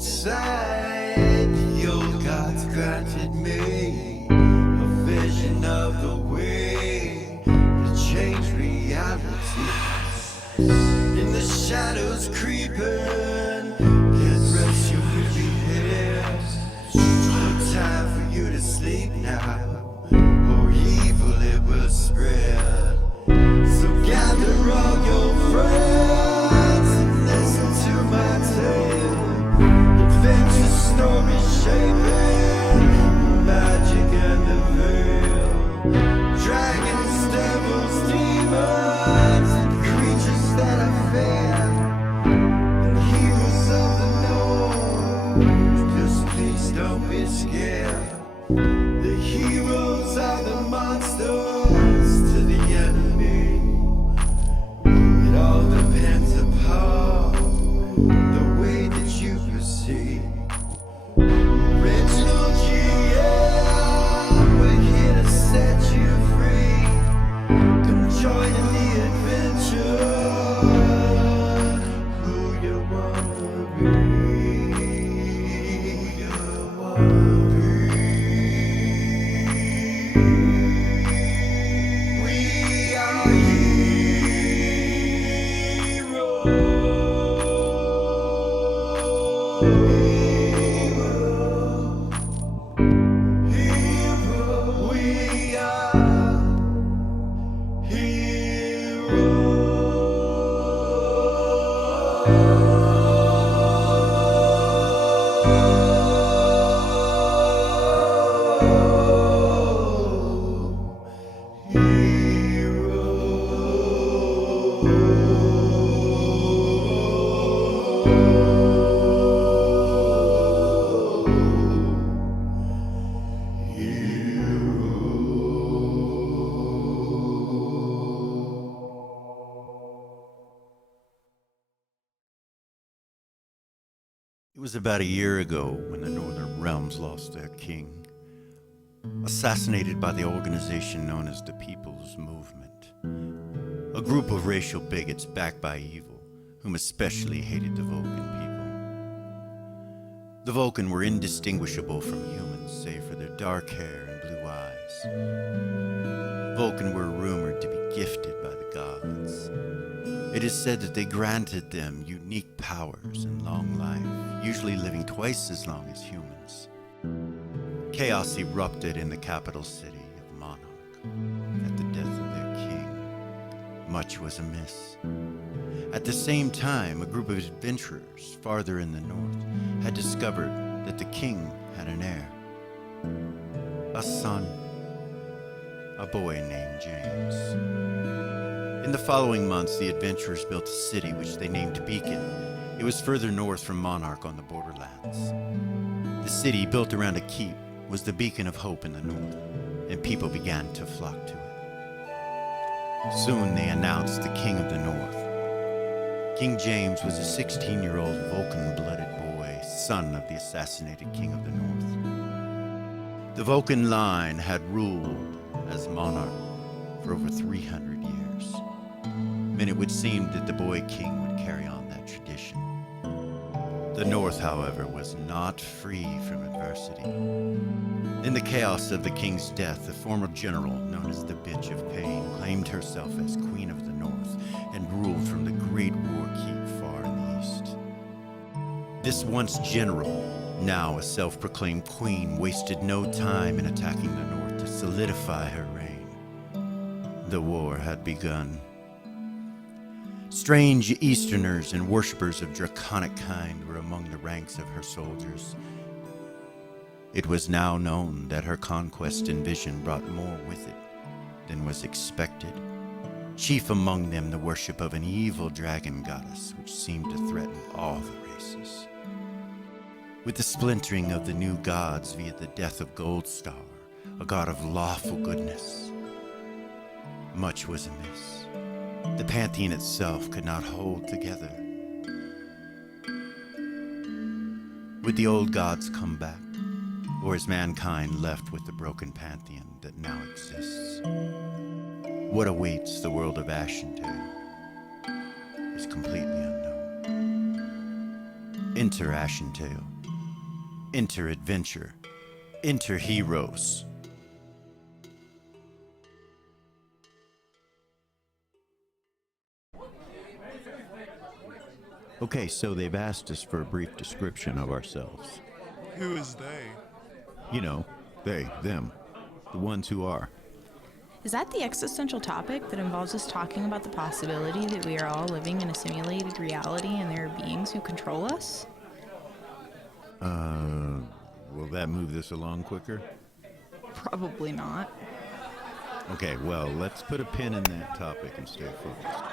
inside, the old gods granted me a vision of the way to change reality. In the shadows creeping, can't rest your weary head. No time for you to sleep now, or evil it will spread. So gather all your friends and listen to my tale. Adventure story shaping the magic and the veil. Dragons, devils, demons, and creatures that I fear, and heroes of the north. Just please don't be scared. The heroes are the monsters to the enemy. It all depends upon the way that you proceed. Original GM, we're here to set you free. Come join in the adventure. Who you wanna be? Who you wanna be? We are we are It was about a year ago when the Northern Realms lost their king, assassinated by the organization known as the People's Movement, a group of racial bigots backed by evil, whom especially hated the Vulcan people. The Vulcan were indistinguishable from humans, save for their dark hair and blue eyes. Vulcan were rumored to be gifted by the gods. It is said that they granted them unique powers and long life, usually living twice as long as humans. Chaos erupted in the capital city of Monarch at the death of their king. Much was amiss. At the same time, a group of adventurers farther in the north had discovered that the king had an heir, a son, a boy named James. In the following months, the adventurers built a city which they named Beacon. It was further north from Monarch on the borderlands. The city, built around a keep, was the beacon of hope in the north, and people began to flock to it. Soon they announced the King of the North. King James was a 16-year-old Vulcan-blooded boy, son of the assassinated King of the North. The Vulcan line had ruled as monarch for over 300 years, and it would seem that the boy king would carry on that tradition. The North, however, was not free from adversity. In the chaos of the king's death, a former general known as the Bitch of Pain claimed herself as Queen of the North and ruled from the Great War Keep far in the east. This once general, now a self-proclaimed queen, wasted no time in attacking the North to solidify her reign. The war had begun. Strange Easterners and worshippers of draconic kind were among the ranks of her soldiers. It was now known that her conquest and vision brought more with it than was expected. Chief among them, the worship of an evil dragon goddess, which seemed to threaten all the races. With the splintering of the new gods via the death of Goldstar, a god of lawful goodness, much was amiss. The pantheon itself could not hold together. Would the old gods come back, or is mankind left with the broken pantheon that now exists? What awaits the world of Ashenton is completely unknown. Enter Ashen Tail. Enter Adventure. Enter Heroes. Okay, so they've asked us for a brief description of ourselves. Who is they? You know, they, them, the ones who are. Is that the existential topic that involves us talking about the possibility that we are all living in a simulated reality and there are beings who control us? Will that move this along quicker? Probably not. Okay, well, let's put a pin in that topic and stay focused.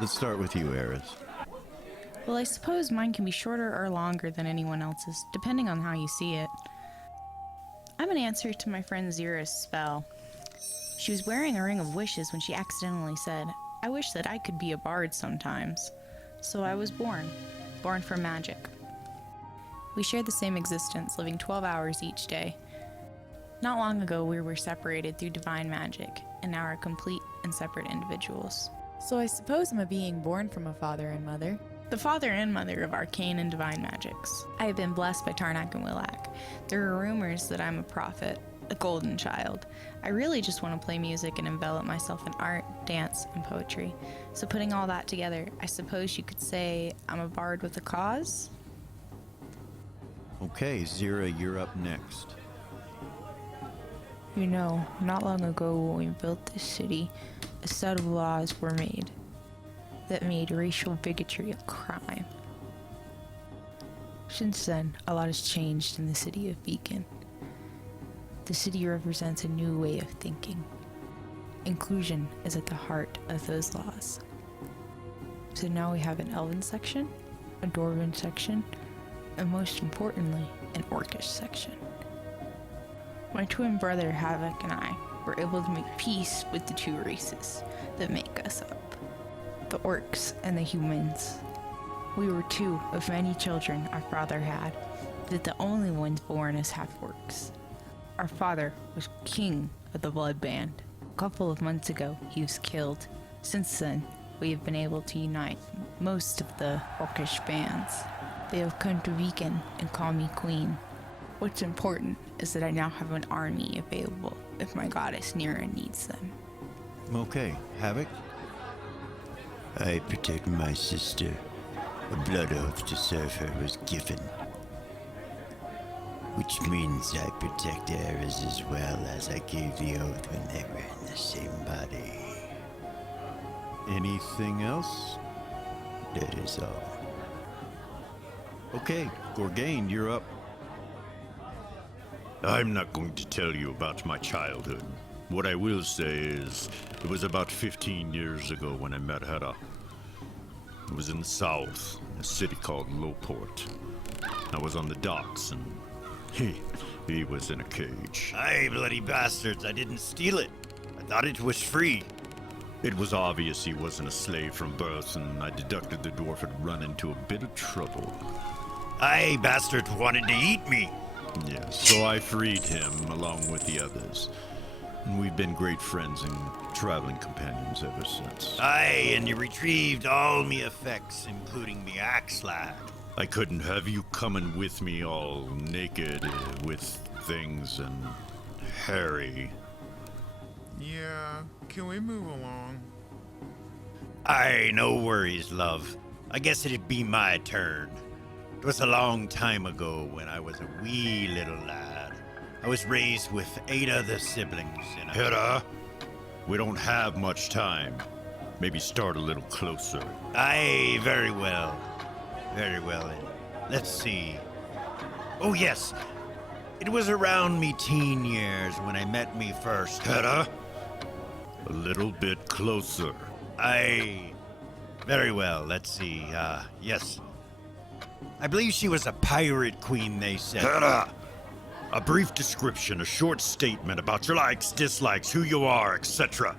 Let's start with you, Ares. Well, I suppose mine can be shorter or longer than anyone else's, depending on how you see it. I'm an answer to my friend Zira's spell. She was wearing a ring of wishes when she accidentally said, "I wish that I could be a bard sometimes." So I was born for magic. We shared the same existence, living 12 hours each day. Not long ago, we were separated through divine magic, and now are complete and separate individuals. So I suppose I'm a being born from a father and mother. The father and mother of arcane and divine magics. I have been blessed by Tarnak and Willak. There are rumors that I'm a prophet, a golden child. I really just want to play music and envelop myself in art, dance, and poetry. So putting all that together, I suppose you could say I'm a bard with a cause? Okay, Zira, you're up next. You know, not long ago when we built this city, a set of laws were made that made racial bigotry a crime. Since then, a lot has changed in the city of Beacon. The city represents a new way of thinking. Inclusion is at the heart of those laws. So now we have an Elven section, a Dwarven section, and most importantly, an Orcish section. My twin brother Havoc and I were able to make peace with the two races that make us up, the orcs and the humans. We were two of many children our father had, but the only ones born as half-orcs. Our father was king of the Blood Band. A couple of months ago, he was killed. Since then, we have been able to unite most of the orcish bands. They have come to Beacon and call me queen. What's important is that I now have an army available if my goddess Nira needs them. Okay, Havoc? I protect my sister. A blood oath to serve her was given. Which means I protect Ares as well, as I gave the oath when they were in the same body. Anything else? That is all. Okay, Gorgain, you're up. I'm not going to tell you about my childhood. What I will say is, it was about 15 years ago when I met Hera. It was in the south, a city called Lowport. I was on the docks and he was in a cage. Aye, bloody bastards, I didn't steal it. I thought it was free. It was obvious he wasn't a slave from birth, and I deducted the dwarf had run into a bit of trouble. Aye, bastards wanted to eat me. Yes, so I freed him along with the others. And we've been great friends and traveling companions ever since. Aye, and you retrieved all me effects, including me axe lad. I couldn't have you coming with me all naked with things and hairy. Yeah, can we move along? Aye, no worries, love. I guess it'd be my turn. It was a long time ago when I was a wee little lad. I was raised with 8 other siblings in a... Hera, we don't have much time. Maybe start a little closer. Aye, very well. Very well, then. Let's see. Oh, yes. It was around me teen years when I met me first. Hera, a little bit closer. Aye. Very well, let's see. Yes. I believe she was a pirate queen, they said. Hera! A brief description, a short statement about your likes, dislikes, who you are, etc.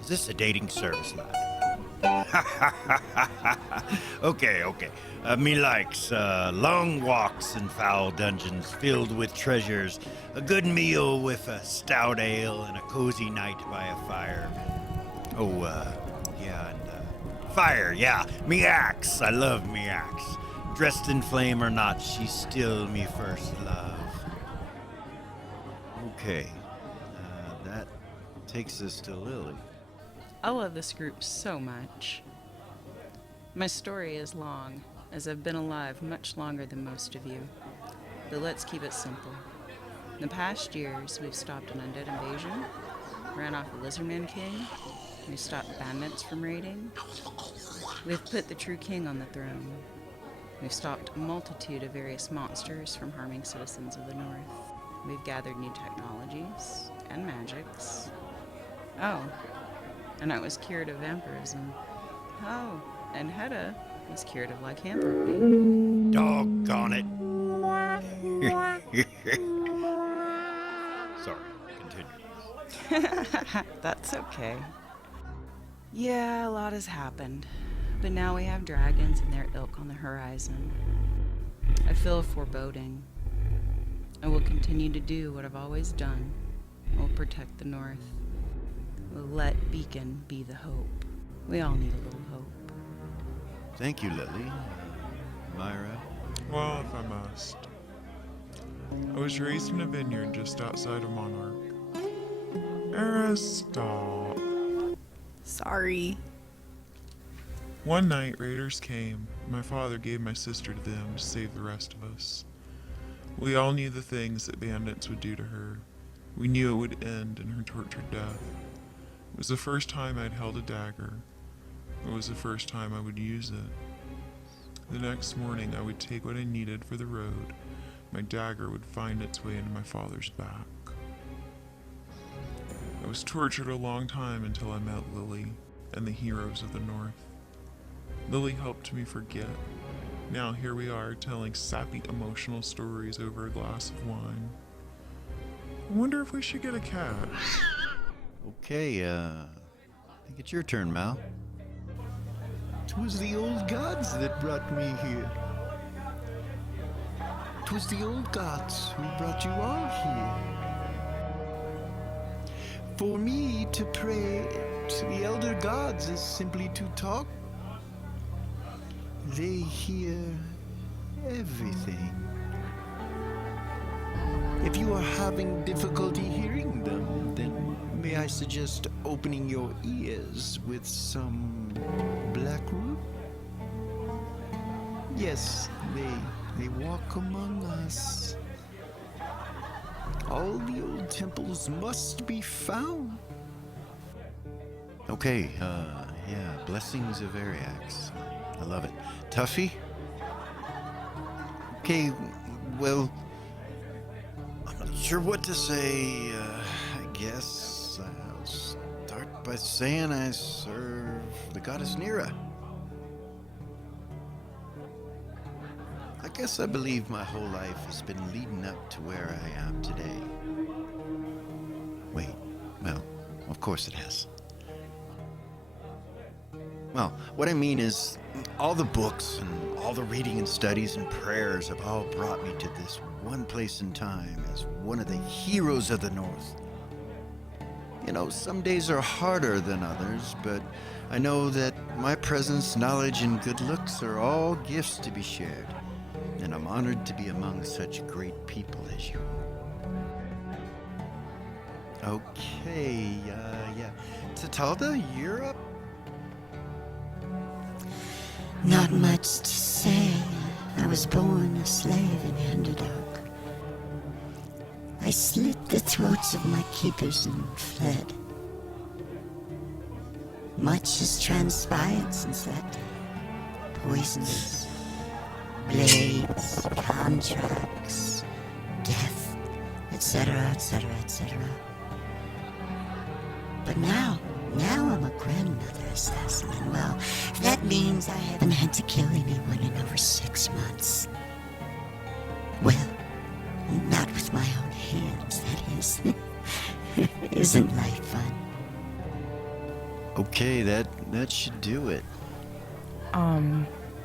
Is this a dating service, lad? Okay. Me likes long walks and foul dungeons filled with treasures, a good meal with a stout ale, and a cozy night by a fire. Oh, yeah, and fire, yeah. Me axe. I love me axe. Dressed in flame or not, she's still me first love. Okay. That takes us to Lily. I love this group so much. My story is long, as I've been alive much longer than most of you. But let's keep it simple. In the past years, we've stopped an undead invasion, ran off a lizardman king, we've stopped bandits from raiding, we've put the true king on the throne, we've stopped a multitude of various monsters from harming citizens of the north, we've gathered new technologies and magics. Oh, and I was cured of vampirism. Oh, and Hedda was cured of lycanthropy. Doggone it. Sorry, continue. That's okay. Yeah, a lot has happened. But now we have dragons and their ilk on the horizon. I feel a foreboding. I will continue to do what I've always done. I will protect the North. We'll let Beacon be the hope. We all need a little hope. Thank you, Lily. Myra? Well, if I must. I was raised in a vineyard just outside of Monarch. Stop. Sorry. One night, raiders came. My father gave my sister to them to save the rest of us. We all knew the things that bandits would do to her. We knew it would end in her tortured death. It was the first time I'd held a dagger. It was the first time I would use it. The next morning, I would take what I needed for the road. My dagger would find its way into my father's back. I was tortured a long time until I met Lily and the heroes of the North. Lily helped me forget. Now here we are telling sappy emotional stories over a glass of wine. I wonder if we should get a cat. Okay, I think it's your turn, Mal. 'Twas the old gods that brought me here. 'Twas the old gods who brought you all here. For me to pray to the elder gods is simply to talk. They hear everything. If you are having difficulty hearing them, then may I suggest opening your ears with some black root? Yes, they walk among us. All the old temples must be found. Okay, yeah, Blessings of Ariax. I love it. Tuffy? Okay, well, I'm not sure what to say. I guess I'll start by saying I serve the goddess Nira. I guess I believe my whole life has been leading up to where I am today. Wait, well, of course it has. Well, what I mean is, all the books and all the reading and studies and prayers have all brought me to this one place in time as one of the heroes of the North. You know, some days are harder than others, but I know that my presence, knowledge, and good looks are all gifts to be shared, and I'm honored to be among such great people as you. Okay, yeah. Tatalda, you're up. Not much to say. I was born a slave in the Underdark. I slit the throats of my keepers and fled. Much has transpired since that day. Poisons, blades, contracts, death, etc., etc., etc. But now I'm a grandmother assassin, and well, that means I haven't had to kill anyone in over 6 months. Well, not with my own hands, that is. Isn't life fun? Okay, that should do it.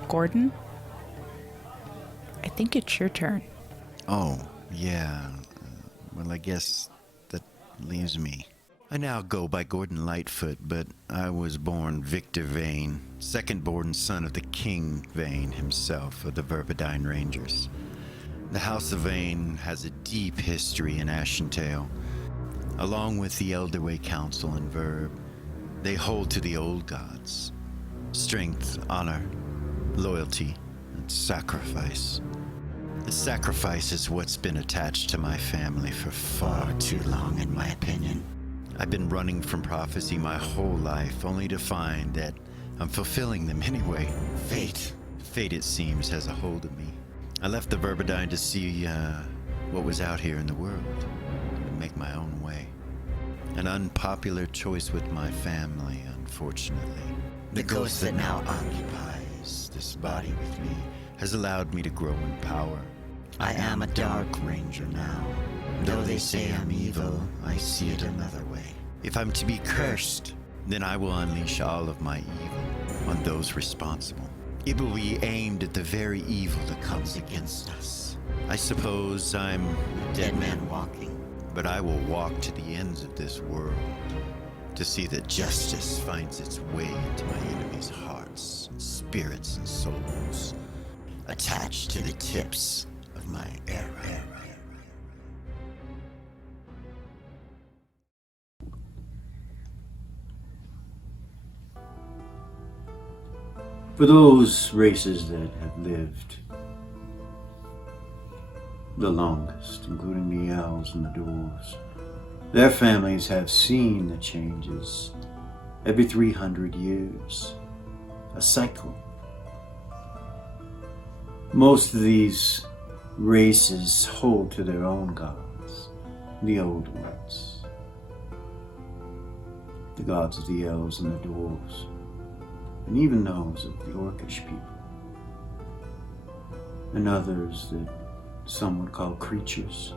Gordon? I think it's your turn. Oh, yeah. Well, I guess that leaves me. I now go by Gordon Lightfoot, but I was born Victor Vane, second-born son of the King Vane himself of the Verpidine Rangers. The House of Vane has a deep history in Ashentale. Along with the Elderway Council and Verb, they hold to the old gods. Strength, honor, loyalty, and sacrifice. The sacrifice is what's been attached to my family for far too long, in my opinion. I've been running from prophecy my whole life, only to find that I'm fulfilling them anyway. Fate, it seems, has a hold of me. I left the Verpidine to see what was out here in the world, and make my own way. An unpopular choice with my family, unfortunately. The ghost that now occupies this body with me has allowed me to grow in power. I am a Dark Ranger now. Though they say I'm evil, I see it another way. If I'm to be cursed, then I will unleash all of my evil on those responsible. It will be aimed at the very evil that comes against us. I suppose I'm a dead man walking, but I will walk to the ends of this world to see that justice finds its way into my enemies' hearts, spirits, and souls, attached to the tips of my arrow. For those races that have lived the longest, including the elves and the dwarves, their families have seen the changes every 300 years, a cycle. Most of these races hold to their own gods, the old ones, the gods of the elves and the dwarves, and even those of the orcish people, and others that some would call creatures.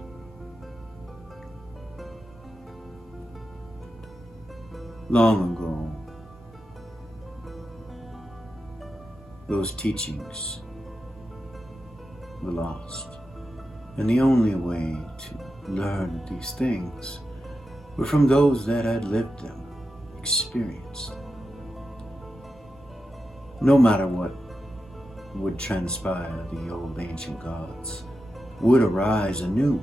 Long ago, those teachings were lost, and the only way to learn these things were from those that had lived them, experienced them. No matter what would transpire, the old ancient gods would arise anew,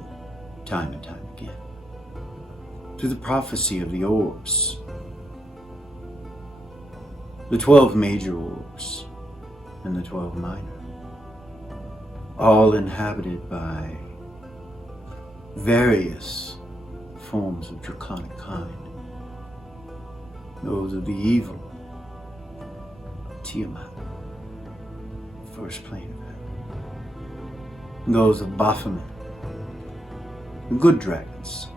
time and time again. Through the prophecy of the orbs, the 12 major orbs and the 12 minor, all inhabited by various forms of draconic kind. Those of the evil, Tiamat, first plane of heaven. Those of Baphomet, the good dragons.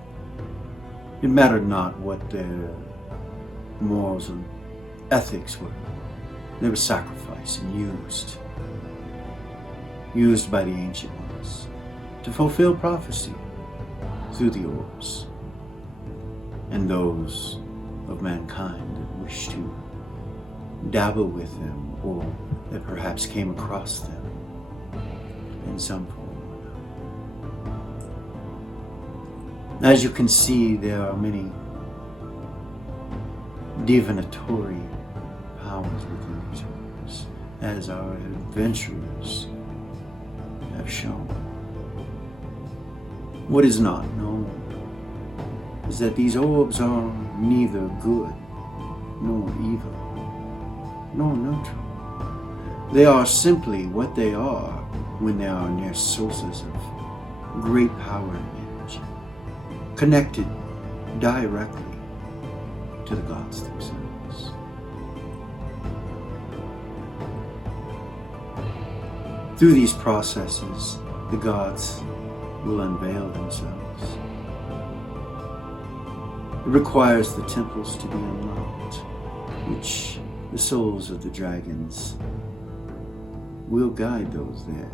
It mattered not what their morals or ethics were. They were sacrificed and used by the ancient ones to fulfill prophecy through the orbs, and those of mankind that wished to dabble with them, or that perhaps came across them in some form or another. As you can see, there are many divinatory powers within these orbs, as our adventurers have shown. What is not known is that these orbs are neither good nor evil, nor neutral. They are simply what they are when they are near sources of great power and energy, connected directly to the gods themselves. Through these processes, the gods will unveil themselves. It requires the temples to be unlocked, which the souls of the dragons will guide those there.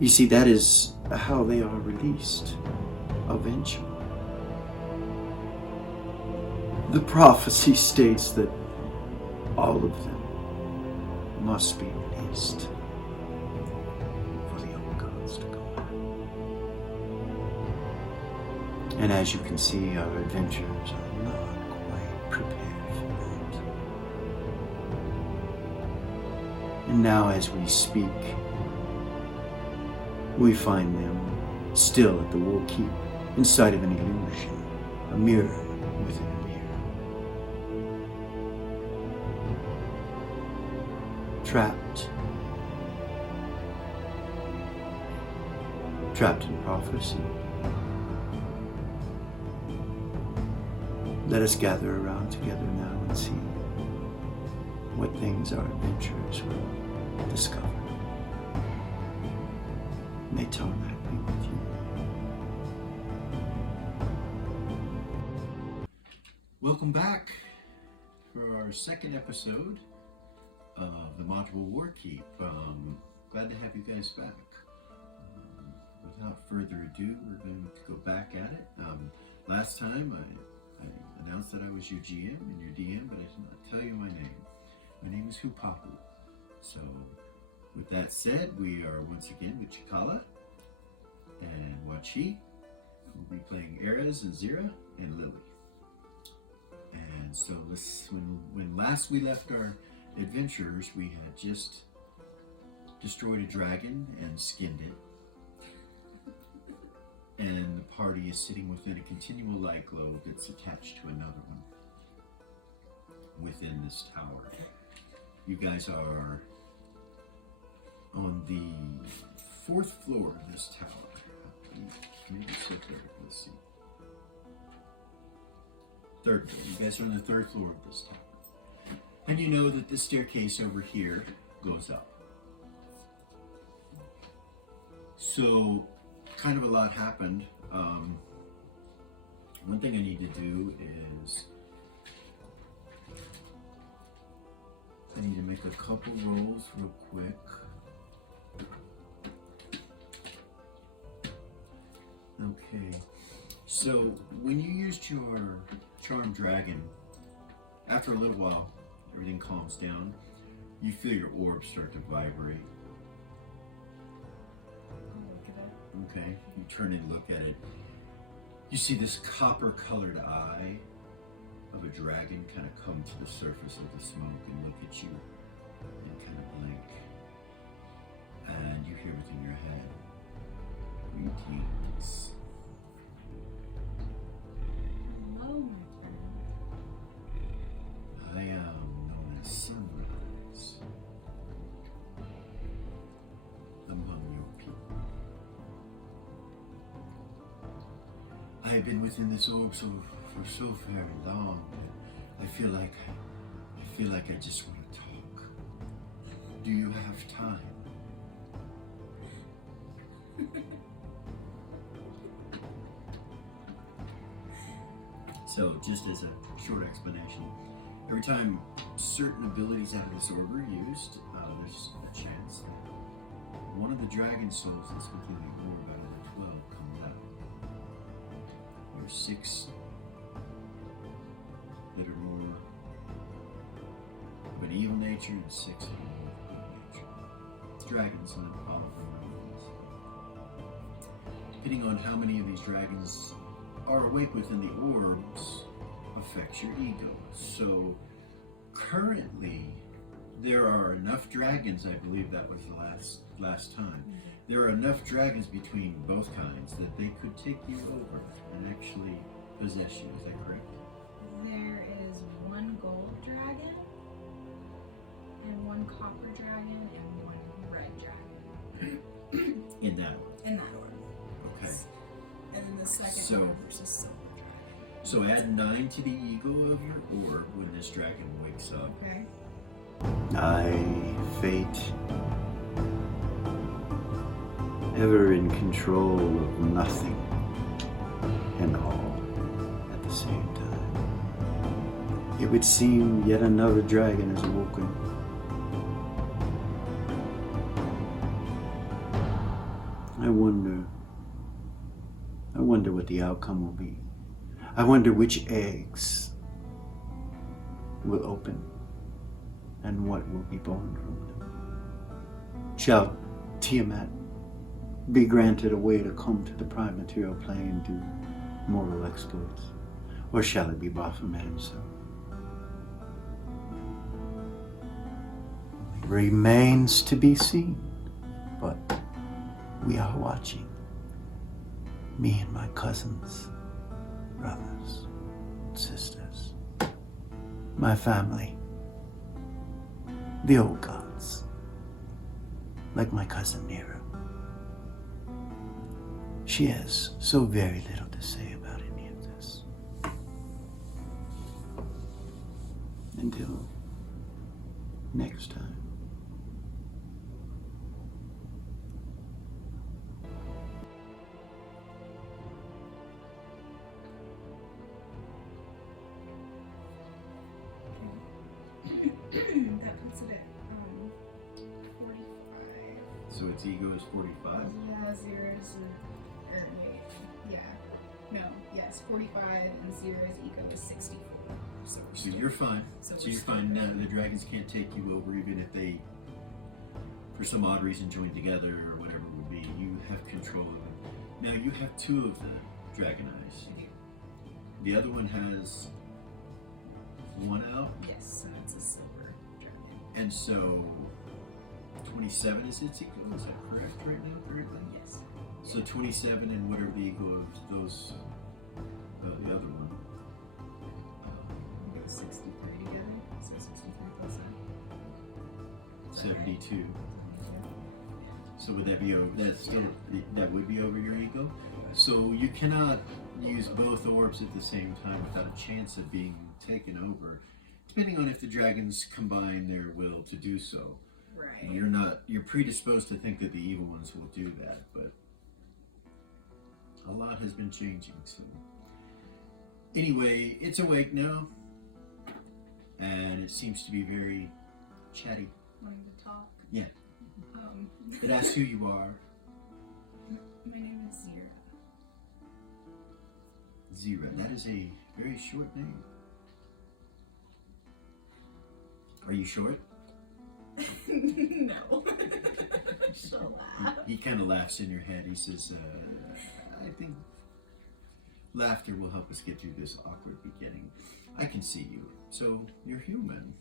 You see, that is how they are released eventually. The prophecy states that all of them must be released for the old gods to go back. And as you can see, our adventurers are not quite prepared for that. And now as we speak, we find them still at the War Keep, inside of an illusion, a mirror within a mirror. Trapped in prophecy. Let us gather around together now and see what things our adventurers will discover. May Tarmac be with you. Welcome back for our second episode of the module Warkeep. Glad to have you guys back. Without further ado, we're going to go back at it. Last time I announced that I was your GM and your DM, but I did not tell you my name. My name is Hupapu. So, with that said, we are once again with Chikala and Wachi. We'll be playing Erez and Zira and Lily. And so, when last we left our adventurers, we had just destroyed a dragon and skinned it. And the party is sitting within a continual light globe that's attached to another one within this tower. You guys are on the 4th floor of this tower. Maybe so third. Let's see. 3rd floor. You guys are on the 3rd floor of this tower. And you know that the staircase over here goes up. So, kind of a lot happened. One thing I need to do is I need to make a couple rolls real quick. Okay, so when you used your Charm Dragon, after a little while, everything calms down. You feel your orb start to vibrate. Okay, you turn and look at it. You see this copper-colored eye of a dragon kind of come to the surface of the smoke and look at you and kind of blink. And you hear within your head, "Greetings." Hello, my friend. I am known as Sunrise among your people. I have been within this orb for so very long. I feel like I just want to talk. Do you have time? So, just as a short explanation, every time certain abilities out of this orb are used, there's a chance that one of the dragon souls that's within the orb out of the 12 comes out. There's 6 that are more of an evil nature and 6 that are more of a good nature. Dragons, and all of them are evils. Depending on how many of these dragons are awake within the orbs, affects your ego. So currently, there are enough dragons, I believe that was the last time, there are enough dragons between both kinds that they could take you over and actually possess you. Is that correct? There is one gold dragon, and one copper dragon, and one red dragon. In that order. In that order. Okay. And then the second So- order is just silver dragon. So add 9 to the ego of your orb when this dragon wakes up. Okay. Fate, ever in control of nothing and all at the same time. It would seem yet another dragon is awoken. I wonder what the outcome will be. I wonder which eggs will open and what will be born from them. Shall Tiamat be granted a way to come to the prime material plane to moral exploits? Or shall it be Baphomet himself? Remains to be seen, but we are watching. Me and my cousins, brothers, sisters, my family, the old gods, like my cousin Nero. She has so very little to say about any of this. Until next time. That puts it at 45. So its ego is 45? Yeah, zeros or wait, yeah. No, yes, 45 and zero's ego is 64. So, we're So still- you're fine. So So we're you're still fine. good. Now the dragons can't take you over even if they, for some odd reason, join together or whatever it would be. You have control of them. Now you have 2 of the dragon eyes. The other one has 1 out, Yes, so it's a silver dragon. and so 27 is its ego. Is that correct right now, currently? Yes. So 27 and whatever the ego of those, the other one. We got 63 together, so 63 plus 72. So would that be over? That's still that would be over your ego. So you cannot use both orbs at the same time without a chance of being taken over, depending on if the dragons combine their will to do so. Right. You're predisposed to think that the evil ones will do that, but a lot has been changing. So anyway, it's awake now, and it seems to be very chatty. Wanting to talk. Yeah. Um, It asks who you are. My name is Zira. Zira. That is a very short name. Are you short? No. She'll laugh. He kind of laughs in your head. He says, I think laughter will help us get through this awkward beginning. I can see you. So you're human.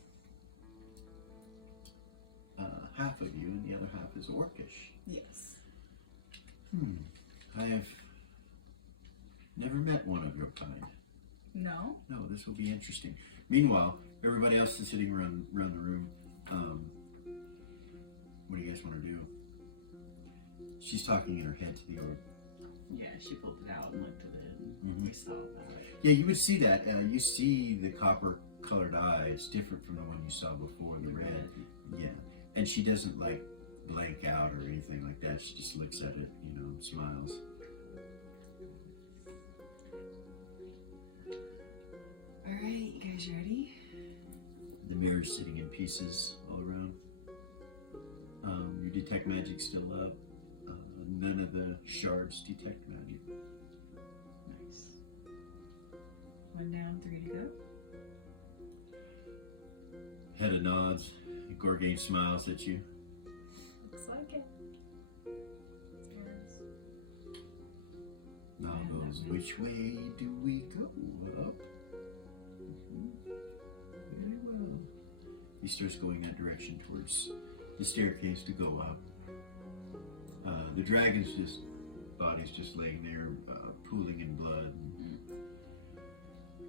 Half of you and the other half is orcish. Yes. I have never met one of your kind. No? No, this will be interesting. Meanwhile, everybody else is sitting around the room. What do you guys want to do? She's talking in her head to the orb. Yeah, she pulled it out and looked at it, and Mhm. we saw about it. Yeah, you would see that. You see the copper-colored eyes, different from the one you saw before, the red. Yeah, and she doesn't like blank out or anything like that. She just looks at it, smiles. All right, you guys ready? The mirror's sitting in pieces all around. Your detect magic still up. None of the shards detect magic. Nice. 1 down, 3 to go. Hedda nods. Gorgane smiles at you. Looks like it. Now goes, which way do we go? Up? Very well. He starts going that direction towards the staircase to go up. The dragon's body's just laying there, pooling in blood.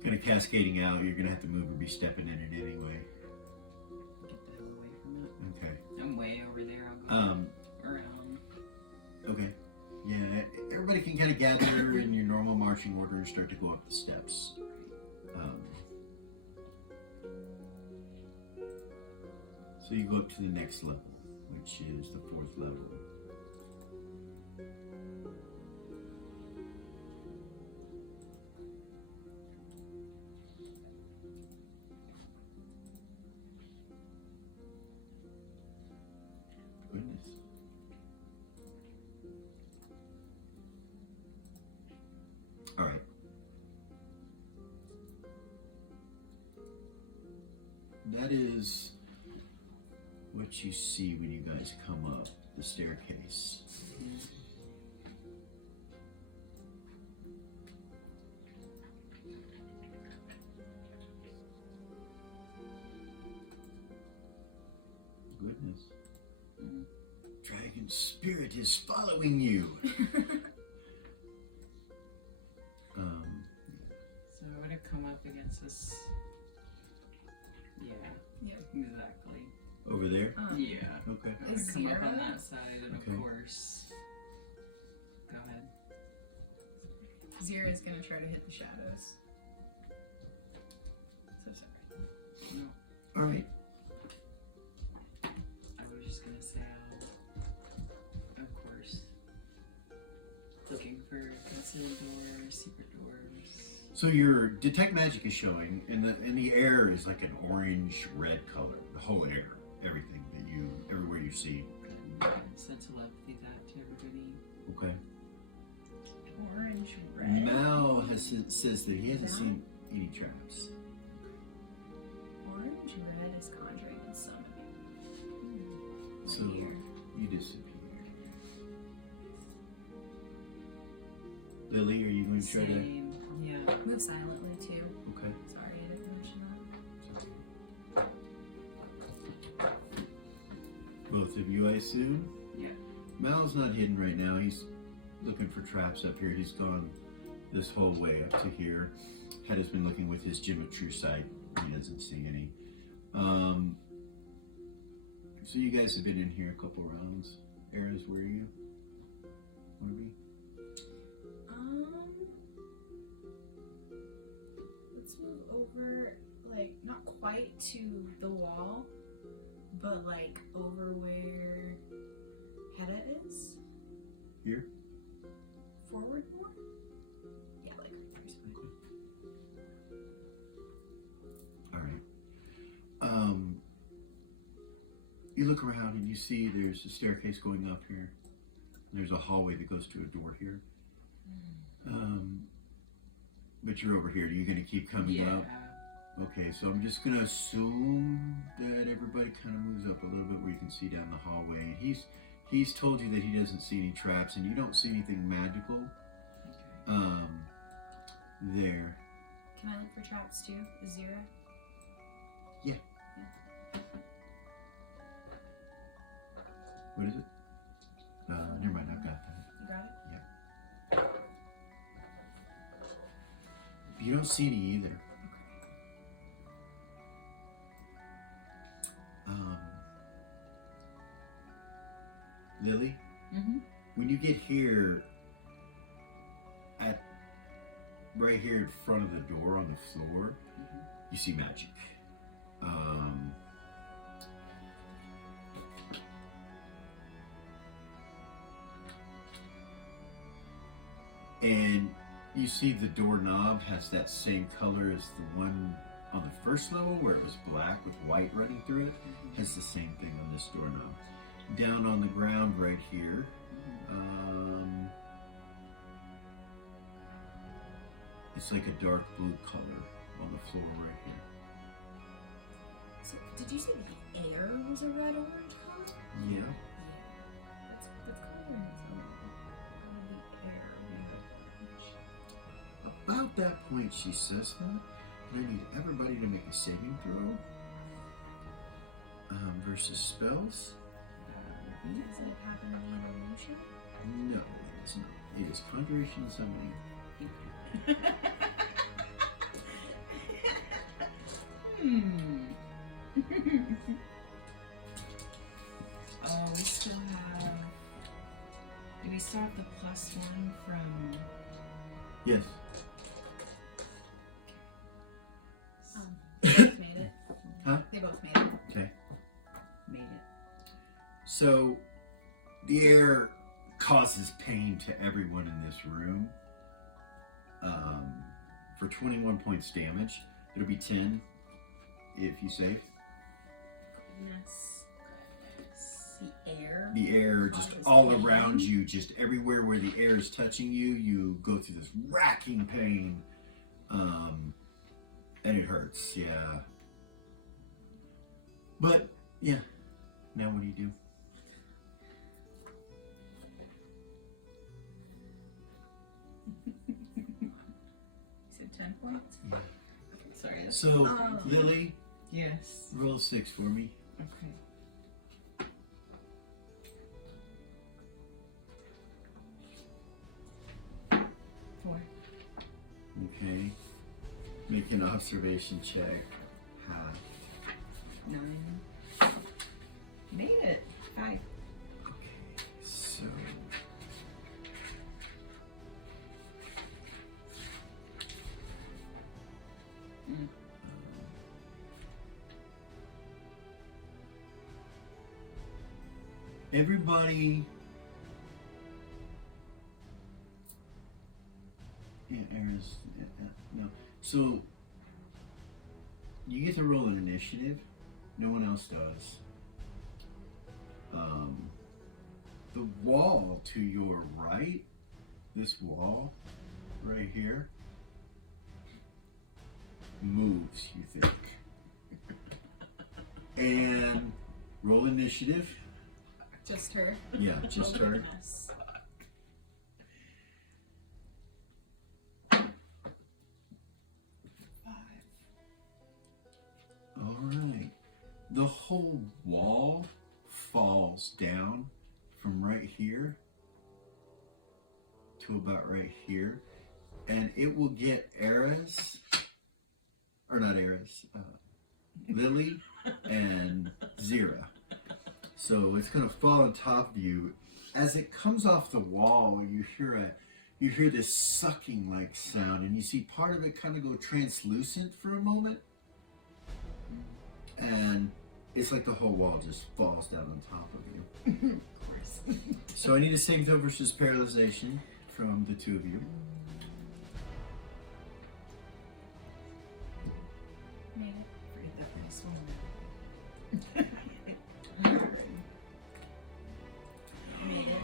Kind of cascading out. You're gonna have to move or be stepping in it anyway. Get the hell away from it. Okay. I'm way over there. I'll go around. Okay. Yeah, everybody can kind of gather in your normal marching order and start to go up the steps. So you go up to the next level, which is the 4th level. Goodness. All right. That is what you see when you guys come up the staircase. spirit is following you. So it would have come up against this. Yeah. Yep. Exactly. Over there? Yeah. Okay. It would Is come up zero? on that side, and Okay. of course. Go ahead. Zero is gonna try to hit the shadows. So sorry. No, Alright. I was just gonna say, of course, looking for concealed doors, secret doors. So your detect magic is showing, and the air is like an orange-red color. The whole air, everything that you, everywhere you see. Send telepathy that to everybody. Okay. Orange, red. Mal says that he hasn't seen any traps. Orange, red is conjuring and summoning. So you disappear. Lily, are you going to try to? Same. Yeah. Move silently too. Okay. Sorry, I didn't mention that. Both of you, I assume. Yeah. Mal's not hidden right now. He's looking for traps up here. He's gone this whole way up to here. Head has been looking with his Gem of True Sight. He doesn't see any. So you guys have been in here a couple rounds. Eras, where are you? Orby? Let's move over, like, not quite to the wall, but like over where Hedda is. Here? Forward more? Yeah, like right there. All right. You look around and you see there's a staircase going up here. There's a hallway that goes to a door here. But you're over here. Are you going to keep coming up? Okay, so I'm just going to assume that everybody kind of moves up a little bit where you can see down the hallway. He's told you that he doesn't see any traps, and you don't see anything magical. There. Can I look for traps too? Is Zero? Yeah. What is it? Never mind, I've got that. You got it? You don't see any either. Lily? Mm-hmm. When you get here, right here in front of the door on the floor, you see magic. And you see the doorknob has that same color as the one on the first level where it was black with white running through it. Has the same thing on this doorknob. Down on the ground right here, it's like a dark blue color on the floor right here. So, did you say the air was a red-orange color? Yeah. That's color the air red-orange. About that point she says that, and I need everybody to make a saving throw. Versus spells. Does it happen to be an illusion? No, it is not. It is conjuration and summoning. Oh, we still have. Do we still have the +1 from? Yes. They both made it. Huh? They both made it. Okay. Made it. So, the air causes pain to everyone in this room. For 21 points damage. It'll be 10 if you save. Goodness. The air. The air just causes all pain. around you, just everywhere where the air is touching you, you go through this racking pain. And it hurts, yeah. But, yeah. Now what do you do? You said 10 points? Yeah. Okay, sorry. That's So, Lily, Yes. roll 6 for me. Okay. Make an observation check. Half. 9. Made it. 5. Okay, so. Everybody. Yeah, Aaron's. No. So. You get to roll an initiative. No one else does. The wall to your right, this wall right here, moves, you think. And roll initiative. Just her. Yeah, just her. Goodness. 5. All right. The whole wall falls down from right here to about right here, and it will get Eris, or not Eris, Lily and Zira. So it's gonna fall on top of you. As it comes off the wall, you hear this sucking like sound, and you see part of it kind of go translucent for a moment. And it's like the whole wall just falls down on top of you. Of course. So I need a saving throw versus paralyzation from the two of you. Made it. Forget that nice one. Made it.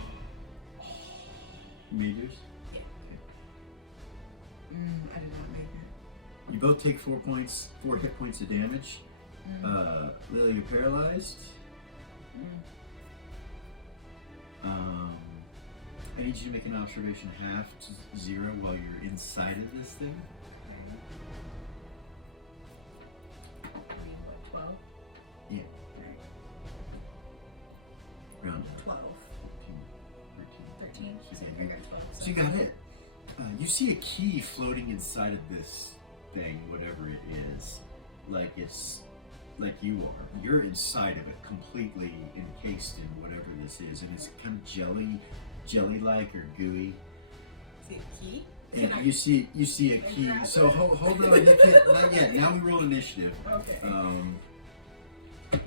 Meters. I did not make it. You both take 4 hit points of damage. Lily, you're paralyzed. I need you to make an observation half to 0 while you're inside of this thing. I mean, what, 12? Yeah. Round 12. 13. She said I got 12. So you got it. You see a key floating inside of this thing, whatever it is. Like it's like you are. You're inside of it, completely encased in whatever this is, and it's kind of jelly-like or gooey. See a key? And you see a key. So hold on, you can't, not yet. Now we roll initiative. Okay.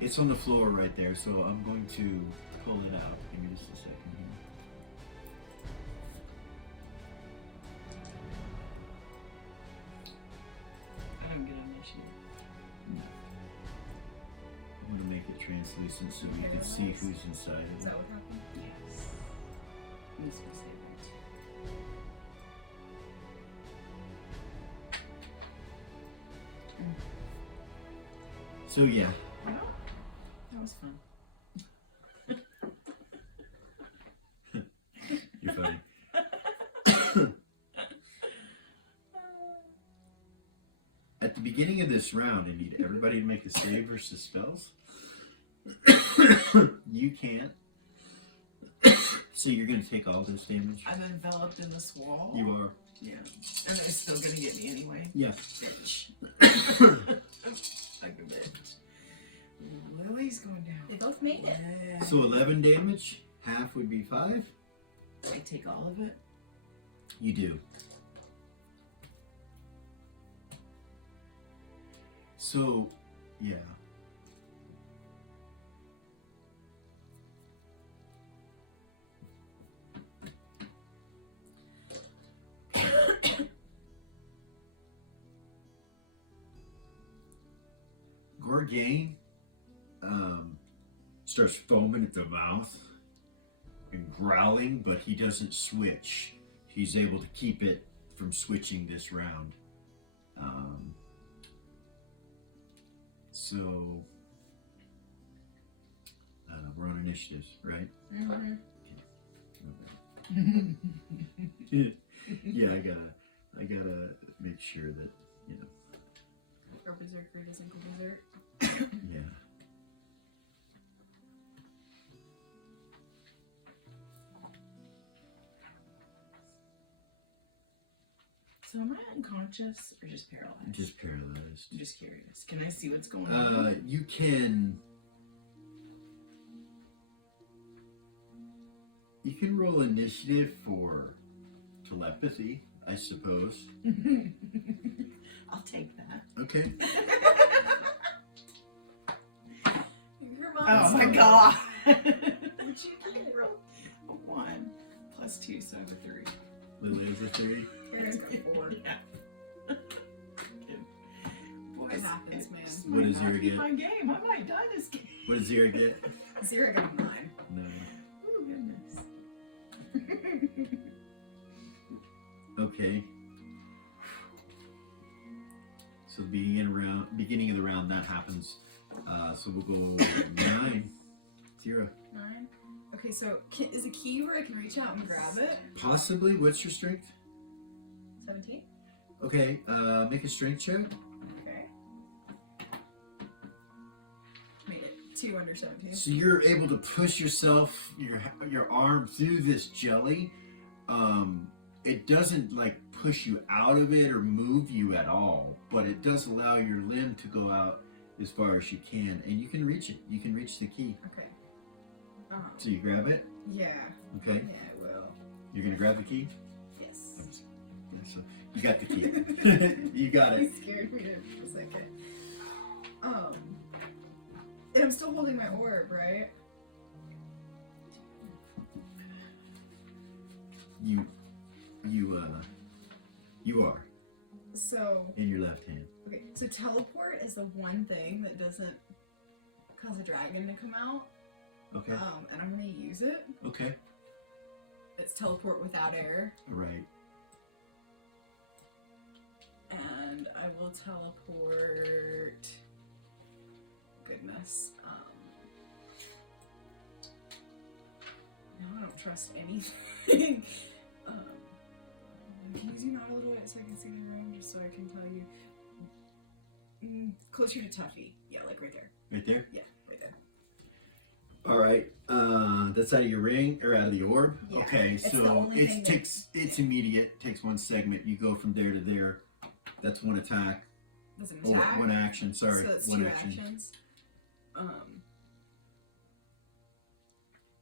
It's on the floor right there, so I'm going to pull it out. Give me just a second here. I don't get initiative. I'm going to make it translucent so you can see who's inside Is of that it. what happened? Yes. I'm just gonna say that. So yeah. That was fun. You're funny. At the beginning of this round, I need everybody to make a save versus spells. You can't. So you're going to take all this damage? I'm enveloped in this wall. You are. Yeah. And they're still gonna get me anyway. Yeah. Bitch. Like a bitch. Lily's going down. They both made it. Yeah. So 11 damage. Half would be 5. I take all of it. You do. So, yeah. Gorgain starts foaming at the mouth and growling, but he doesn't switch. He's able to keep it from switching this round. So we're on initiatives, right? Mm-hmm. Yeah, I gotta make sure that, you know. Or Berserker doesn't go berserk. Yeah. So So am I unconscious or just paralyzed? Just paralyzed. I'm just curious. Can I see what's going on? You can. You can roll initiative for telepathy, I suppose. I'll take that. Okay. Oh my god! What'd you get? A 1 plus 2, so I have a 3. Lily is a 3. Aaron's got 4. Yeah. What happens, man? What does Zero get? My game. I might die this game. What does Zero get? 0 got a 9. No. Oh goodness. Okay. So the beginning of the round, that happens. So we'll go 9, 0. 9. Okay, so is a key where I can reach out and grab it? Possibly. What's your strength? 17. Okay. Make a strength check. Okay. Made it 2 under 17. So you're able to push yourself, your arm through this jelly. It doesn't like push you out of it or move you at all, but it does allow your limb to go out as far as you can, and you can reach it. You can reach the key. Okay. So you grab it? Yeah. Okay. Yeah, I will. You're gonna grab the key? Yes. Yeah, so you got the key. You got it. You scared me for a second. And I'm still holding my orb, right? You are. So. In your left hand. Okay, so teleport is the one thing that doesn't cause a dragon to come out. Okay. And I'm gonna use it. Okay. It's teleport without air. Right. And I will teleport. Goodness. No, I don't trust anything. Can you zoom out a little bit so I can see the room, just so I can tell you? Closer to Tuffy. Yeah, like right there. Right there? Yeah, right there. All right. That's out of your ring or out of the orb. Yeah, okay, it's the so only thing it's immediate. Takes one segment. You go from there to there. That's one attack. That's an Oh, attack. one action. Sorry, So it's one 2 action. actions.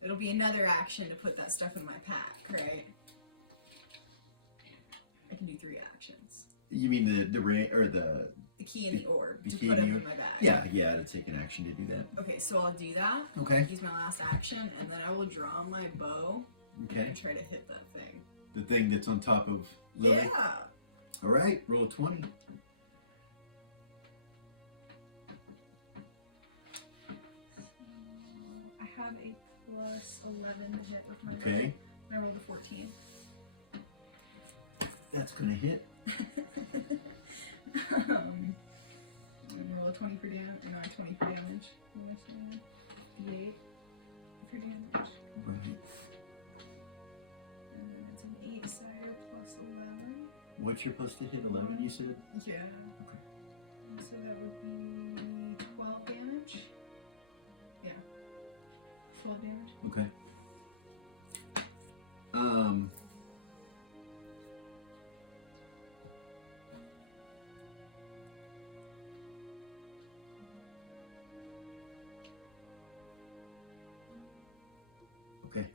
It'll be another action to put that stuff in my pack, right? I can do 3 actions. You mean the ring or the key and the orb the to key put and them the in my bag. Yeah, to take an action to do that. Okay, so I'll do that. Okay. Use my last action, and then I will draw my bow. Okay. And try to hit that thing. The thing that's on top of Lily. Yeah. All right, roll 20. I have a plus 11 to hit with my Okay. bow. I rolled a 14. That's gonna hit. I'm gonna roll a 20 for damage. No, 20 for damage. D8 for damage. Right. And then it's an 8-sided plus 11. What's your plus to hit? 11, you said? Yeah. Okay. And so that would be 12 damage. Yeah. 12 damage. Okay. Okay.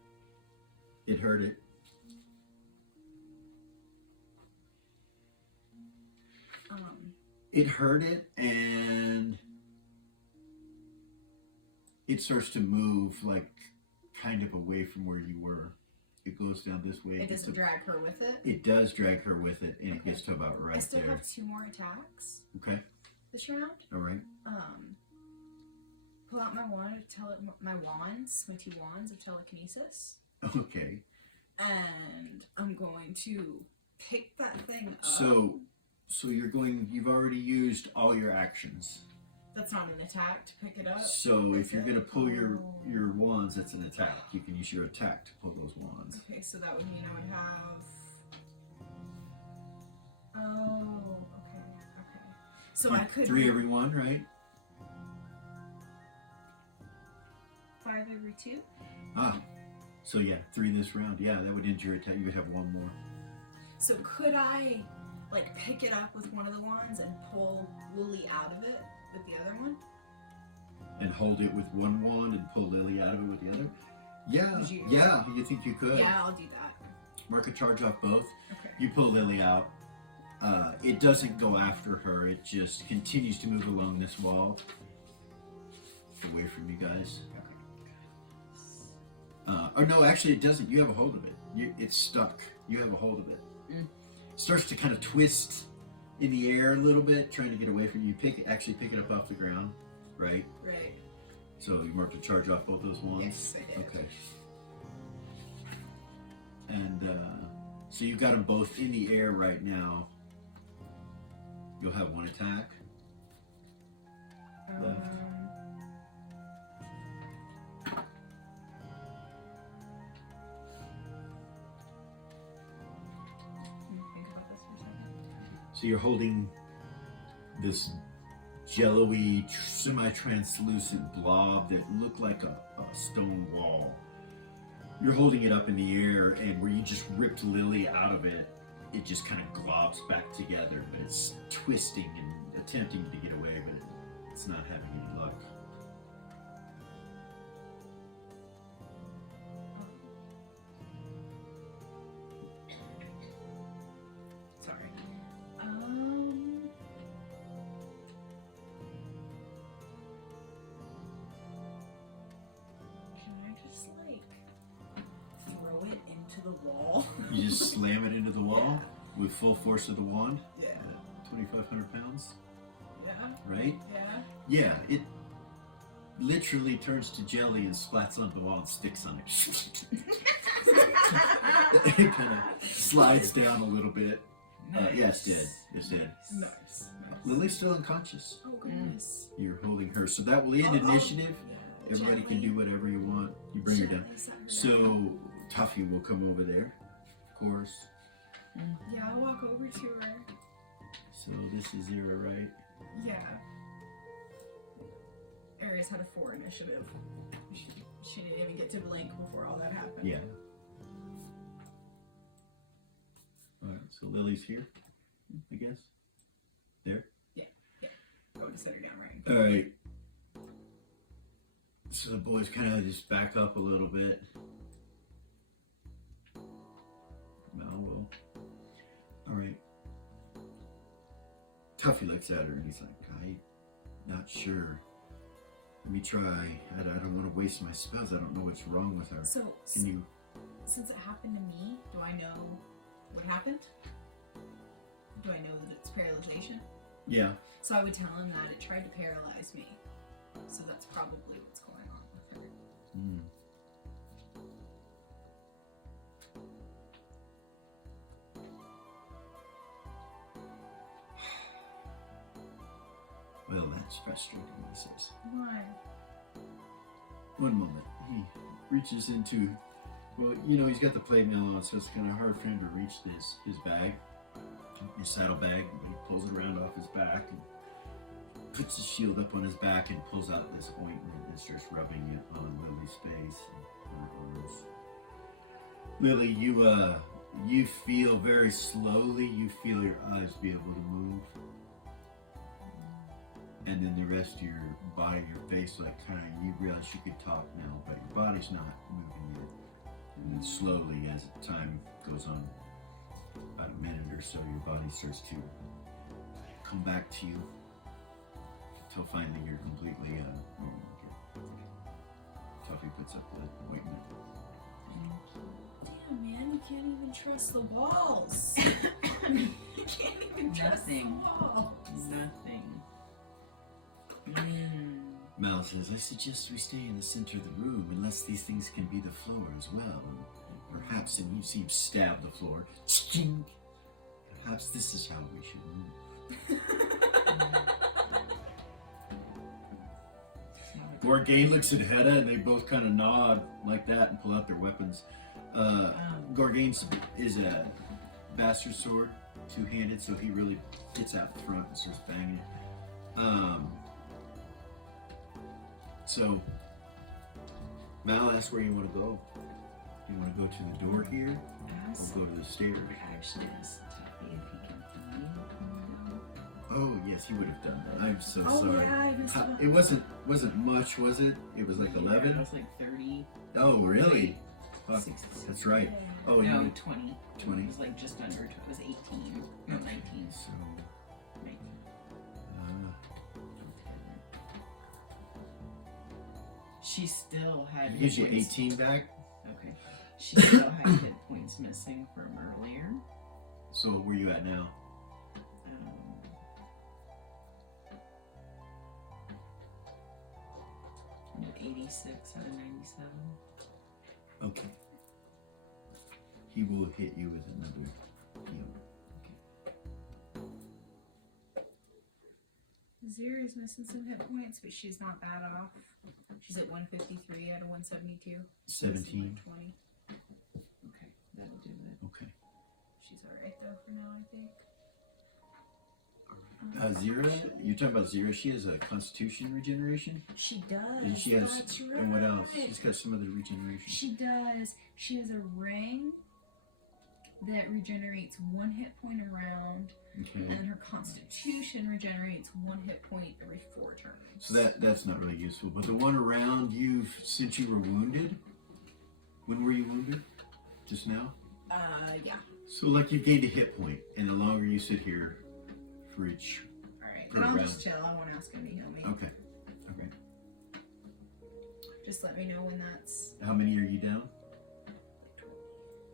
It hurt it. It hurt it, and it starts to move like kind of away from where you were. It goes down this way. It doesn't drag her with it? It does drag her with it, and it gets to about right I still there. have 2 more attacks Okay. this round. All right. Pull out my wand of my 2 wands of telekinesis. Okay. And I'm going to pick that thing up. So you've already used all your actions. That's not an attack to pick it up. So if you're gonna pull your wands, that's an attack. You can use your attack to pull those wands. Okay, so that would mean I would have. Oh, okay. So I could 3 every one, right? 5 every 2. So yeah, 3 this round. Yeah, that would end your attack. You would have 1 more. So could I like pick it up with one of the wands and pull Lily out of it with the other one? And hold it with one wand and pull Lily out of it with the other? Yeah, Would you- yeah, you think you could? Yeah, I'll do that. Mark a charge off both. Okay. You pull Lily out. It doesn't go after her, it just continues to move along this wall. Away from you guys. Or no, actually it doesn't. You have a hold of it. It's stuck. You have a hold of it. It starts to kind of twist in the air a little bit, trying to get away from you. Actually pick it up off the ground, right? Right. So you marked a charge off both those wands? Yes, I did. Okay. And so you've got them both in the air right now. You'll have one attack. Left. Think about this for a second. So you're holding this jello-y, semi-translucent blob that looked like a stone wall. You're holding it up in the air, and where you just ripped Lily out of it, it just kind of globs back together, but it's twisting and attempting to get away, but it's not having any luck. Sorry. Can I just like throw it into the wall? You just slam it into the wall with full force of the wand? Yeah. 2,500 pounds, Yeah. right? Yeah. Yeah, it literally turns to jelly and splats on the wall and sticks on it. It kind of slides down a little bit. Yeah, it's dead. It's dead. Nice. Lily's still unconscious. Oh goodness. You're holding her, so that will end initiative. Everybody can do whatever you want. You bring her down. So Tuffy will come over there, of course. Yeah, I'll walk over to her. So this is 0, right? Yeah. Aries had a 4 initiative. She didn't even get to blink before all that happened. Yeah. Alright, so Lily's here, I guess. There? Yeah. Go to set her down, right? Alright. So the boys kind of just back up a little bit. Mal will. Alright. Tuffy looks at her and he's like, I'm not sure. Let me try. I don't want to waste my spells. I don't know what's wrong with her. So, Can you... since it happened to me, do I know what happened? Do I know that it's paralyzation? Yeah. So I would tell him that it tried to paralyze me. So that's probably what's going on with her. Hmm. Well, that's frustrating, he says. Why? One moment. He reaches into, well, you know, he's got the plate mail on, so it's kind of hard for him to reach his bag, his saddle bag. But he pulls it around off his back and puts his shield up on his back and pulls out this ointment and starts rubbing it on Lily's face and her arms. Lily, you feel very slowly, you feel your eyes be able to move. And then the rest of your body, your face, like kind of, you realize you could talk now, but your body's not moving yet. And then slowly, as time goes on, about a minute or so, your body starts to come back to you until finally you're completely Tuffy puts up the ointment. Damn, man, you can't even trust the walls. You can't even trust the walls. Nothing. Mal says, I suggest we stay in the center of the room unless these things can be the floor as well. And perhaps, and you see him stab the floor. Perhaps this is how we should move. Gorgain looks at Hedda and they both kind of nod like that and pull out their weapons. Gorgain is a bastard sword, two-handed, so he really gets out front and starts banging. So, Mal asks where you want to go. You want to go to the door here, or go to the stairs? Actually, ask Tuffy if he can Oh yes, you would have done that. I'm so Oh, sorry. yeah, I missed that. It wasn't much, was it? It was like Yeah, 11. It was like 30. Oh really? Oh, 66. that's right. Oh, No, you 20. 20. It was like just under. It was 18. No, 19. So, Right. She still had. gives you hit points- 18 back. Okay. She still had hit points missing from earlier. So where you at now? I'm at 86 out of 97. Okay. He will hit you with another heal. Zira's missing some hit points, but she's not bad off. She's at 153 out of 172. 17. 20. Okay, that'll do it. Okay. She's alright though for now, I think. Zira, you're talking about Zira. She has a Constitution regeneration, She does. and she has. That's right. And what else? She's got some other regeneration. She does. She has a ring that regenerates 1 hit point a round, Okay. and her Constitution regenerates 1 hit point every 4 turns. So that's not really useful. But the one around you, since you were wounded. When were you wounded? Just now. Yeah. So like you gained a hit point, and the longer you sit here, for each. Alright, per and I'll round. just chill. I won't ask him to heal me. Okay. Okay. Just let me know when that's How many are you down?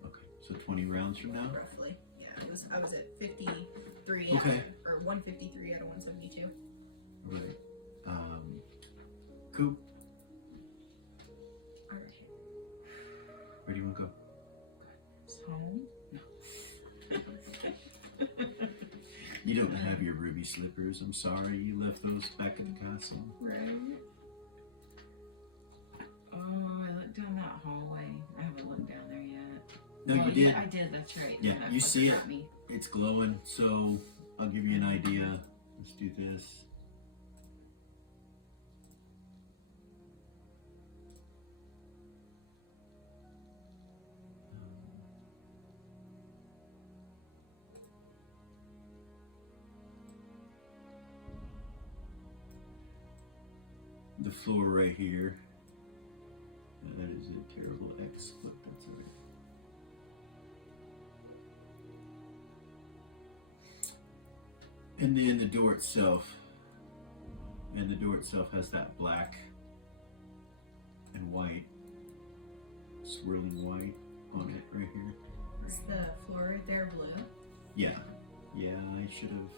Okay. So 20 rounds from now. roughly. Yeah, I was at 53 Okay. or 153 out of 172. Right. Cool. Alright. Where do you want to go? Home? You don't have your ruby slippers. I'm sorry. You left those back at the castle. Right. Oh, I looked down that hallway. I haven't looked down there yet. No, Oh, you did. Yeah, I did. That's right. Yeah, That you fucker see it. got me. It's glowing. So I'll give you an idea. Let's do this. The floor right here. That is a terrible X, but that's alright. And then the door itself. And the door itself has that black and white, swirling white on it right here. Is the floor right there blue? Yeah. Yeah, I should have.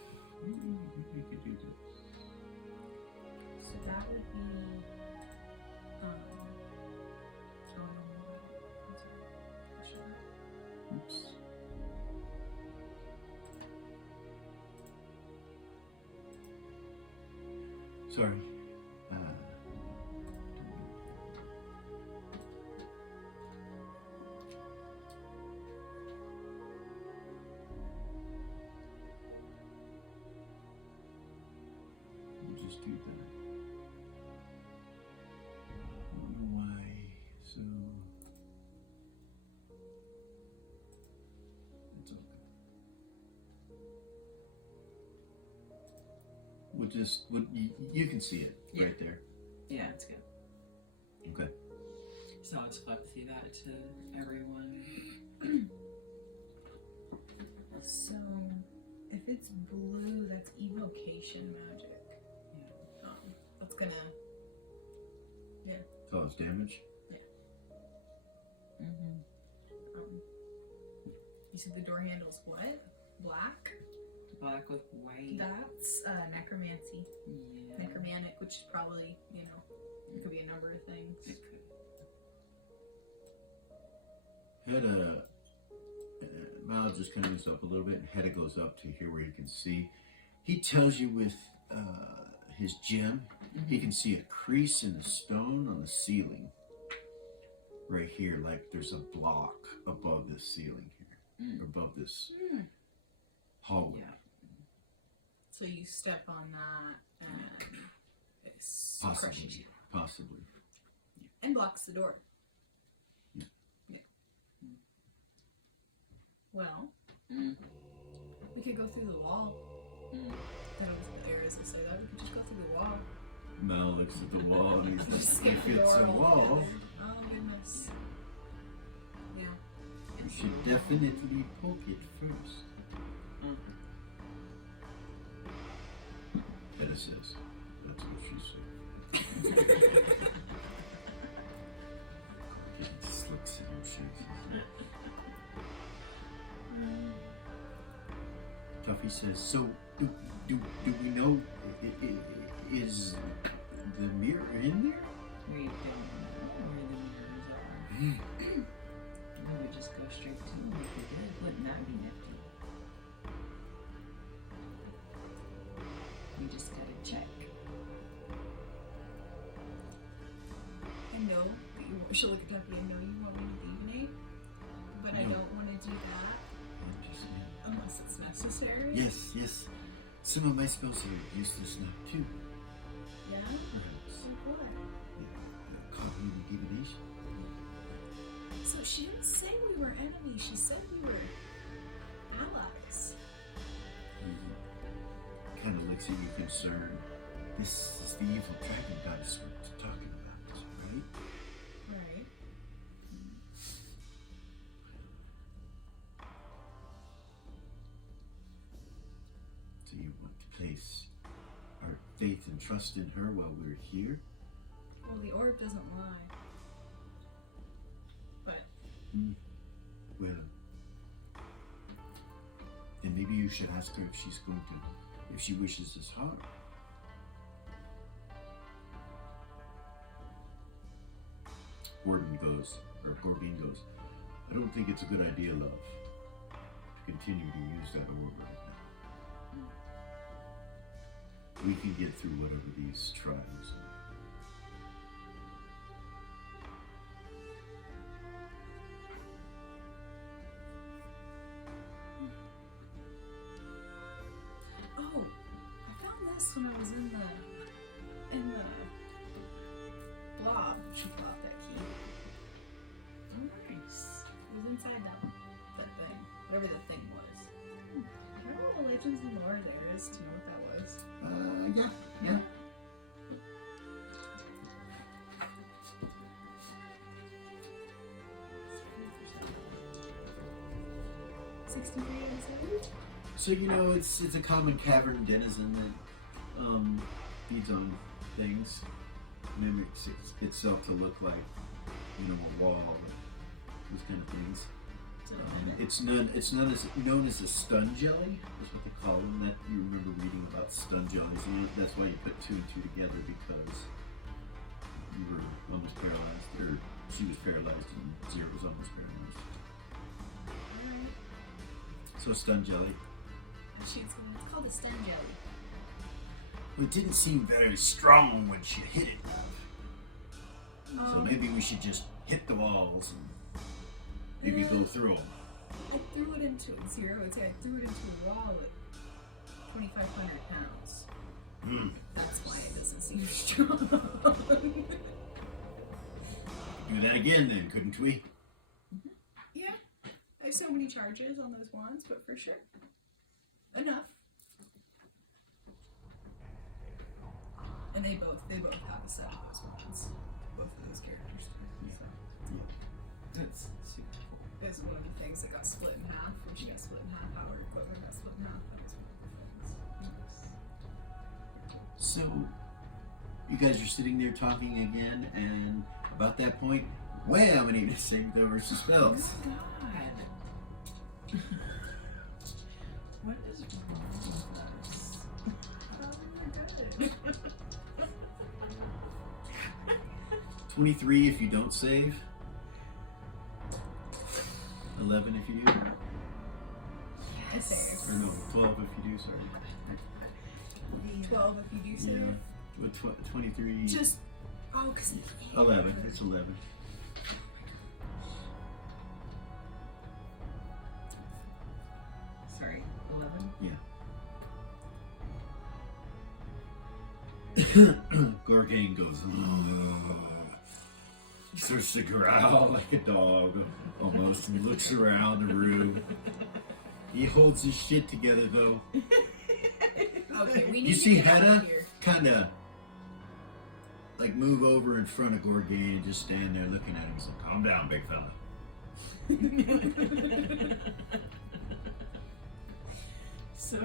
Maybe we could do this. So that would be Oops. Sorry. We'll just do that. I don't know why. So it's okay. You can see it right there. Yeah, it's good. Okay. So I'll just flip through that to everyone. So if it's blue, that's evocation magic. Yeah. That's gonna. Cause damage. Mm-hmm. You said the door handle's what? Black? Black with white. That's necromancy. Yeah. Necromantic, which is probably, it could be a number of things. It could. Hedda, Mal just kind of moves up a little bit, and Hedda goes up to here where he can see. He tells you with his gem, he can see a crease in the stone on the ceiling. Right here, like there's a block above the ceiling here, above this hallway. Yeah. So you step on that and it crushes you. Possibly. And blocks the door. Yeah. Well, we could go through the wall. Then the arrows that say that we could just go through the wall. Mal looks at the wall and he's Just like, skip if the it's a door wall, altogether. Oh goodness. Yeah. you should definitely poke it first. Etta says, that's what she said. It just looks at him, Tuffy says, so do we know, is the mirror in there? We don't know where the mirrors are. We would just go straight to them if we did. Wouldn't that be nifty? We just gotta check. I know that you should look at Duffy. I know you want me to divinate, but I No. don't want to do that unless it's necessary. Yes. Some of my spells are useless now too. Yeah? Perhaps. Like what? Cognitive divination. So she didn't say we were enemies. She said we were allies. Kind of looks at you concerned. This is the evil dragon goddess we're talking about, right? Right. So you want to place our faith and trust in her while we're here? Well, the orb doesn't lie. But Well, then maybe you should ask her if she's going to, if she wishes us harm. Corbin goes, I don't think it's a good idea, love, to continue to use that orb right now. We can get through whatever these trials are. oh, I found this when I was in the blob. She blobbed that key. Oh, nice. It was inside that thing, whatever the thing was. I don't know what legends and lore there is to know what that was. Yeah. 63 and 7? So you know, it's a common cavern denizen that feeds on things, mimics itself to look like, you know, a wall, those kind of things. It's known as a stun jelly. That's what they call them. That you remember reading about stun jellies, and that's why you put 2 and 2 together, because you were almost paralyzed, or she was paralyzed, and Zero was almost paralyzed. Alright. So stun jelly. It's called a stun jelly. It didn't seem very strong when she hit it. So maybe we should just hit the walls and maybe go through them. I threw it into Zero. I'd say I threw it into a wall at 2,500 pounds. That's why it doesn't seem strong. Do that again then, couldn't we? Yeah. I have so many charges on those wands, but for sure. Enough. And they both have a set of those wands. Both of those characters. So. That's super cool. It's one of the things that got split in half. When she got split in half, how her equipment got split in half. That was one of the things. So, you guys are sitting there talking again, and about that point, wham! And he just saved over some spells. God. What is wrong with us? 23 if you don't save. 11 if you do. I saved. Or no, 12 if you do, sorry. 12 if you do save. Yeah. But 23. Just. Oh, because 11. It's 11. Sorry, 11? Yeah. Gorgain goes, starts to growl like a dog almost, and looks around the room. He holds his shit together though. Okay, we need You to see get out Hedda of here. kind of like move over in front of Gorgain and just stand there looking at him and say, "Calm down, big fella." So,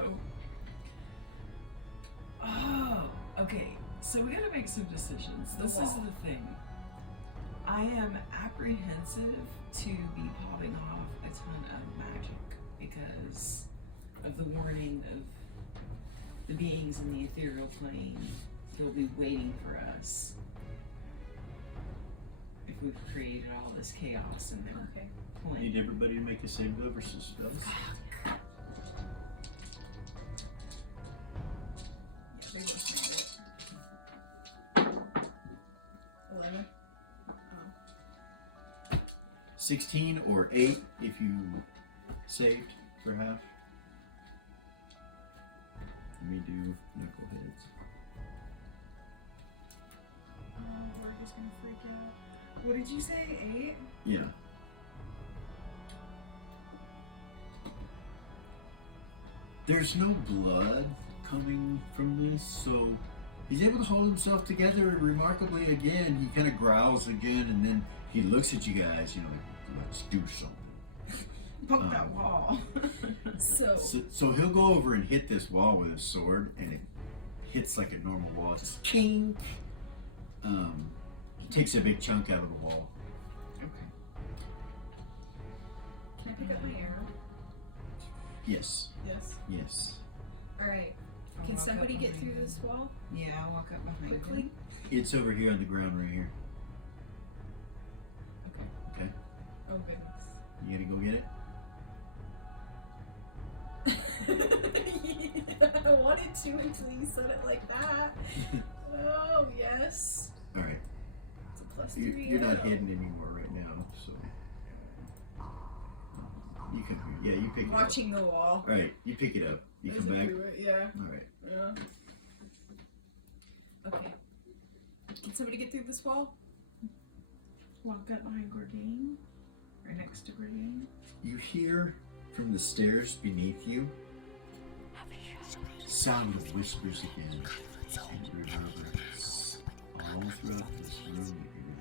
oh, okay. So we gotta make some decisions. This is the thing. I am apprehensive to be popping off a ton of magic because of the warning of the beings in the ethereal plane. They'll be waiting for us if we've created all this chaos in their plane. Need everybody to make a save though versus spells. Yeah, they both nailed it. 11. 16 or 8 if you saved for half. Let me do knuckleheads. We're just gonna freak out. What did you say? 8? Yeah. There's no blood coming from this, so he's able to hold himself together remarkably again. He kind of growls again, and then he looks at you guys, you know, like, let's do something. Poke that wall. So he'll go over and hit this wall with his sword, and it hits like a normal wall, just king. He takes a big chunk out of the wall. Okay. Can I pick up my arrow? Yes. Yes. Yes. Alright. I'll Can walk somebody up get behind through him. this wall Yeah, I'll walk up behind quickly? him. It's over here on the ground right here. Okay. Okay. Oh goodness. You gonna go get it? I wanted to until you said it like that. Oh yes. All right. It's a plus You're, 3. you're not arrow. hidden anymore right now, so you can. Yeah, you pick it up. Watching the wall. All right, you pick it up. You Does come it back. do it? Yeah. All right. Yeah. Okay. Can somebody get through this wall? Walk up behind Gorgain. Right next to Gorgain. You hear from the stairs beneath you sound of whispers again. And reverberates all throughout this room that you're in.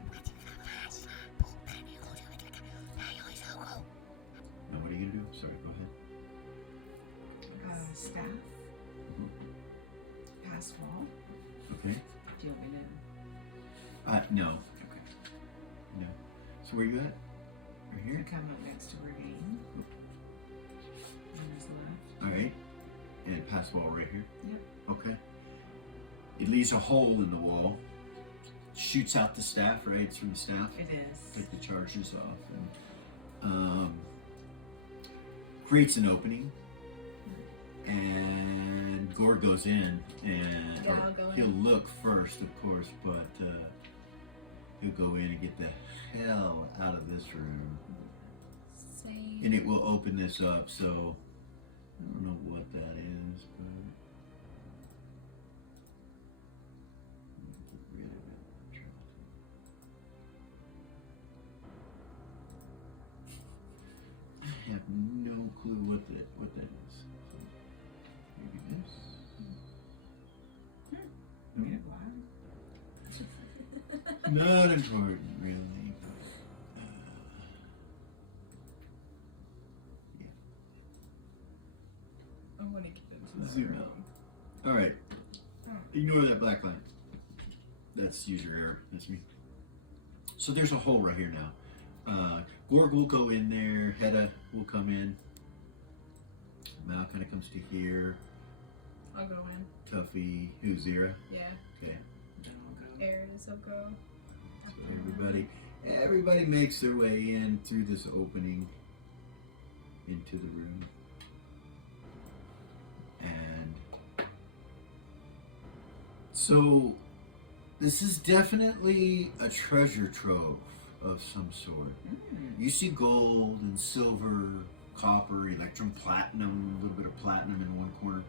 Now what are you gonna do? Sorry, go ahead. Staff. Pass wall. Okay. Do you want me to? No. Okay. No. So where you at? Right I here? come up next to Gorgain. And there's left. Alright. And pass wall right here? Yep. Okay. It leaves a hole in the wall. Shoots out the staff, right? It's from the staff. It is. Take the charges off. And, creates an opening. And Gore goes in. And Yeah, I'll go in. he'll look first, of course, but he'll go in and get the hell out of this room. Same. And it will open this up, so I don't know what that is, but get rid of it. I have no clue what that is. So maybe this. You get a black? Not important, really. I want to get into this Zoom room. out. All right. Ignore that black line. That's user error. That's me. So there's a hole right here now. Gorg will go in there. Hedda will come in. Mal kind of comes to here. I'll go in. Tuffy. Who's Zira? Yeah. Okay. Then I'll go. Aries will go. So everybody makes their way in through this opening into the room. And so this is definitely a treasure trove of some sort. You see gold and silver, copper, electrum, platinum, a little bit of platinum in one corner.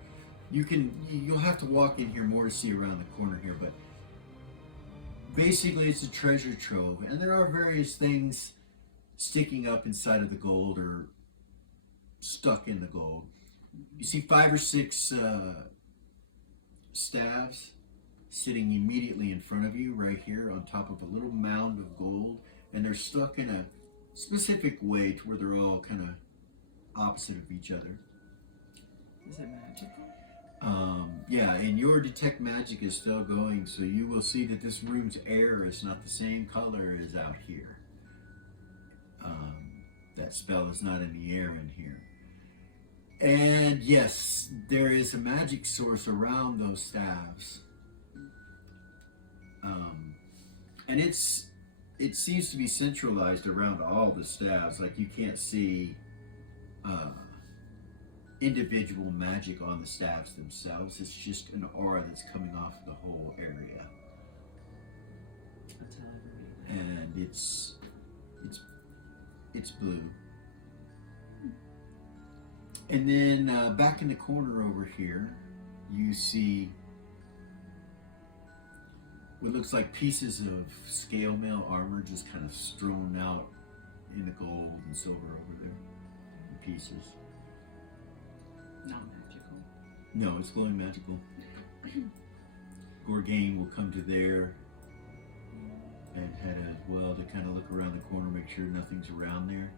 You'll have to walk in here more to see around the corner here, but basically it's a treasure trove, and there are various things sticking up inside of the gold or stuck in the gold. You see 5 or 6 staves sitting immediately in front of you, right here on top of a little mound of gold, and they're stuck in a specific way to where they're all kind of opposite of each other. Is it magical? Yeah, and your detect magic is still going, so you will see that this room's air is not the same color as out here. That spell is not in the air in here. And yes, there is a magic source around those staves. And it seems to be centralized around all the staves. Like you can't see individual magic on the staves themselves. It's just an aura that's coming off of the whole area. And it's blue. And then back in the corner over here, you see what looks like pieces of scale mail armor just kind of strewn out in the gold and silver over there. In pieces. Not magical. No, it's glowing magical. Gorgain will come to there and head as well to kind of look around the corner, make sure nothing's around there.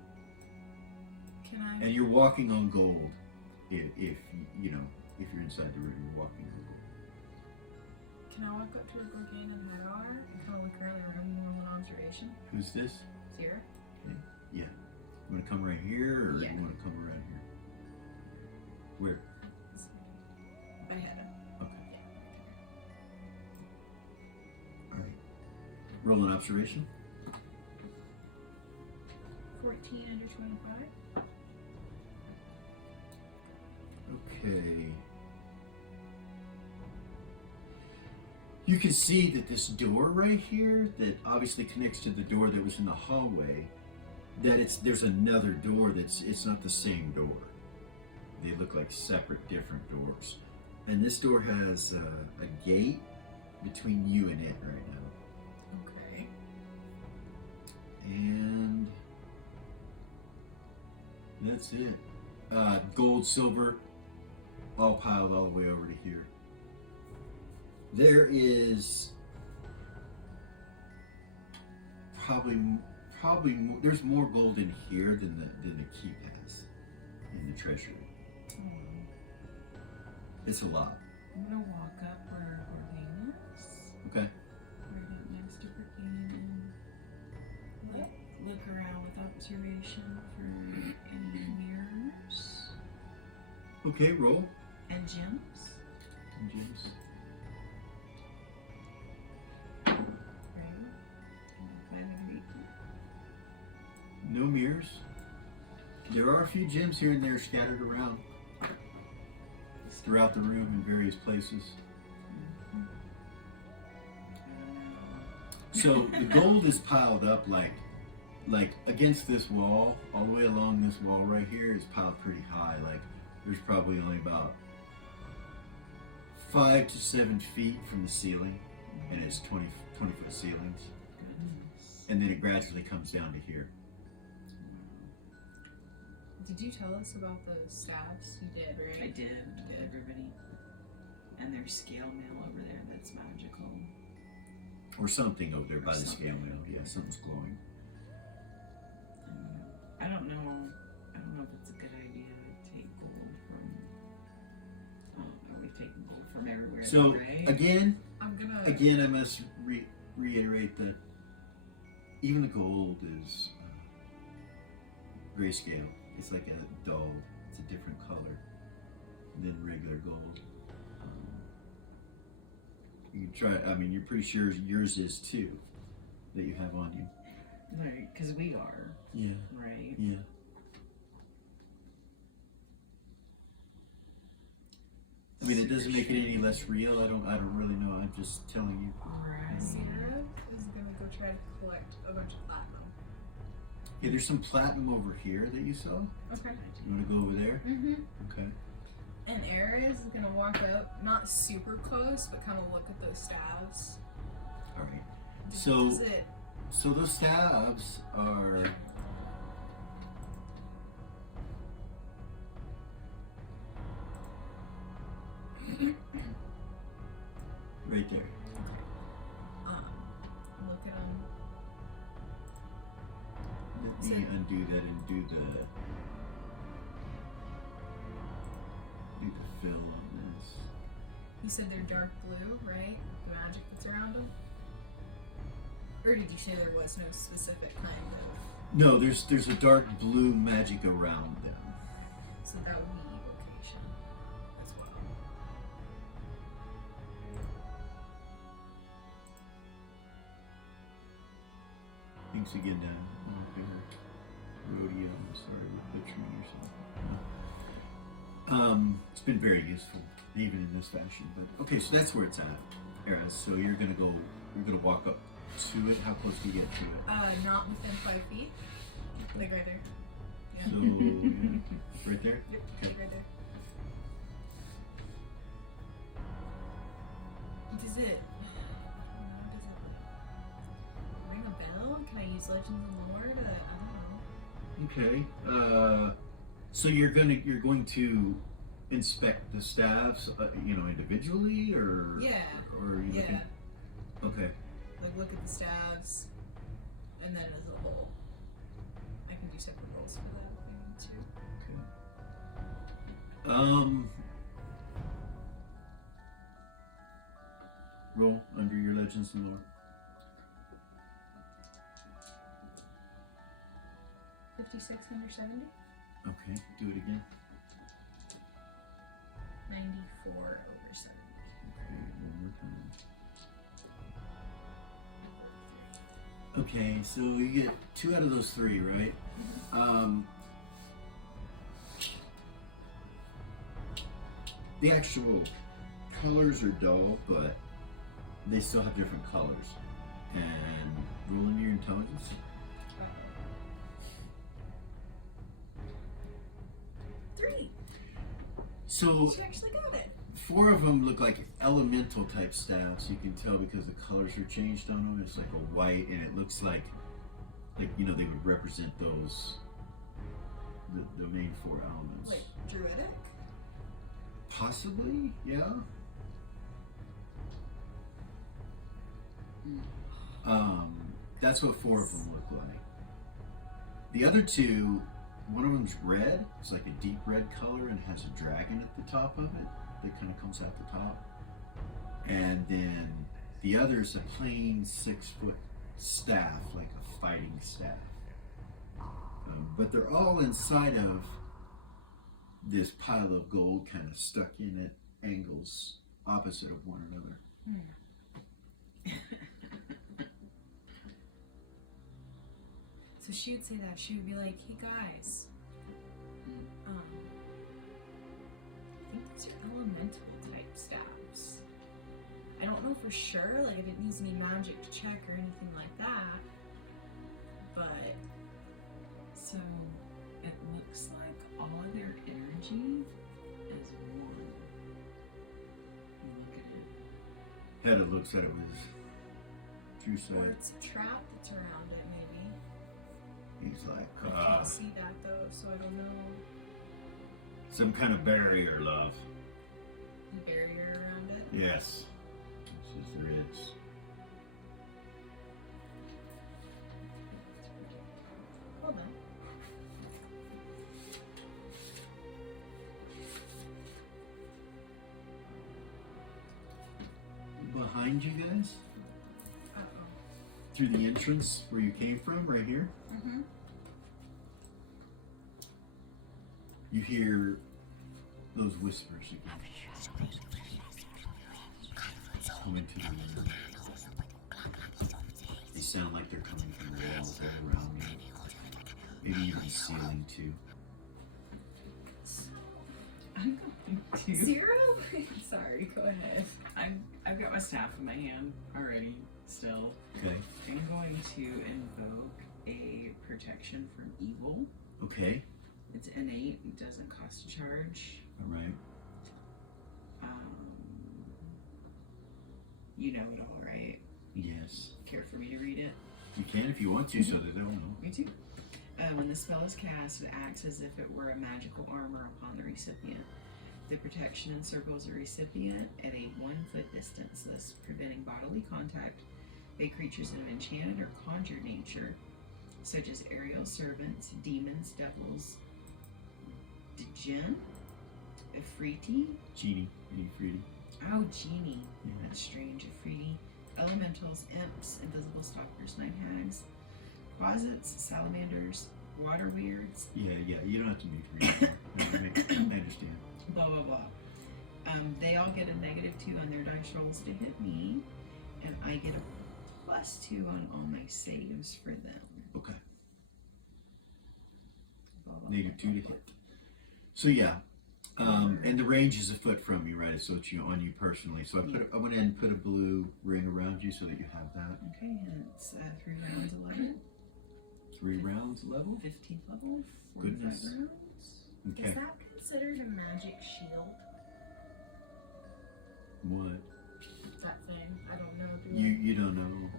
Can I? And you're walking on gold. If you know, if you're inside the room, you're walking on gold. Can I walk up to where Gorgain and Hadar and kind of look around the room more with an observation? Who's this? Zira? Okay. Yeah. You want to come right here, or Yeah. you want to come around here? Where? By Hadar. Okay. All right. Roll an observation. 14 under 25. Okay. You can see that this door right here, that obviously connects to the door that was in the hallway, that there's another door it's not the same door. They look like separate, different doors. And this door has a gate between you and it right now. Okay. And that's it. Gold, silver, all piled all the way over to here. There is probably more, there's more gold in here than the keep has in the treasury. It's a lot. I'm gonna walk up where Gorgain is. Okay. Right up next to Gorgain and look around with observation for any mirrors Okay, roll. and gems. And gems. No mirrors. There are a few gems here and there scattered around throughout the room in various places. So the gold is piled up like against this wall, all the way along this wall right here is piled pretty high. Like there's probably only about 5 to 7 feet from the ceiling, and it's 20 foot ceilings. And then it gradually comes down to here. Did you tell us about the staves? You did, right? I did. Everybody. And there's scale mail over there that's magical. Or something over there by the something. scale wheel. Yeah, something's glowing. I don't know if it's a good idea to take gold from. We've taken gold from everywhere. So right? again, I must reiterate that even the gold is grayscale. It's like a dull. It's a different color than regular gold. You can try. I mean, you're pretty sure yours is too, that you have on you. Right, because we are. Yeah. Right. Yeah. I mean, it doesn't make it any less real. I don't really know. I'm just telling you. Right. Zira is gonna go try to collect a bunch of platinum. Okay, there's some platinum over here that you saw. Okay. You want to go over there? Mm-hmm. Okay. And Ares is gonna walk up, not super close, but kind of look at those staves. All right. Does it? So those staves are. right there. Look at them. Let me undo that and do the fill on this. You said they're dark blue, right? The magic that's around them? Or did you say there was no specific kind of... No, there's a dark blue magic around them. So that would be evocation as well. Thanks again, Dan. Rodeo, sorry, butchering yourself. It's been very useful, even in this fashion. But okay, so that's where it's at. Eras, so you're gonna walk up to it. How close do you get to it? Not within 5 feet. Like right there. Yeah. So yeah, right there. Yep, Okay. like right there. Does it ring a bell? Can I use Legends and Lore to, I don't know. Okay. So you're going to inspect the staffs, individually, or Yeah. or you Yeah. looking- Okay. Like look at the staves, and then as a whole. I can do separate rolls for that if I need to. Roll under your Legends and Lore. 56 under 70? Okay, do it again. 94 over 70. Okay, one more time. Okay, so you get 2 out of those 3, right? The actual colors are dull, but they still have different colors. And roll in your intelligence. Three! So She actually got it! 4 of them look like elemental type staffs. You can tell because the colors are changed on them. It's like a white, and it looks like they would represent those the main 4 elements. Like druidic? Possibly, yeah. That's what 4 of them look like. The other 2, one of them's red. It's like a deep red color and has a dragon at the top of it that kind of comes out the top. And then the other is a plain 6-foot staff, like a fighting staff. But they're all inside of this pile of gold, kind of stuck in at angles opposite of one another. So she would say that. She would be like, hey guys, I think these are elemental type staffs. I don't know for sure, like I didn't use any magic to check or anything like that, but... So it looks like all of their energy is one. You look at it. Hedda looks at it with true Or sight. it's a trap that's around it, maybe. He's like, I can't see that though, so I don't know. some kind of barrier, love. The barrier around it? Yes. This is there is. Hold on. Behind you guys, Uh-oh. through the entrance where you came from, right here, Mm-hmm. you hear those whispers again. Coming to the room. They sound like they're coming from the walls all around you. Maybe even the ceiling too. I'm going to. 0? Sorry, go ahead. I've got my staff in my hand already. Still, Okay. I'm going to invoke a protection from evil. Okay. It's innate. It doesn't cost a charge. All right. You know it all, right? Yes. Care for me to read it? You can if you want to, so that they'll know. Me too. When the spell is cast, it acts as if it were a magical armor upon the recipient. The protection encircles the recipient at a 1 foot distance, thus preventing bodily contact by creatures of enchanted or conjured nature, such as aerial servants, demons, devils, djinn, Afriti. Genie. Ifriti. Oh, genie. That's strange. Afriti. Elementals, imps, invisible stalkers, night hags, quasits, salamanders, water weirds. Yeah, you don't have to make read. I understand. Blah blah blah. They all get a -2 on their dice rolls to hit me, and I get a +2 on all my saves for them. Okay. Blah, blah, -2 to blah, hit. So yeah, and the range is a foot from you, right? So it's on you personally. So I went ahead and put a blue ring around you so that you have that. Okay, and it's 3 rounds 11. 3 rounds level. 15th level. 45 Goodness. rounds. Okay. Is that considered a magic shield? What? That thing? I don't know. You don't know.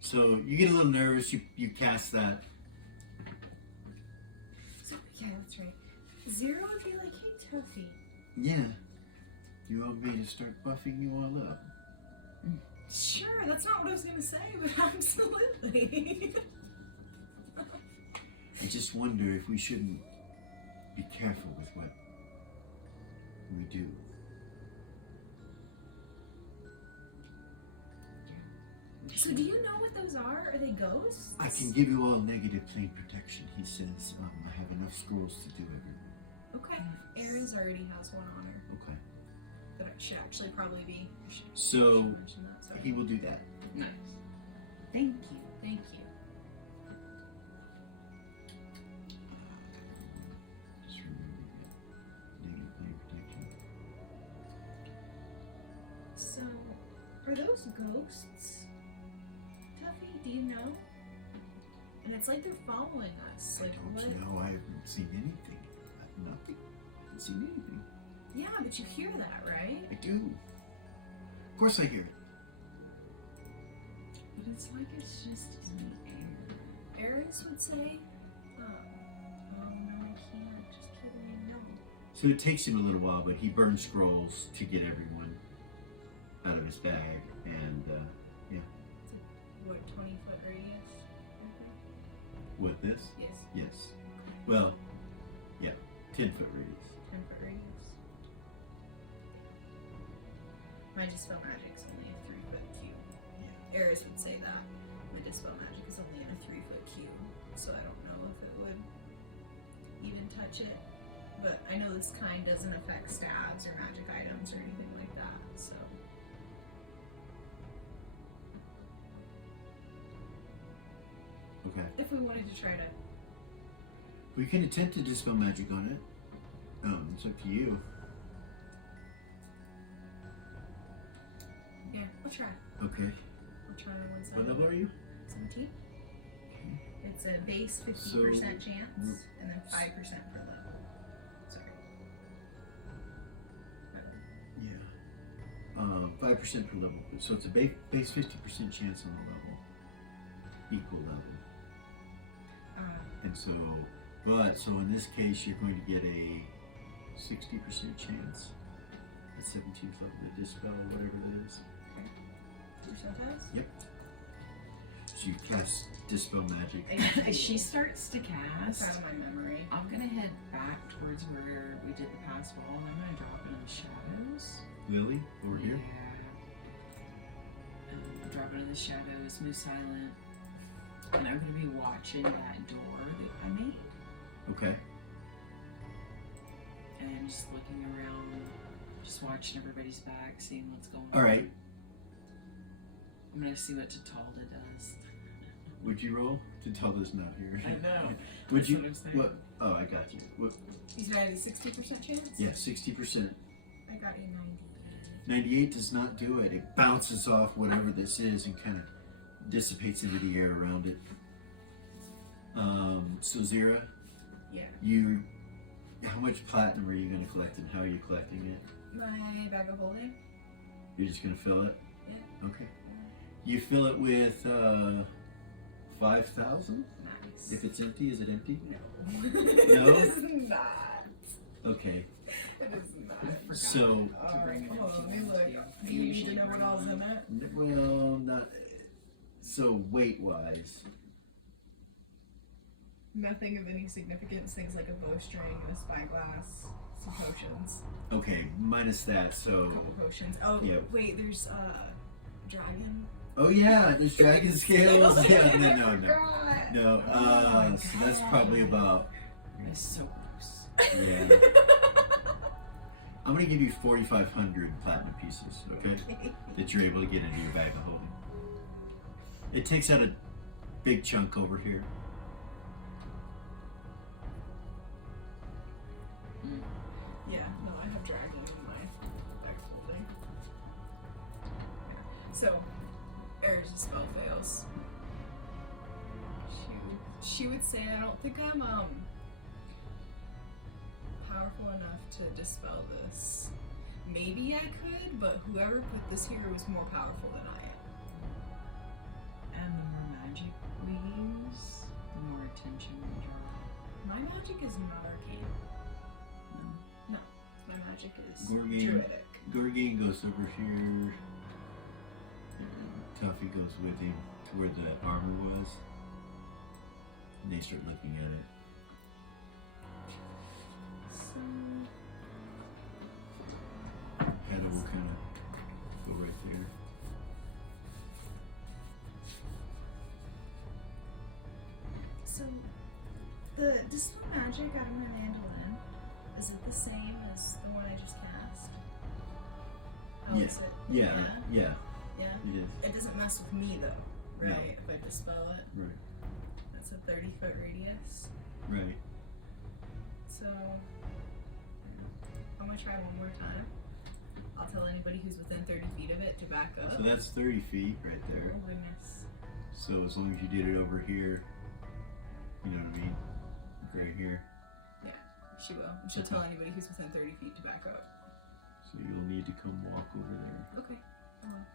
So you get a little nervous. You cast that. So, yeah, that's right. Zero would be like, hey, Tuffy. Yeah. You want me to start buffing you all up? Sure, that's not what I was gonna say, but absolutely. I just wonder if we shouldn't be careful with what we do. So do you know what those are? Are they ghosts? I can give you all negative plane protection. He says I have enough scrolls to do everything. Okay. Aaron's already has one on her. Okay. That should actually probably be. So mention that, sorry. he will do that. Nice. Thank you. Thank you. Just remember that negative plane protection. So, are those ghosts? Tuffy, do you know? And it's like they're following us. Like I what? don't know. I haven't seen anything. Nothing. I haven't seen anything. Yeah, but you hear that, right? I do. Of course I hear it. But it's like it's just in the air. Aries would say, oh no, I can't. Just kidding. No. So it takes him a little while, but he burns scrolls to get everyone out of his bag, and yeah. It's a, what, 20-foot radius? What, this? Yes. Yes. Well, yeah, 10-foot radius. 10-foot radius. My dispel magic's only a 3-foot cube. Yeah. Aries would say that. My dispel magic is only in a 3-foot cube, so I don't know if it would even touch it. But I know this kind doesn't affect stabs or magic items or anything like that, so. Okay. If we wanted to try to. We can attempt to dispel magic on it. It's up to you. Yeah, we'll try. Okay. We'll try on one side. What level are you? 17. Okay. It's a base 50% So, chance, and then 5% per level. Sorry. Yeah. 5% per level. So it's a base 50% chance on the level. Equal level. And so, so in this case, you're going to get a 60% chance at 17th level to dispel whatever it is. Percentiles? Yep. So you cast dispel magic. As she starts to That's cast, out of my memory. I'm gonna head back towards where we did the past wall, and I'm gonna drop into the shadows. Lily, over here. Drop into the shadows, move silent, and I'm gonna be watching that door that I made, Okay. and just looking around, just watching everybody's back, seeing what's going on. All right. I'm gonna see what Tatalda does. Would you roll? Tatalda's not here. I know. Would That's you? what I'm saying. What? Oh, I got you. What? He's got a 60% chance? Yeah, 60%. I got a 90. 98 does not do it. It bounces off whatever this is and kind of dissipates into the air around it. So Zira, Yeah. how much platinum are you going to collect, and how are you collecting it? My bag of holding? You're just going to fill it? Yeah. Okay. You fill it with 5,000? Nice. If it's empty, is it empty? No. No? It is not. Okay. It is not. So, Alright, hold on, let me look. Do you need to know what all's in it? well, not. So, weight-wise. Nothing of any significance. Things like a bowstring and a spyglass, some potions, Okay, minus that, a so. couple potions. Oh, Yeah. wait, there's dragon. Oh, yeah, there's dragon scales. Yeah, no. God. No, so that's probably about. It's so gross. Yeah. I'm gonna give you 4,500 platinum pieces, okay? That you're able to get into your bag of holding. It takes out a big chunk over here. Yeah, no, I have dragon in my bag of holding. So, Eric's spell fails. She would say, I don't think I'm powerful enough to dispel this. Maybe I could, but whoever put this here was more powerful than I am. And the more magic we use, the more attention we draw. My magic is not arcane. No, my magic is Gorgane. druidic. Gorgane goes over here. Tuffy goes with him to where the armor was. And they start looking at it. So, Heather will kind of go right there. so the dispel magic out of my mandolin, is it the same as the one I just cast? How Yeah. is it? Yeah. Yeah? It is. It doesn't mess with me though, No. right? If I dispel it. Right. That's a 30-foot radius. Right. So I'm gonna try one more time. I'll tell anybody who's within 30 feet of it to back up. So that's 30 feet right there. Oh goodness. So as long as you did it over here, you know what I mean? Right here. Yeah, she will. And she'll tell anybody who's within 30 feet to back up. So you'll need to come walk over there. Okay. Hold on.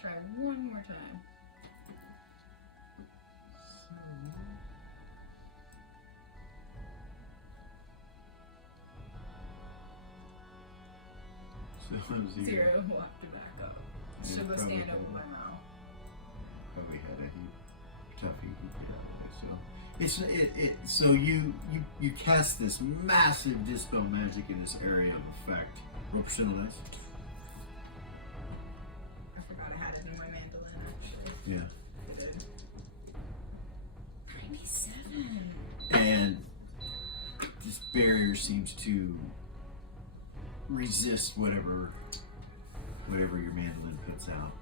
Try one more time. So Zero walk to back up. Yeah, She'll go probably stand up probably. by mouth. Probably had a heat. Tuffy would get out of there. So so you cast this massive dispel magic in this area of effect. What percent of this? I forgot I had it in my mandolin actually. Yeah. I did. 97. And this barrier seems to resist whatever your mandolin puts out.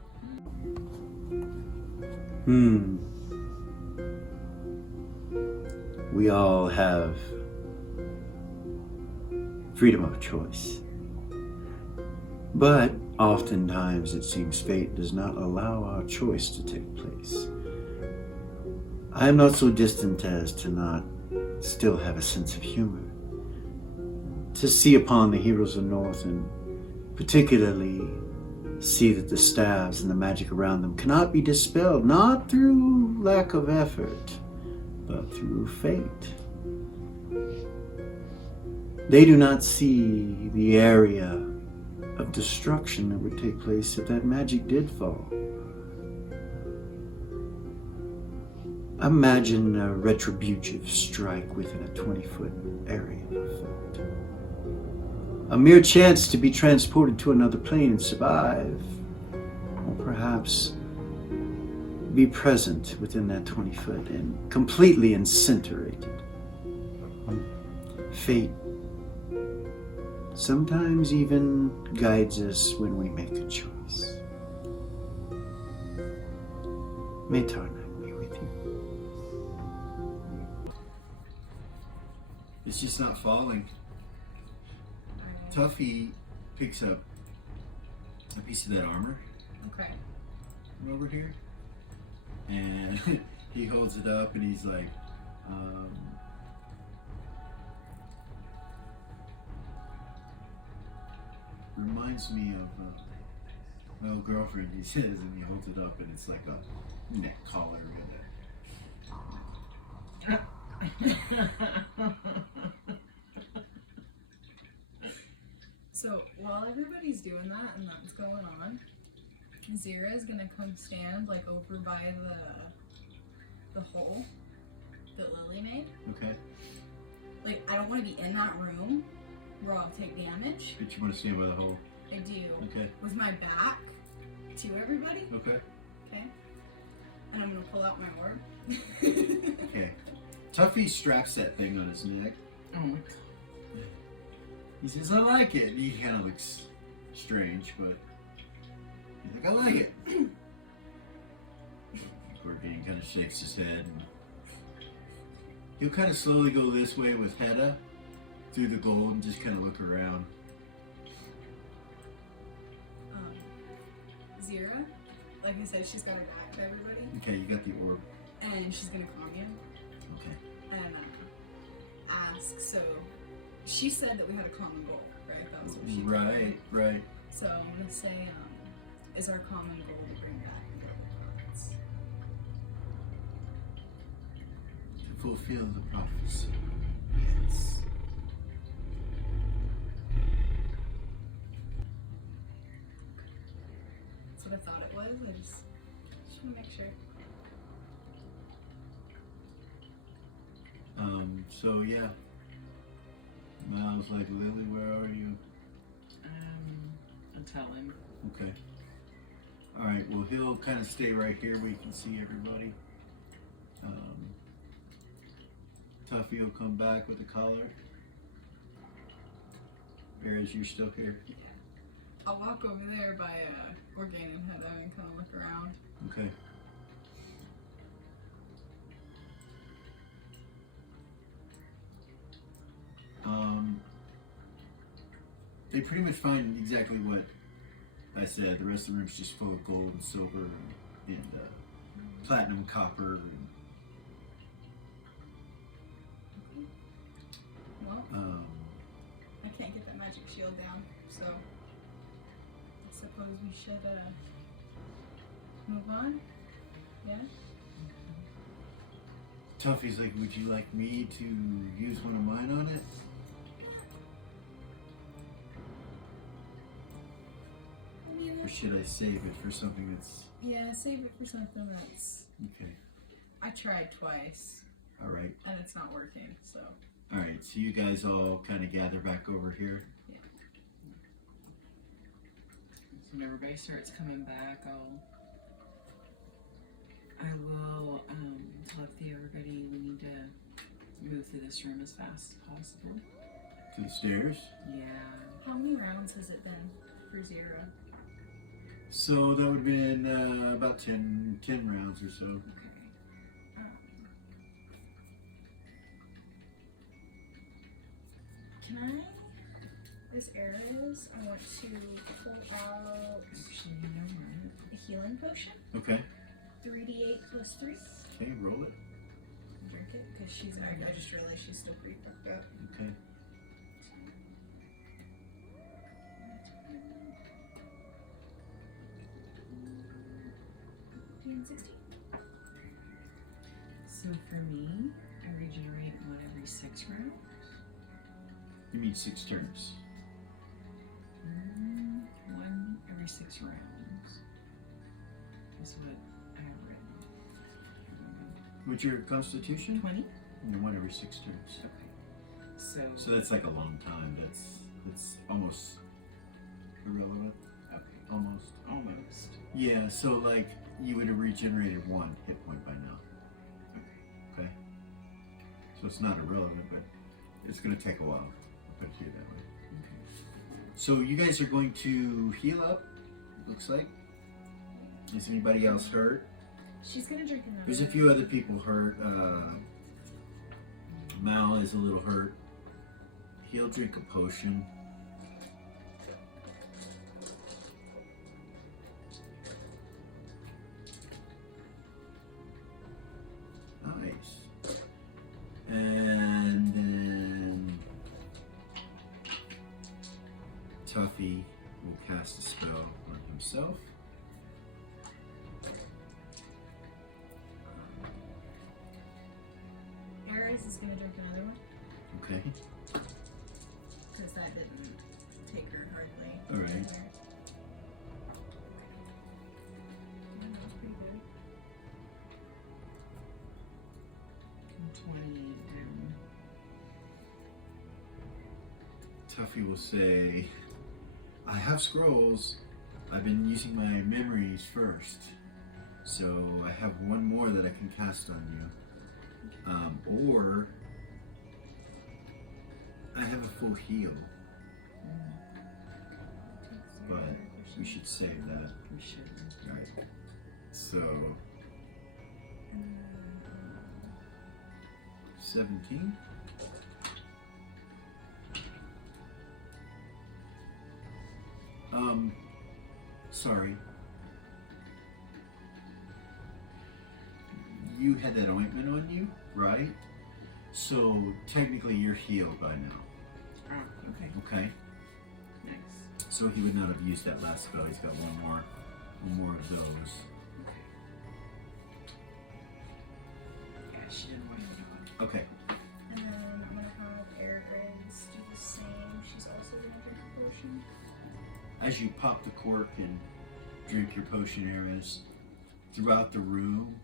We all have freedom of choice. But oftentimes it seems fate does not allow our choice to take place. I am not so distant as to not still have a sense of humor. To see upon the heroes of North and particularly see that the staves and the magic around them cannot be dispelled, not through lack of effort, but through fate. They do not see the area of destruction that would take place if that magic did fall. Imagine a retributive strike within a 20-foot area of effect. A mere chance to be transported to another plane and survive, or perhaps be present within that 20 foot and completely incinerated. Fate sometimes even guides us when we make a choice. May Tarnak be with you. It's just not falling. Tuffy picks up a piece of that armor Okay. from over here, and he holds it up and he's like, reminds me of my old girlfriend, he says, and he holds it up and it's like a neck collar with So while everybody's doing that and that's going on, Zira is gonna come stand like over by the hole that Lily made. Okay. Like I don't want to be in that room where I'll take damage. But you want to stay by the hole? I do. Okay. With my back to everybody. Okay. Okay. And I'm gonna pull out my orb. Okay. Tuffy straps that thing on his neck. Oh. He says, I like it. He kind of looks strange, but he's like, I like it. Gordian kind of shakes his head. And he'll kind of slowly go this way with Hedda through the gold and just kind of look around. Zira, like I said, she's got her back to everybody. Okay, you got the orb. And she's gonna calm you. Okay. And ask, so she said that we had a common goal, right? That was what she told me. Right. So I'm gonna say, is our common goal to bring back the orb cards? To fulfill the prophecy. Yes. That's what I thought it was. I just want to make sure. So yeah. Miles like, Lily, where are you? I'll tell him. Okay. Alright, well he'll kind of stay right here where you can see everybody. Tuffy will come back with the collar. Whereas you're still here. I'll walk over there by Orgain and Hedda and kind of look around. Okay. They pretty much find exactly what I said. The rest of the room's just full of gold and silver and platinum, copper. And, Well, I can't get that magic shield down, so I suppose we should move on. Yeah? Tuffy's like, would you like me to use one of mine on it? I mean, Or should I save it for something that's... yeah, save it for something that's... Okay. I tried twice, Alright. and it's not working, so... Alright, so you guys all kind of gather back over here. Yeah. So when everybody starts coming back, I will tell everybody we need to move through this room as fast as possible. To the stairs. Yeah. How many rounds has it been for Zero? So that would have been about 10 rounds or so. Okay. Can I? This areas, I want to pull out Actually, you know what? a healing potion. Okay. 3d8 plus 3. Okay, roll it. Drink it, because she's. I just realized she's still pretty fucked up. Okay. And 16. So for me, I regenerate one every 6 rounds. You mean 6 turns. One every 6 rounds. Is what I have written. What's your constitution? 20. And 1 every 6 turns. Okay. So that's like a long time. That's almost irrelevant. Okay. Almost. Almost. Yeah, so like you would have regenerated 1 hit point by now. Okay. So it's not irrelevant, but it's gonna take a while. I'll put it here that way. Okay. So you guys are going to heal up, it looks like. Is anybody else hurt? She's gonna drink another. There's a few other people hurt. Mal is a little hurt. He'll drink a potion. Nice. And then Tuffy will cast a spell on himself. Ice is gonna drink another one. Okay. Because that didn't take her hardly. Alright. anywhere. Yeah, that was pretty good. 20 down. Tuffy will say, I have scrolls. I've been using my memories first. So I have one more that I can cast on you. Or I have a full heal. But we should save that. We should. Right. So 17. Sorry. You had that ointment on you, right? So technically you're healed by now. Oh, okay. Okay? Nice. So he would not have used that last spell. He's got one more of those. Yeah, she didn't want to. Okay. And then I'm gonna have Air Grace do the same. She's also gonna drink a potion. As you pop the cork and drink your potion arrows, throughout the room,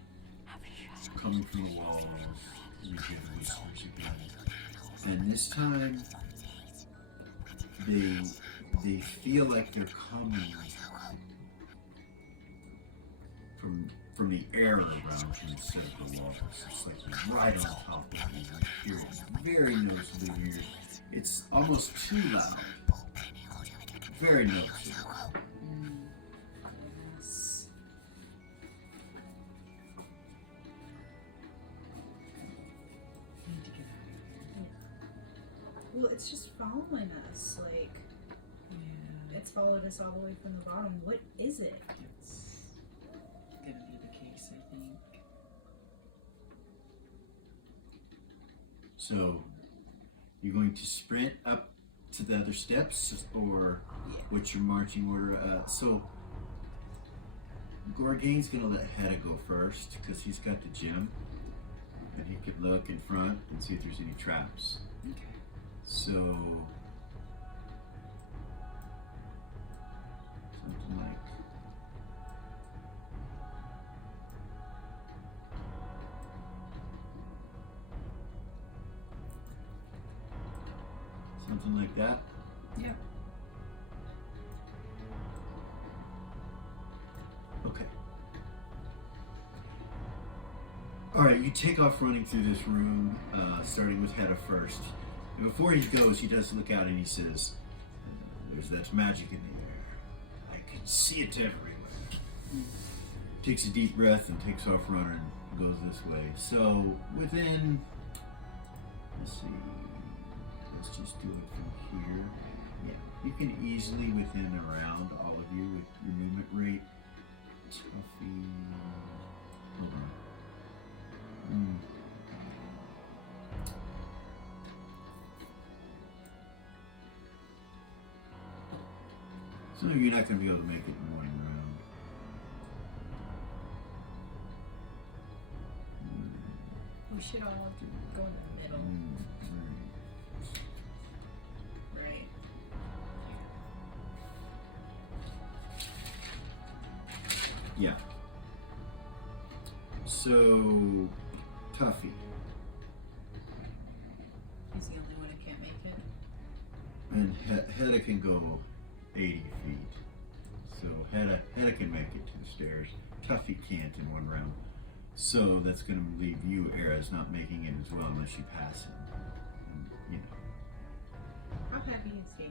coming from the walls, you hear the whispers again. And this time, they feel like they're coming from the air around you instead of the walls. It's like right on top of you. You hear it very noticeably weird. It's almost too loud. Very noticeable. Need to get out of here. Well, it's just following us. Like, Yeah, it's followed us all the way from the bottom. What is it? it's gonna be the case, I think. So, you're going to sprint up to the other steps, or what's your marching order? So, Gorgain's gonna let Hedda go first because he's got the gem, and he can look in front and see if there's any traps. Okay. So, something like. Something like that. Yeah. Okay. Alright, you take off running through this room, starting with Hedda first. And before he goes, he does look out and he says, there's that magic in the air. I can see it everywhere. Takes a deep breath and takes off running and goes this way. So, within, let's see, let's just do it from here. Yeah, you can easily, within around all of you with your movement rate. Tuffy. Hold on. So you're not going to be able to make it in the morning round. We should all have to go in the middle. Right. Yeah. So, Tuffy. He's the only one who can't make it. And Hedda can go 80 feet. So Hedda can make it to the stairs. Tuffy can't in one round. So that's going to leave you, Era's, not making it as well unless you pass him. And, you know. How happy is he?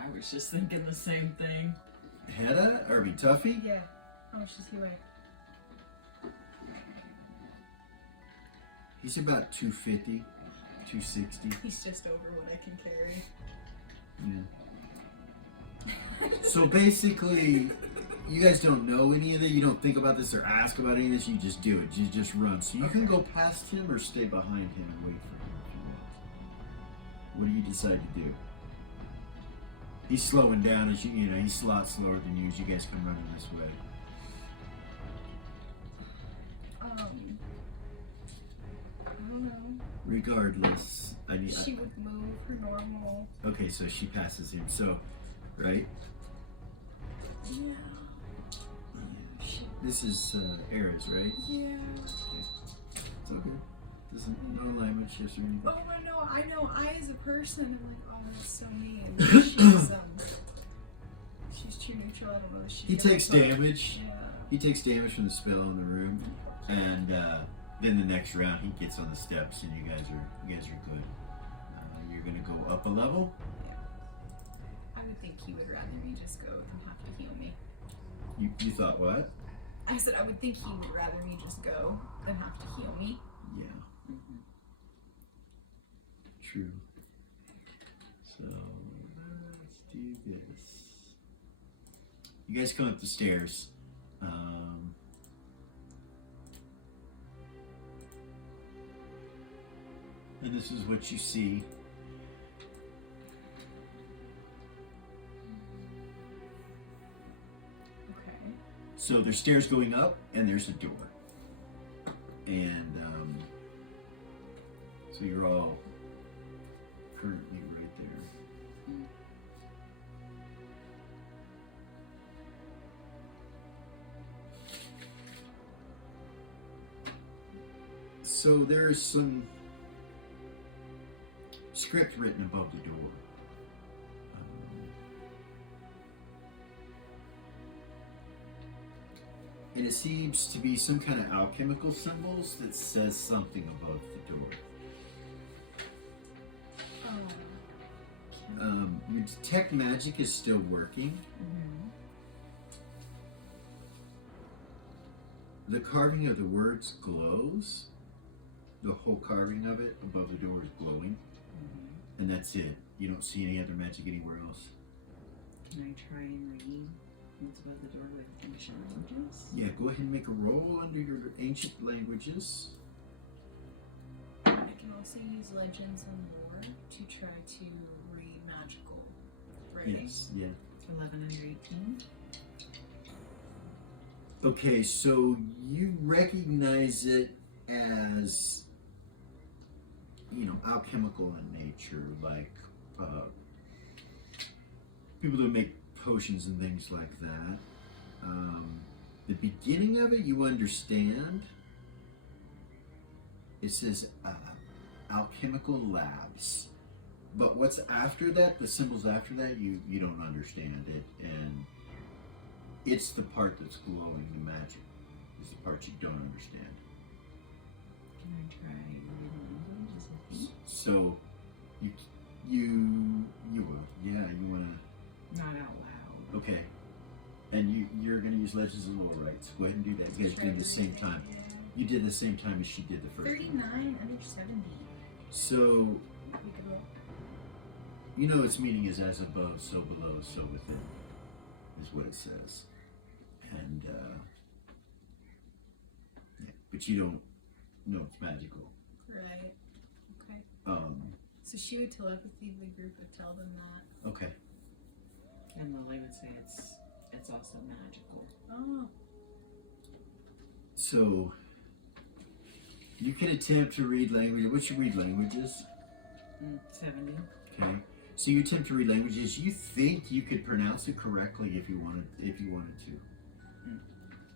I was just thinking the same thing. Hedda? Or Tuffy? Yeah. How much does he weigh? He's about 250, 260. He's just over what I can carry. Yeah. So basically, you guys don't know any of it. You don't think about this or ask about any of this. You just do it. You just run. So you can go past him or stay behind him and wait for him if you want. What do you decide to do? He's slowing down as you know. He's a lot slower than you as you guys come running this way. don't know. Regardless, I need. She would move her normal. Okay, so she passes him. So, right? Yeah. This is Era's, right? Yeah. It's okay. Doesn't no language, yes or anything. Oh, I know. I as a person, I'm like, oh, that's so mean. She's too neutral. I don't know. He takes damage. Yeah. He takes damage from the spell in the room, and then the next round he gets on the steps, and you guys are good. You're gonna go up a level. I would think he would rather me just go than have to heal me. You thought what? I said I would think he would rather me just go than have to heal me. Yeah. True. So let's do this. You guys come up the stairs. And this is what you see. Okay. So there's stairs going up, and there's a door. And so you're all currently right there. So there's some script written above the door. And it seems to be some kind of alchemical symbols that says something above the door. Your detect magic is still working. The carving of the words glows. The whole carving of it above the door is glowing. And that's it. You don't see any other magic anywhere else. Can I try and read what's above the door with ancient languages? Yeah, go ahead and make a roll under your ancient languages. I can also use legends and lore to try to read magical writing. Yes, yeah. 11 under 18. Okay, so you recognize it as, alchemical in nature, like people that make potions and things like that. The beginning of it, you understand. It says alchemical labs. But what's after that, the symbols after that, you don't understand it. And it's the part that's glowing, the magic. It's the part you don't understand. Can I try reading language? Is it deep? So, you will. Yeah, you want to. Not out loud. Okay. And you're going to use Legends of Lore, right? So go ahead and do that. You guys did it at the same time. You did the same time as she did the first 39 one. under 70. So, its meaning is as above, so below, so within, is what it says. And, yeah, but you don't know it's magical. Right. Okay. So she would telepathy, the group would tell them that. Okay. And Lily would say it's also magical. Oh. So, you can attempt to read language. What's your read languages? 70. Okay. So you attempt to read languages. You think you could pronounce it correctly if you wanted to.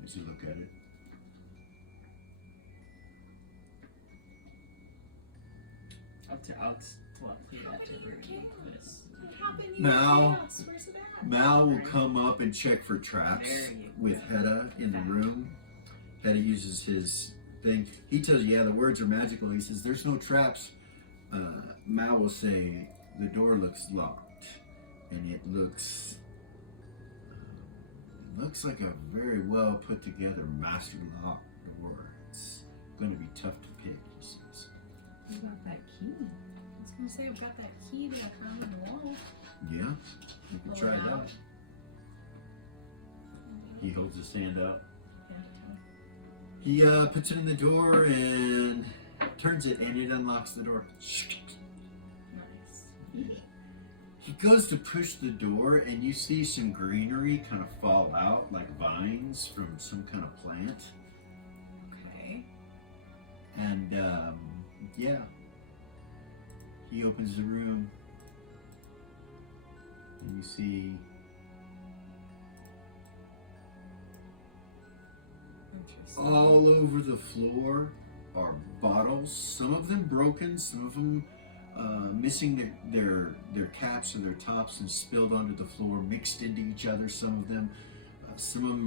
As you look at it. I'll telepathy that to her. Mal will come up and check for traps with Hedda in the room. Hedda uses his thing. He tells you, yeah, the words are magical. He says, there's no traps. Mal will say, the door looks locked. And it looks like a very well put together master lock door. It's going to be tough to pick, he says. What about that key? I was gonna say I've got that key that I found in the wall. Yeah, you can try that. He holds his hand up. He puts it in the door and turns it, and it unlocks the door. Nice. He goes to push the door, and you see some greenery kind of fall out, like vines from some kind of plant. Okay. And Yeah. He opens the room, and you see all over the floor are bottles. Some of them broken, some of them missing their caps and their tops and spilled onto the floor, mixed into each other. Some of them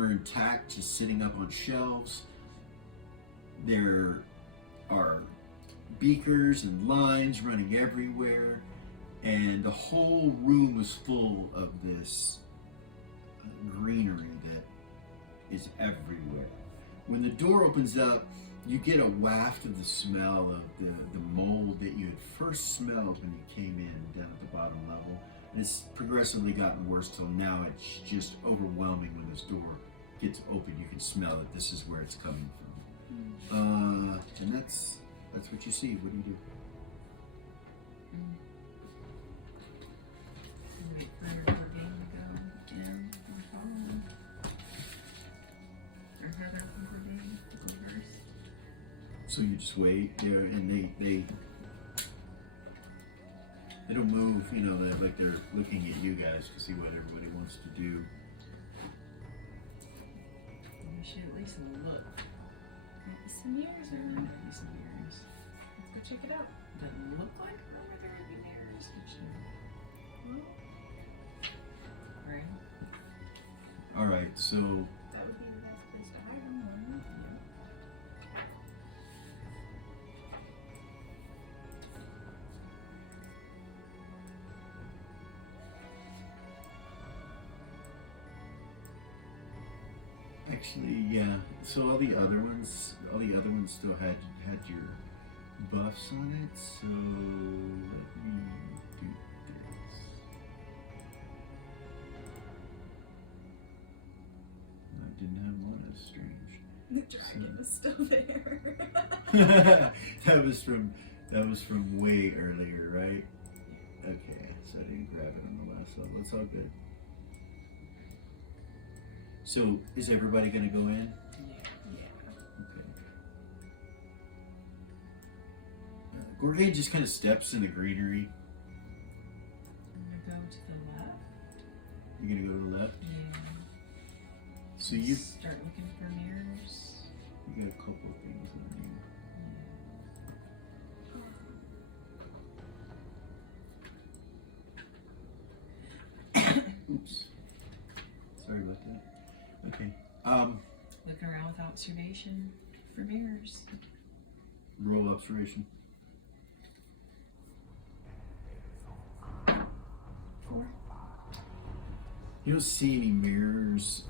are intact, just sitting up on shelves. There are beakers and lines running everywhere, and the whole room is full of this greenery that is everywhere. When the door opens up, you get a waft of the smell of the mold that you had first smelled when you came in down at the bottom level. And it's progressively gotten worse till now it's just overwhelming. When this door gets open, you can smell it. This is where it's coming from. And that's what you see. What do you do? Wait for her game to go in and follow. Or have that for her game go first. So you just wait there, and they don't move. You know, they're like they're looking at you guys to see what everybody wants to do. We should at least look. Maybe some mirrors There around. might be some mirrors. Let's go check it out. Doesn't look like room where there would be mirrors. Well, Right? All right, so that would be the best place to hide them. wouldn't it? actually, yeah. So all the other ones still had your buffs on it. So let me do this. I didn't have one. That's strange. The dragon was still there. that was from way earlier, right? Okay, so I didn't grab it on the last level. It's all good. So is everybody gonna go in? Yeah. Okay. Gorgain just kind of steps in the greenery. I'm gonna go to the left. You're gonna go to the left. Yeah. So you Start looking for mirrors. got a couple of things in there. Oops. Sorry about that. Okay. Looking around with observation for mirrors. Roll observation. 4. You don't see any mirrors.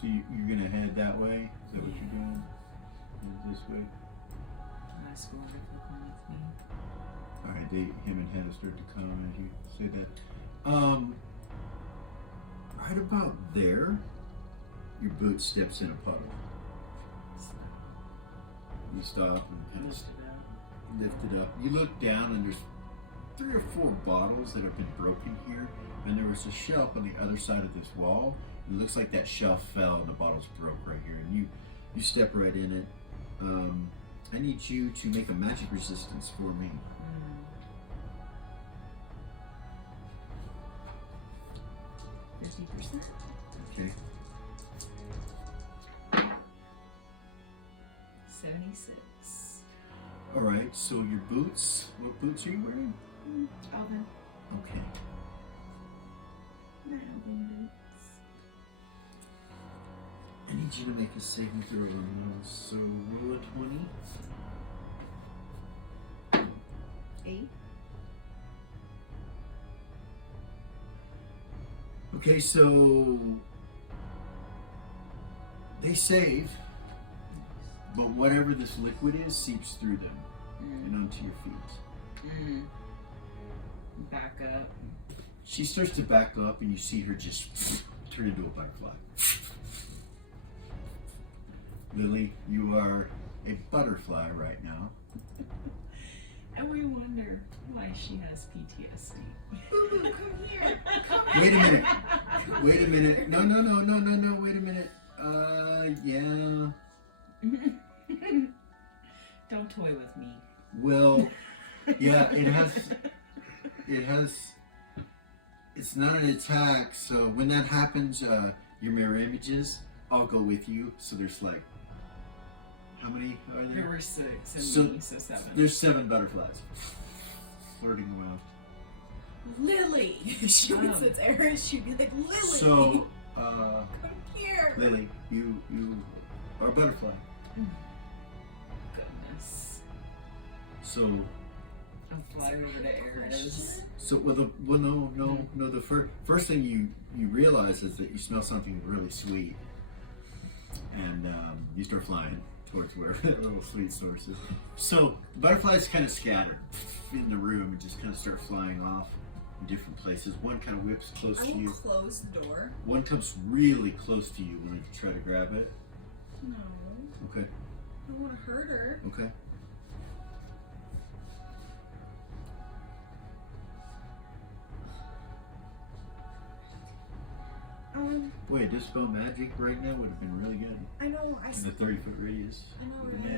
So you're gonna head that way? Is that what you're doing? Head this way? My school to flip on with me. Alright, him and Hannah start to come as you say that. Right about there, your boot steps in a puddle. You stop and kind of lift it up. You look down and there's 3 or 4 bottles that have been broken here, and there was a shelf on the other side of this wall. It looks like that shelf fell and the bottles broke right here, and you step right in it. I need you to make a magic resistance for me. 50%. Okay. 76. All right. So your boots. What boots are you wearing? Alvin. Okay. My Alvin boots. I need you to make a saving throw on those. So roll a 20. 8. Okay, so they save, but whatever this liquid is seeps through them and onto your feet. Back up. She starts to back up, and you see her just turn into a butterfly. Lily, you are a butterfly right now. And we wonder why she has PTSD. Boo Boo, come here. Come Wait a here. minute. Wait a minute. No. Wait a minute. Yeah. Don't toy with me. Well, yeah, it has, it's not an attack, so when that happens, your mirror images, I'll go with you, so there's like, how many are there? There were 6 and So- me, so 7. There's 7 butterflies flirting around. Lily. She would sit there and she'd be like, Lily. So, come here. Lily, you are a butterfly. Goodness. So, I'm flying over to Eris. so no. The first thing you realize is that you smell something really sweet, and you start flying towards where that little sweet source is. So butterflies kind of scatter in the room and just kind of start flying off in different places. One kind of whips close I to will you. close the door. One comes really close to you when you try to grab it. No. Okay. I don't want to hurt her. Okay. Boy, to spell magic right now would have been really good. I know. In the 30-foot radius. I know, With a right?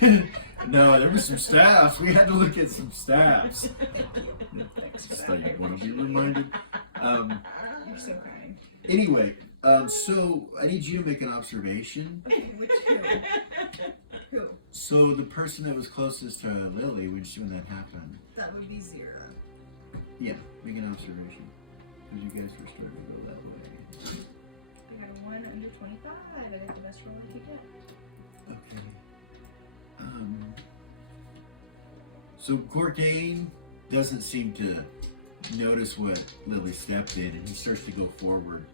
mandolin. No, there were some staffs. We had to look at some staffs. Thank you. Thanks for Just that. thought you'd want to be reminded. You're so kind. Anyway, so I need you to make an observation. Okay, which who? So the person that was closest to Lily when that happened. That would be Zira. Yeah, make an observation. Because you guys were starting to go that way. I got a 1 under 25. I got the best roll I could get. Okay. So Gorgain doesn't seem to notice what Lily stepped in, and he starts to go forward.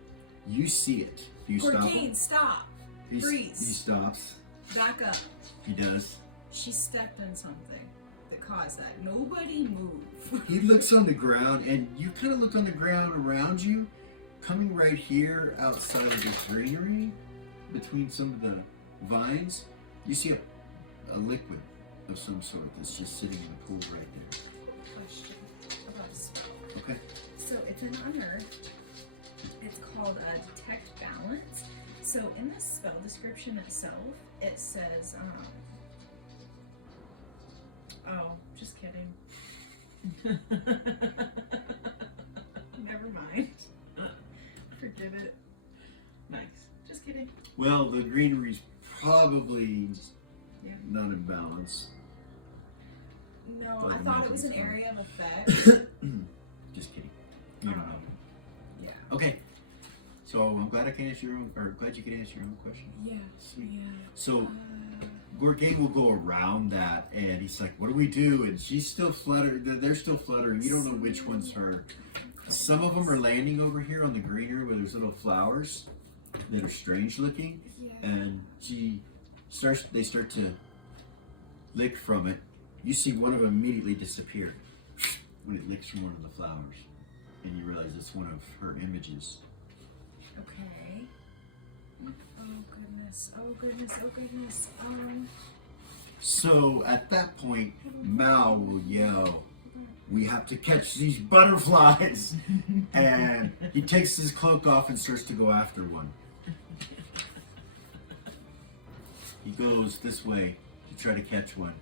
You see it. Do you stop him? Gorgain, stop. He Freeze. stops. Back up. He does. She stepped in something that caused that. Nobody move. He looks on the ground, and you kind of look on the ground around you, coming right here outside of the greenery, between some of the vines. You see a liquid of some sort that's just sitting in the pool right there. Question about a spell. Okay. So it's an unearthed. It's called Detect Balance. So in the spell description itself, it says, oh, just kidding. Never mind. Forget it. Nice. Just kidding. Well, the greenery's probably Yeah. not in balance. No, Thought I the thought magic it was was an fine. area of effect. Just kidding. You don't know. Yeah. Okay. So I'm glad I can answer your own, or glad you could answer your own question. Yeah. Sweet. Yeah. So Gorgain will go around that, and he's like, "What do we do?" And she's still fluttering. They're still fluttering. You don't know which one's her. Some of them are landing over here on the greenery where there's little flowers that are strange looking, Yeah. and they start to lick from it. You see one of them immediately disappear when it licks from one of the flowers, and you realize it's one of her images. Okay. Oh goodness. Oh goodness. Oh goodness. So at that point, Mao will yell, "We have to catch these butterflies!" And he takes his cloak off and starts to go after one. He goes this way to try to catch one.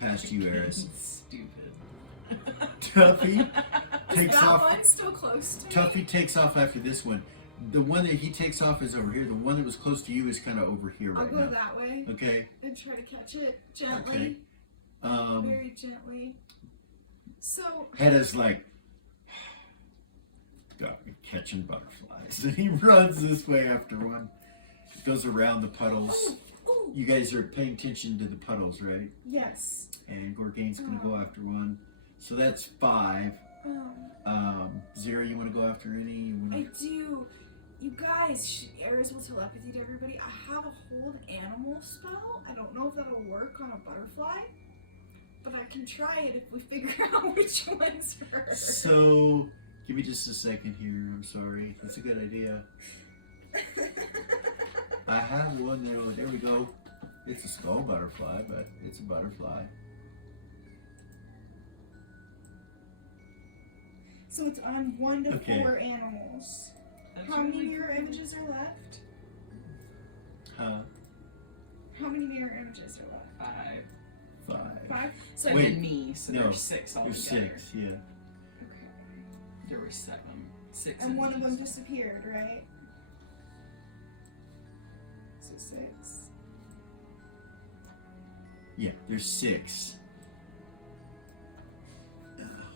Past you, Eris. Stupid. Tuffy Is takes that off. one still close to me? Tuffy takes off after this one. The one that he takes off is over here. The one that was close to you is kind of over here I'll right go now. that way Okay. and try to catch it gently. Okay. Very gently. So Hedda's like, "God, you're catching butterflies," and he runs this way after one. Goes around the puddles. ooh, You guys are paying attention to the puddles, right? yes. And Gorgain's gonna go after one. So that's 5. Zero, you want to go after any? You I wanna... do. You guys, Eris will telepathy to everybody. I have a hold animal spell. I don't know if that'll work on a butterfly, but I can try it if we figure out which one's her. So, give me just a second here. I'm sorry. That's a good idea. I have one there. There we go. It's a skull butterfly, but it's a butterfly. So it's on 1 to Okay. 4 animals. That's How many really mirror cool. images are left? Huh? How many mirror images are left? 5. 5. 5? So And Wait, then me, so no, there's 6 You're altogether. 6, yeah. There were 7. 6 And one of them images. disappeared, right? So 6. Yeah, there's 6.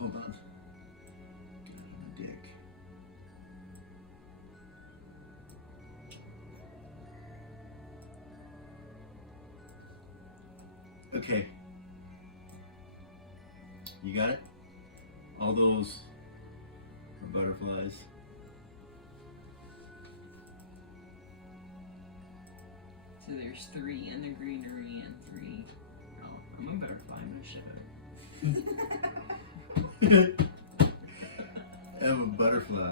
Hold on. Dick. Okay. You got it? All those are butterflies. So there's 3 in the greenery and 3. Oh, I'm a butterfly. I'm gonna ship it. I'm a butterfly.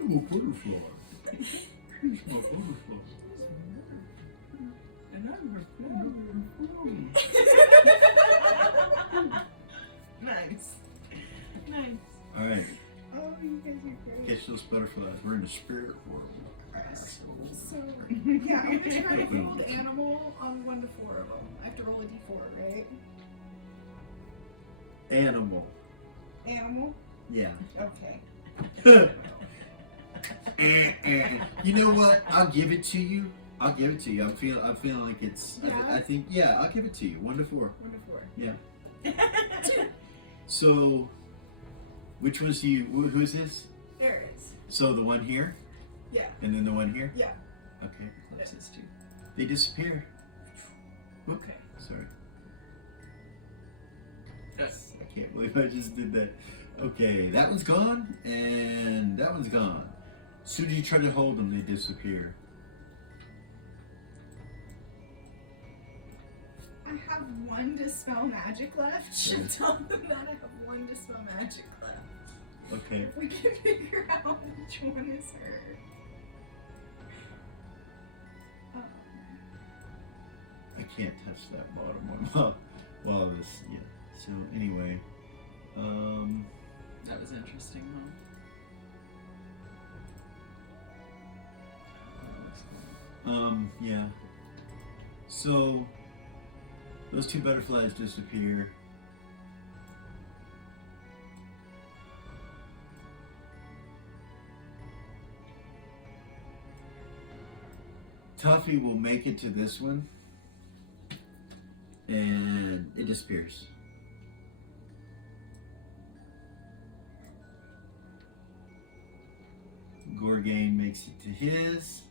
I'm a butterfly. Here's my butterfly. And I'm a Nice. Nice. Alright, Oh, you guys are great. catch those butterflies. We're in the spirit world. So, yeah, I'm gonna try to hold animal on 1 to 4 of them. I have to roll a d4, right? Animal. Animal? Yeah. Okay. You know what? I'll give it to you. I'm feeling like it's. Yeah? I think. Yeah, I'll give it to you. 1 to 4. 1 to 4. Yeah. So, which one's you? Who's this? There it is. So the one here, Yeah. and then the one here. Yeah. Okay. Closest to. They disappear. Whoop. Okay. Sorry. Yes. I can't believe I just did that. Okay, that one's gone, and that one's gone. As soon as you try to hold them, they disappear. I have 1 dispel magic left. Should tell them that I have 1 dispel magic left. Okay. If we can figure out which one is her. I can't touch that bottom one while this. Yeah. So anyway, That was interesting, huh? yeah. So those 2 butterflies disappear. Tuffy will make it to this one, and it disappears. Gorgain makes it to his.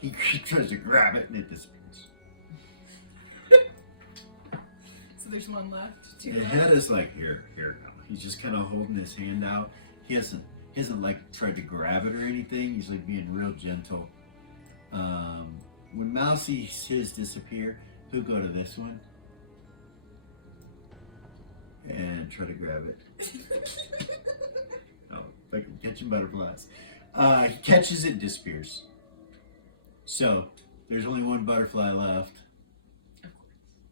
He tries to grab it, and it disappears. So there's 1 left. 2 The left. head is like here. Now. He's just kind of holding his hand out. He hasn't like tried to grab it or anything. He's like being real gentle. When Mouse sees his disappear, he'll go to this one and try to grab it. Oh, like I'm catching butterflies. He catches it, disappears. So there's only 1 butterfly left.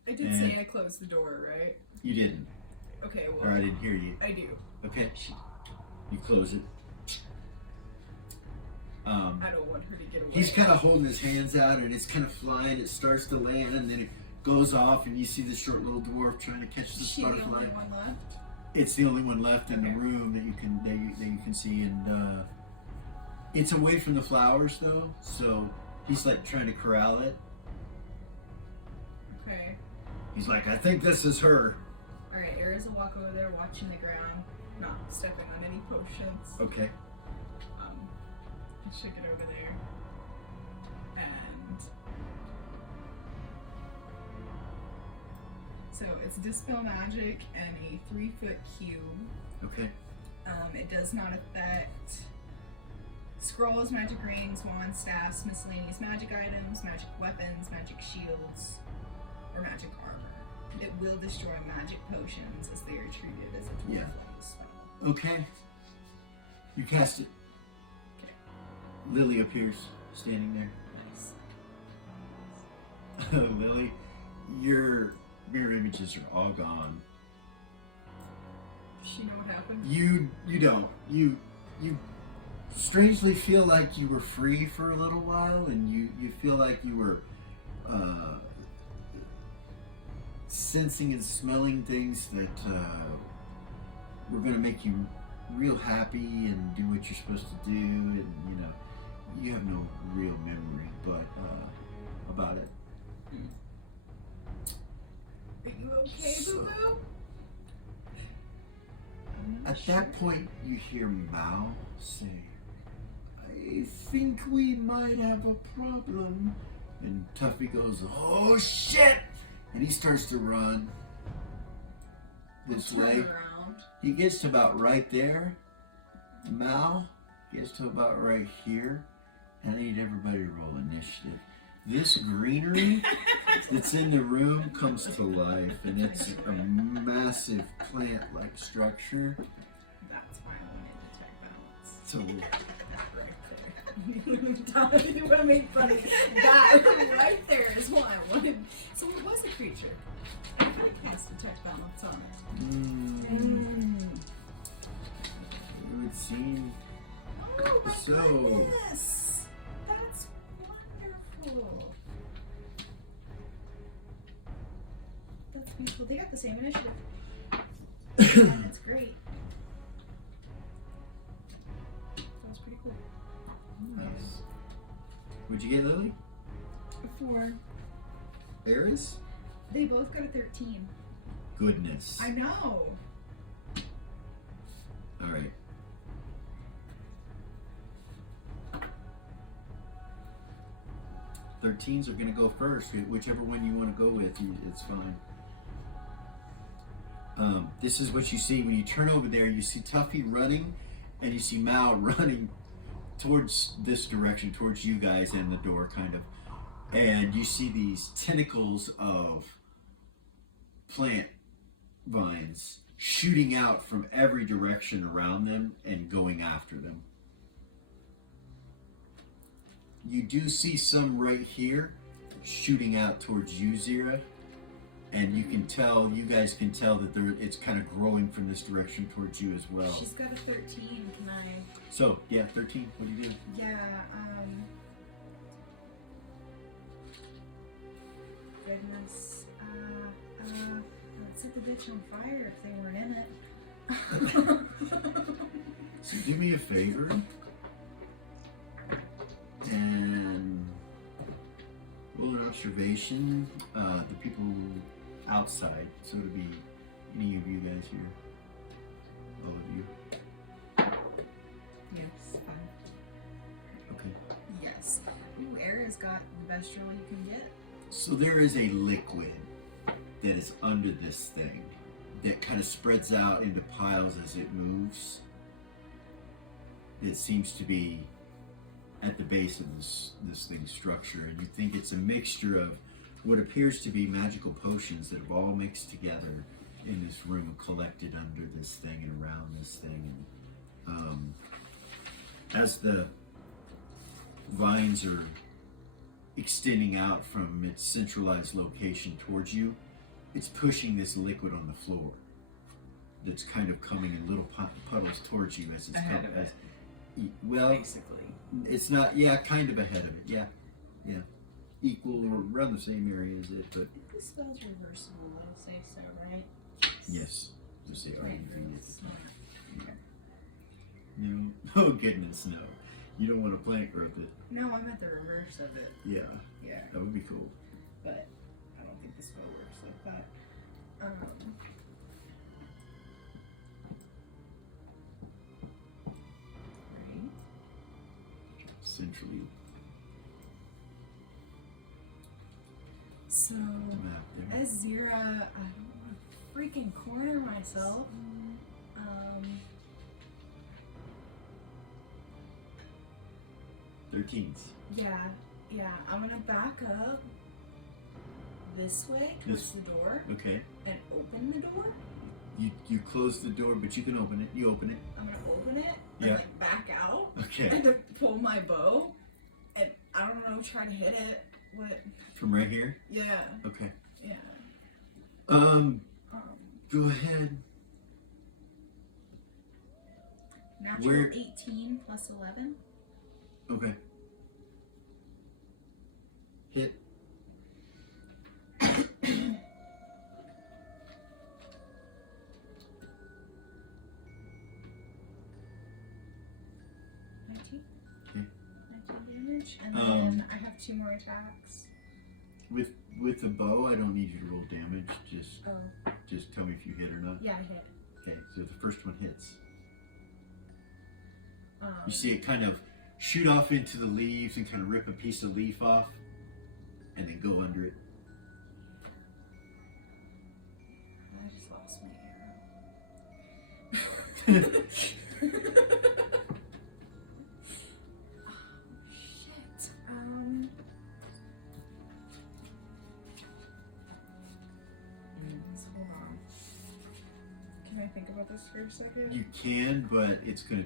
I did And- say I closed the door, right? You didn't, Okay, well. or I didn't hear you. I do. Okay, you close it. I don't want her to get away. He's kind of holding his hands out, and it's kind of flying. It starts to land, and then it goes off, and you see the short little dwarf trying to catch Is this she the butterfly. only one left? It's the only one left in the Okay. room that you can see, and it's away from the flowers though. So he's like trying to corral it. Okay. He's like, I think this is her. Alright, Ares will walk over there watching the ground, not stepping on any potions. Okay. And shook it over there. And so it's Dispel Magic and a 3-foot cube. Okay. It does not affect scrolls, magic rings, wands, staffs, miscellaneous magic items, magic weapons, magic shields, or magic armor. It will destroy magic potions as they are treated as a dwarf Yeah. level spell. Okay. You cast it. Okay. Lily appears. standing there. Nice. Lily, your mirror images are all gone. Does she know what happened? You don't. You strangely feel like you were free for a little while, and you feel like you were sensing and smelling things that were going to make you real happy and do what you're supposed to do, and you have no real memory about it. Are you okay, So- Boo Boo? At that point, you hear Mao say, "I think we might have a problem." And Tuffy goes, "Oh shit!" And he starts to run this Turn way. around. He gets to about right there. Mao gets to about right here. And I need everybody to roll initiative. This greenery that's in the room comes to life, and it's a massive plant-like structure. That's why I wanted to check balance. So I didn't want to make fun of that right there is why I wanted. So it was a creature. I could have cast detect balance on it. it would seem Oh my So- goodness! That's wonderful. That's beautiful. They got the same initiative. That's great. That was pretty cool. nice. What'd you get, Lily? 4. Eris? They both got a 13. Goodness. I know. All right. Thirteens are gonna go first. Whichever one you want to go with, it's fine. This is what you see when you turn over there. You see Tuffy running, and you see Mao running towards this direction, towards you guys and the door, kind of. And you see these tentacles of plant vines shooting out from every direction around them and going after them. You do see some right here shooting out towards you, Zira, and you guys can tell that it's kind of growing from this direction towards you as well. She's got a 13. Can I? So, yeah, 13, what do you do? Yeah, goodness. Let's set the bitch on fire if they weren't in it. So do me a favor and roll an observation. The people outside, so it'll be any of you guys here. All of you. Yes. Okay. Yes. Ooh, Era's got the best roll you can get. So there is a liquid that is under this thing that kind of spreads out into piles as it moves. It seems to be at the base of this thing's structure, and you think it's a mixture of what appears to be magical potions that have all mixed together in this room and collected under this thing and around this thing. And, as the vines are extending out from its centralized location towards you, it's pushing this liquid on the floor that's kind of coming in little puddles towards you as it's Ahead coming. of it. Well, Basically. it's not, yeah, kind of ahead of it, yeah. Equal or around the same area as it, but This spell's reversible, I'll say so, right? yes, just say, are you doing it? Okay. No, oh goodness, no. You don't want to plant growth it. No, I'm at the reverse of it. Yeah, Yeah, that would be cool. but I don't think the spell works like that. Right. Centrally So, map there. as Zira, I don't want to freaking corner myself. 13s. Yeah, I'm gonna back up this way towards the door Okay. and open the door. You close the door, but you can open it. You open it. I'm gonna open it Yeah. and like back out Okay. and to pull my bow. And I don't know, try to hit it. What? From right here? Yeah. Okay. Yeah. Go ahead. Natural Where- 18 plus 11. Okay. Hit. Okay. 19 damage. And Um, then I have 2 more attacks. With the bow, I don't need you to roll damage. Oh. Just tell me if you hit or not. Yeah, I hit. Okay, so the first one hits. Um, You see it kind of shoot off into the leaves and kind of rip a piece of leaf off, and then go under it. I just lost my arrow. Shit. Hold on. Can I think about this for a second? You can, but it's gonna.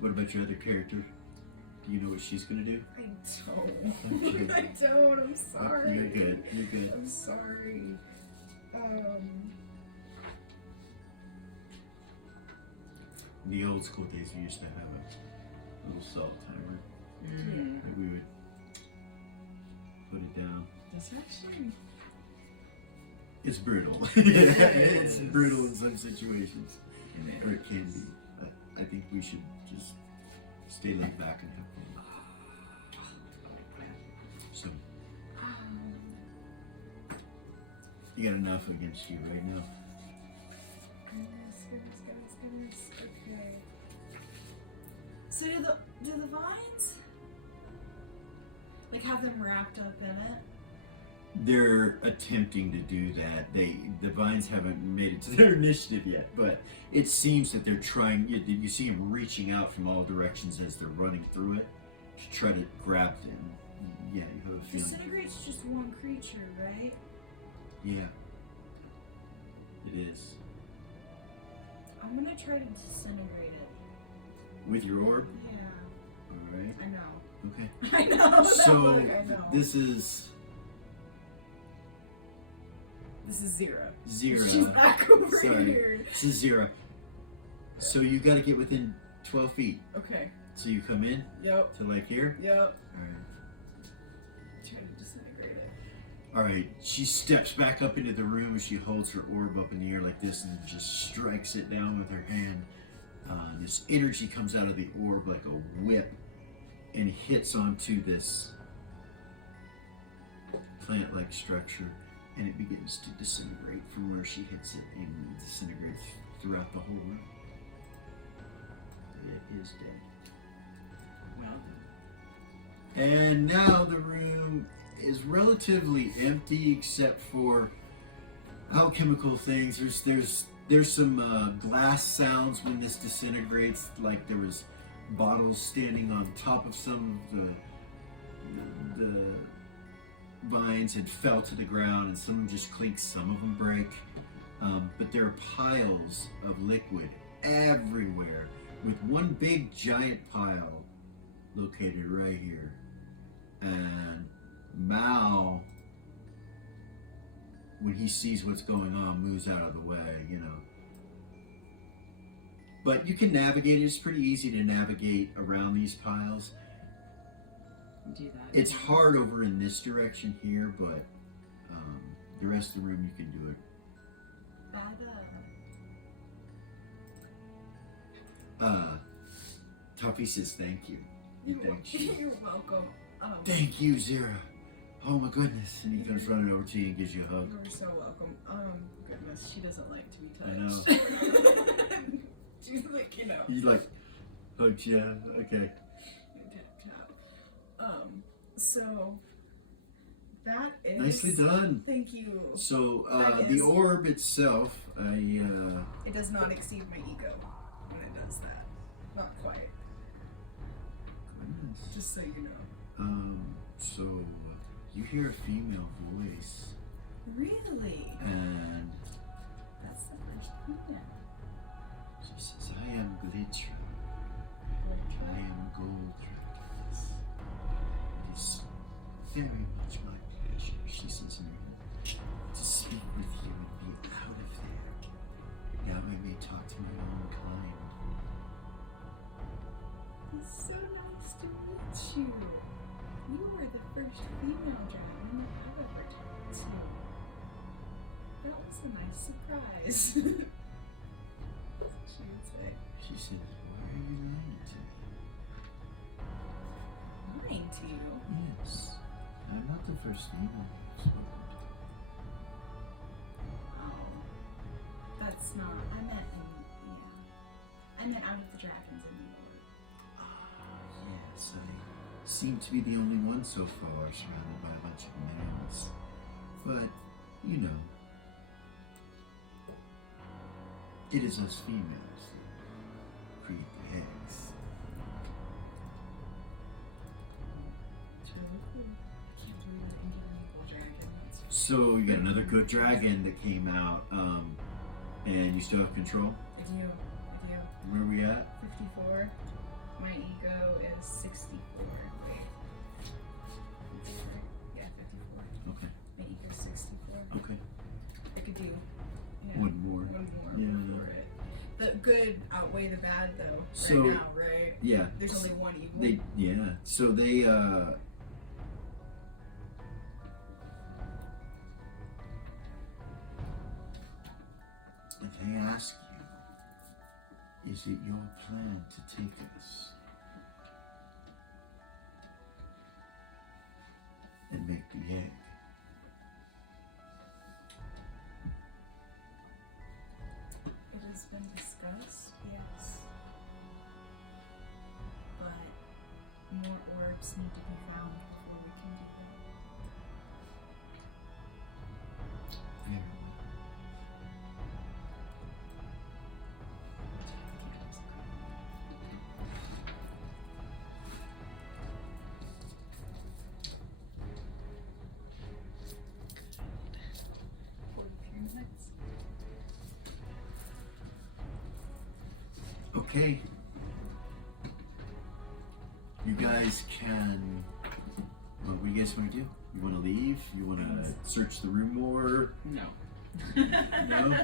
What about your other character? Do you know what she's gonna do? I don't. Okay. I don't. I'm sorry. You're good. You're good. I'm sorry. In the old school days, we used to have a little salt timer. And we would put it down. That's actually. It's brutal. It's brutal in some situations, or it can be. I think we should just stay laid back and have fun. So, you got enough against you right now. Goodness. Okay. So do the vines like have them wrapped up in it? They're attempting to do that. The vines haven't made it to their initiative yet, but it seems that they're trying. You see them reaching out from all directions as they're running through it to try to grab them. Yeah, you have a feeling. Disintegrate's just one creature, right? Yeah, it is. I'm gonna try to disintegrate it. With your orb? Yeah. All right. I know. Okay. I know. So I know. this is This is 0. 0. She's back over Sorry. here. This is 0. So you got to get within 12 feet. Okay. So you come in Yep. to like here. Yep. All right. Try to disintegrate it. All right. She steps back up into the room and she holds her orb up in the air like this and just strikes it down with her hand. This energy comes out of the orb like a whip and hits onto this plant-like structure, and it begins to disintegrate from where she hits it and disintegrates throughout the whole room. It is dead. Well, And now the room is relatively empty except for alchemical things. There's some glass sounds when this disintegrates, like there was bottles standing on top of some of the vines and fell to the ground, and some of them just clink, some of them break. But there are piles of liquid everywhere, with one big giant pile located right here. And Mao, when he sees what's going on, moves out of the way, you know. But you can navigate. It's pretty easy to navigate around these piles. do that. It's hard over in this direction here, but the rest of the room you can do it. Tuffy says thank you. He thanks you. You're welcome. Thank you, Zira. Oh my goodness. And he comes running over to you and gives you a hug. You're so welcome. Goodness, she doesn't like to be I know. touched. She's like, you know. He's like, hugs you. Okay. So that is Nicely done. Thank you. So That the is- orb itself, It does not exceed my ego when it does that. Not quite. Just so you know. So you hear a female voice, Really? and That's the first time. she says, "I am Glitra. I am Goldrick. It is Very much my pleasure, she says, to speak with you and be out of there. Now we may talk to my own kind. It's so nice to meet you. You were the first female dragon I've ever talked to. That was a nice surprise. That's what she would say. She said, why are you lying to me? Lying to you? Yes, I'm not the first female you've spoken to. Oh. That's not. I meant I meant out of the dragons in the world. Yes, I seem to be the only one so far surrounded by a bunch of males. But, you know, it is us females that create the eggs. So you got another good dragon that came out, and you still have control? I do. Where are we at? 54. My ego is 64. Wait. Yeah, 54. Okay. My ego is 64. Okay. I could do One more. Yeah. before it. The good outweigh the bad though. So, right now, right? Yeah. There's only one evil. So they if they ask you, is it your plan to take us and make the egg? It has been discussed, yes. But more orbs need to be found before we can do that. Very well. Okay. You guys can. Well, what do you guys want to do? You want to leave? You want to search the room more? No. No?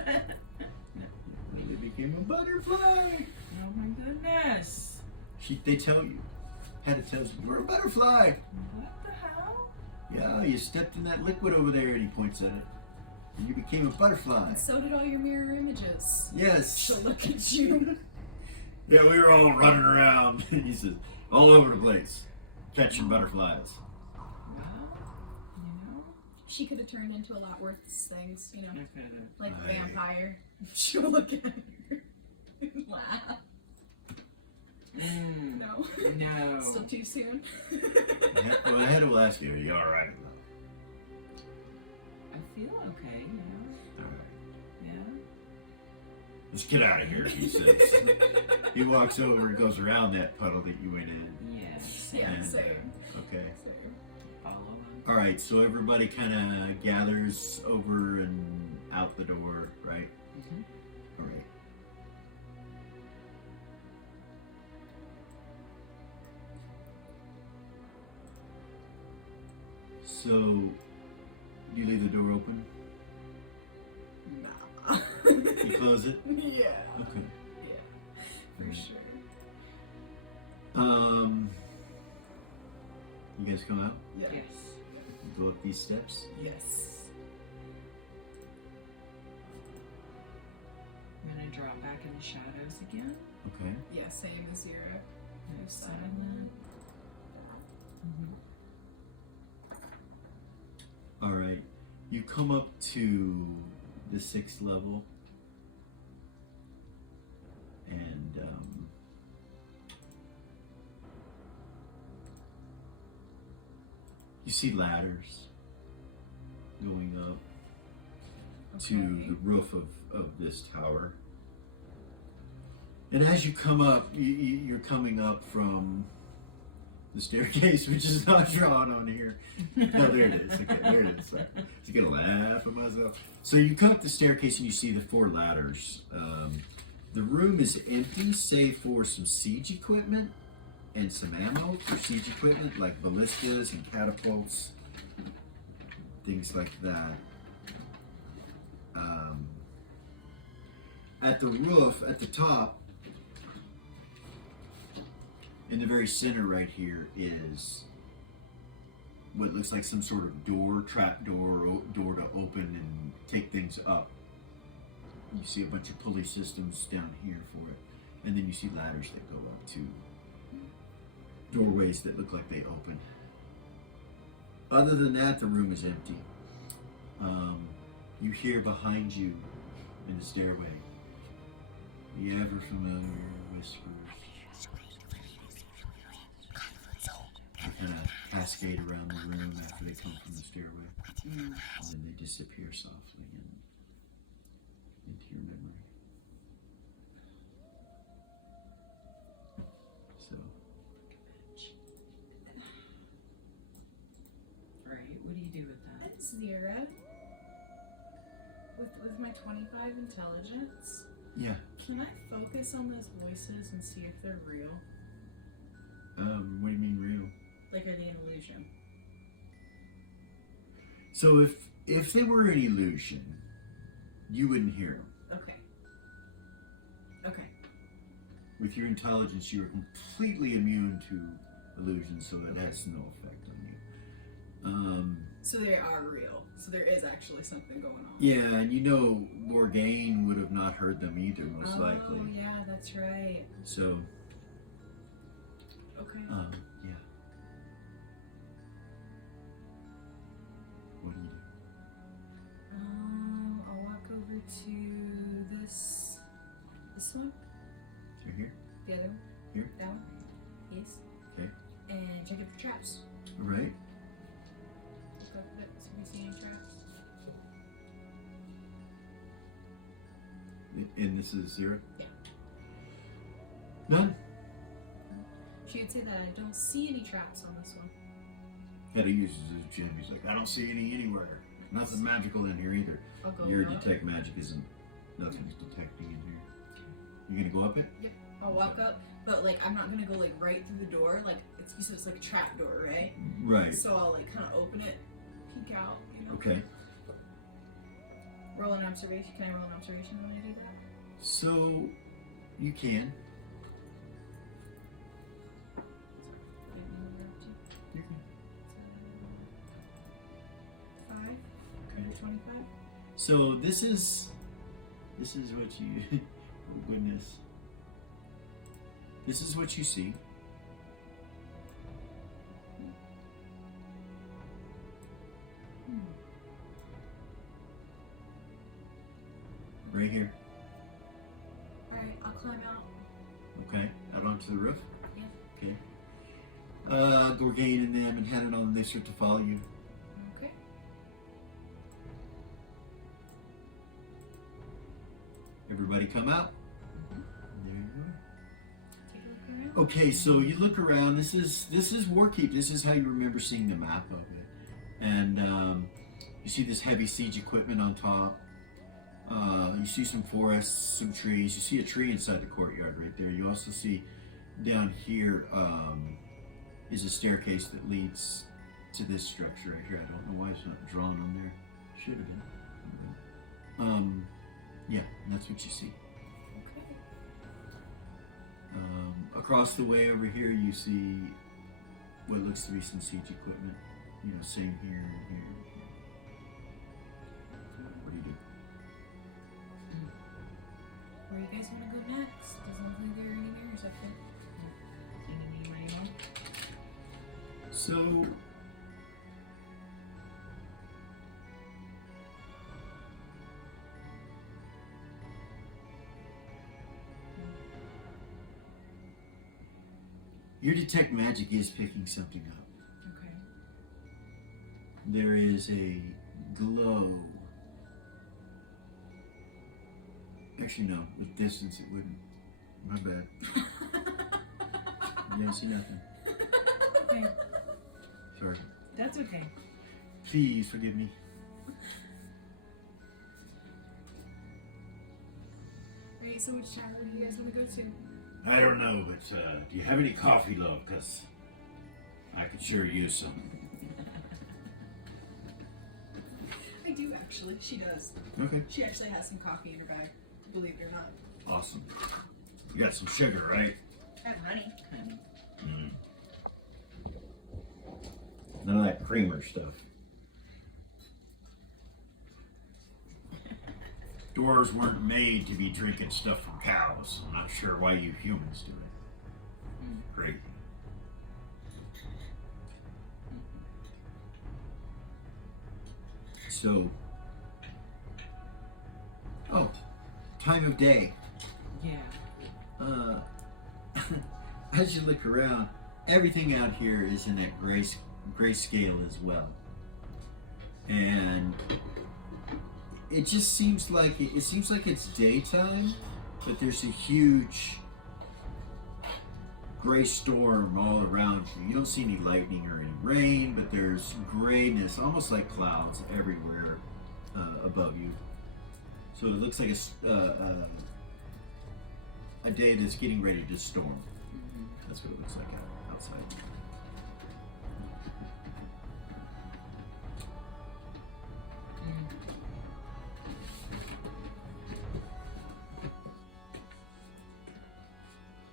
They became a butterfly! Oh my goodness. They tell you. Had to tell you, we're a butterfly! What the hell? Yeah, you stepped in that liquid over there, and he points at it. And you became a butterfly. And so did all your mirror images. Yes. So look at you. Yeah, we were all running around. He says, all over the place, catching butterflies. Well, you know. She could have turned into a lot worse things, you know, like a Right. vampire. She'll look at her and laugh. No. No. Still too soon. Well, I had to ask you, are you alright? I feel okay, you know. Alright. Yeah. Let's get out of here, he says. He walks over and goes around that puddle that you went in. Yes. Yeah, And, same. Okay. Same. Follow him. Alright, so everybody kind of gathers over and out the door, right? Mm-hmm. Alright. So, you leave the door open? Nah. You close it? Yeah. Okay. Yeah. For sure. You guys come out? Yeah. Yes. Go up these steps? Yes. I'm gonna drop back in the shadows again. Okay. Yeah, same as Zero. Move silent. Alright. You come up to the 6th level. And, you see ladders going up to the roof of this tower. And as you come up, you're coming up from the staircase, which is not drawn on here. No, there it is. Okay, there it is. I was gonna laugh at myself. So you come up the staircase and you see the 4 ladders. The room is empty, save for some siege equipment and some ammo for siege equipment, like ballistas and catapults. things like that. At the roof, at the top, in the very center right here is what looks like some sort of door, trap door, door to open and take things up. You see a bunch of pulley systems down here for it. And then you see ladders that go up to doorways that look like they open. Other than that, the room is empty. You hear behind you in the stairway the ever familiar whispers. They kind of cascade around the room after they come from the stairway. And then they disappear softly into your memory. So. Right, what do you do with that? It's Zira. With my 25 intelligence, Yeah. can I focus on those voices and see if they're real? What do you mean real? Like, are they an illusion? So if they were an illusion, you wouldn't hear them. Okay. Okay. With your intelligence, you are completely immune to illusions, so that has no effect on you. So they are real. So there is actually something going on. Yeah, and you know Morgaine would have not heard them either, most likely. Oh, yeah, that's right. So, Okay. yeah. What do you do? I'll walk over to this one, You're here? the other one, Here? that one, yes, Okay. and check it for traps. All right. Look up it, so we see any traps. And this is Zira? Yeah. None? She would say that I don't see any traps on this one. Had he uses his gem. He's like, I don't see any anywhere. Nothing magical in here either. I'll go Your up. detect magic isn't. Nothing's detecting in here. You gonna go up it? Yep. I'll walk up, but like I'm not gonna go like right through the door. Like you said, it's like a trap door, right? Right. So I'll like kind of open it, peek out. You know. Okay. Roll an observation. Can I roll an observation when I do that? So, you can. You can. 5 Okay. under 25. So this is what you oh goodness. This is what you see. Right here. Alright, I'll climb out. Okay. Out onto the roof. Yeah. Okay. Gorgain and them and headed on. They start to follow you. Okay. Everybody come out. Mhm. There you go. Take a look around. Okay, so you look around. This is Warkeep. This is how you remember seeing the map of it, and you see this heavy siege equipment on top. You see some forests, some trees. You see a tree inside the courtyard right there. You also see down here is a staircase that leads to this structure right here. I don't know why it's not drawn on there. Should have been. Yeah, that's what you see. Okay. Across the way over here, you see what looks to be some siege equipment. You know, same here and here. And here. What do you do? Where you guys want to go next? Doesn't look like there are any mirrors up there. Anywhere you want? So, your detect magic is picking something up. Okay. There is a glow. Actually, no. With distance, it wouldn't. My bad. I didn't see nothing. Okay. Sorry. That's okay. Please forgive me. Alright, so which tavern do you guys want to go to? I don't know, but do you have any coffee, love? Because I could sure use some. actually. She does. Okay. She actually has some coffee in her bag, believe it or not. Awesome. You got some sugar, right? And honey. None of that creamer stuff. Dwarves weren't made to be drinking stuff from cows. I'm not sure why you humans do it. Great. So, time of day. Yeah. As you look around, everything out here is in that grayscale as well, and it just seems like it's daytime, but there's a huge gray storm all around you. You don't see any lightning or any rain, but there's grayness, almost like clouds, everywhere above you. So it looks like a day that's getting ready to storm. That's what it looks like outside.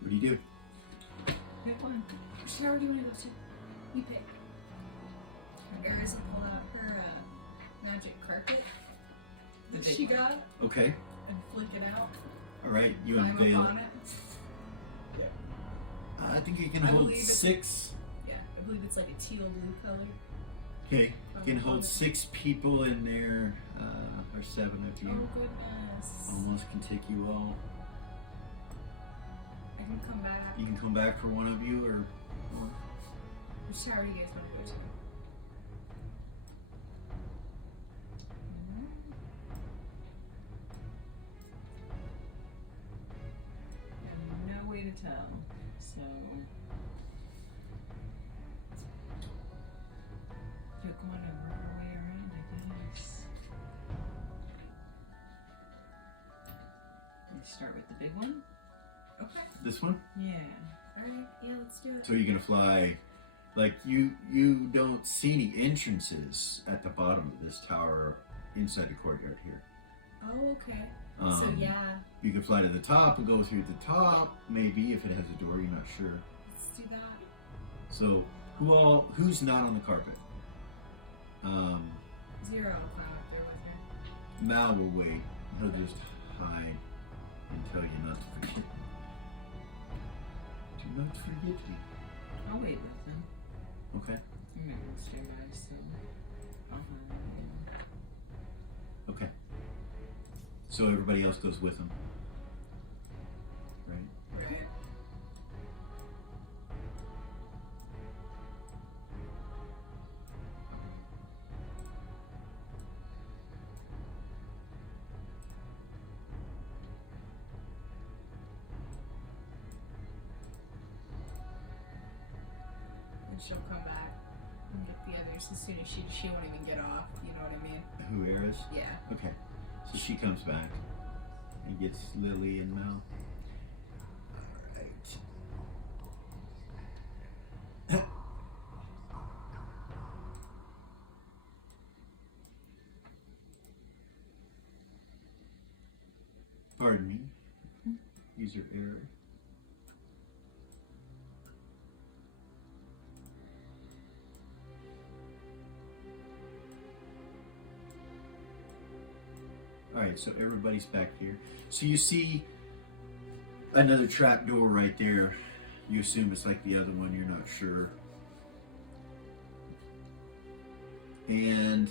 What do you do? Pick one. Which tower do you want to go to? You pick. Eris pulled out her magic carpet that she got Okay. and flick it out. All right. You Climb unveil up on it. it. I think you can I hold believe it's- 6. Yeah, I believe it's like a teal blue color. Okay. You can hold 6 people in there, or 7 if you Oh goodness. almost can take you all. I can come back. You can come back for one of you, or Which tower do you guys want to go to? No way to tell. So you're going to work our way around, I guess. Let's start with the big one. Okay. this one. Yeah. Alright, yeah, let's do it. So you're gonna fly, like you don't see any entrances at the bottom of this tower inside the courtyard here. Oh, okay. So yeah, You can fly to the top and go through the top, maybe if it has a door. You're not sure. let's do that. So who's not on the carpet? Zero, I'll climb up there with her. Mal will wait. He'll just hide and tell you not to forget me. Do not forget me. I'll wait with them. Okay. I'm not gonna stay by, so I'll find them. Okay. So everybody else goes with him. Right. Okay. And she'll come back and get the others as soon as she won't even get off, you know what I mean? Who, Eris? Yeah. Okay. So she comes back and gets Lily and Mel. Alright. Pardon me. User error. Alright, so everybody's back here. So you see another trap door right there. You assume it's like the other one, you're not sure. And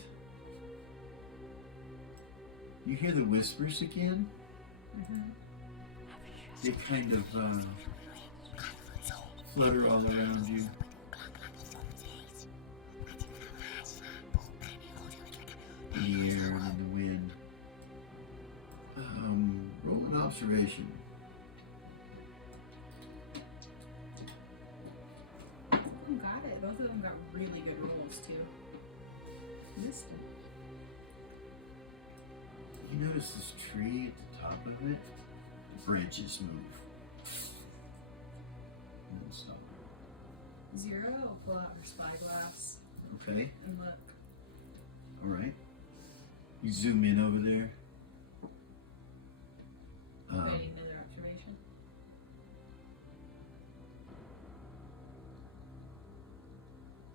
you hear the whispers again. They kind of flutter all around you. In the air and in the wind. Roll an observation. Both of them got it. Both of them got really good rolls too. Missed it. You notice this tree at the top of it? The branches move. And then stop. Zero, I'll pull out her spyglass Okay, and look. alright. You zoom in over there. Waiting another observation.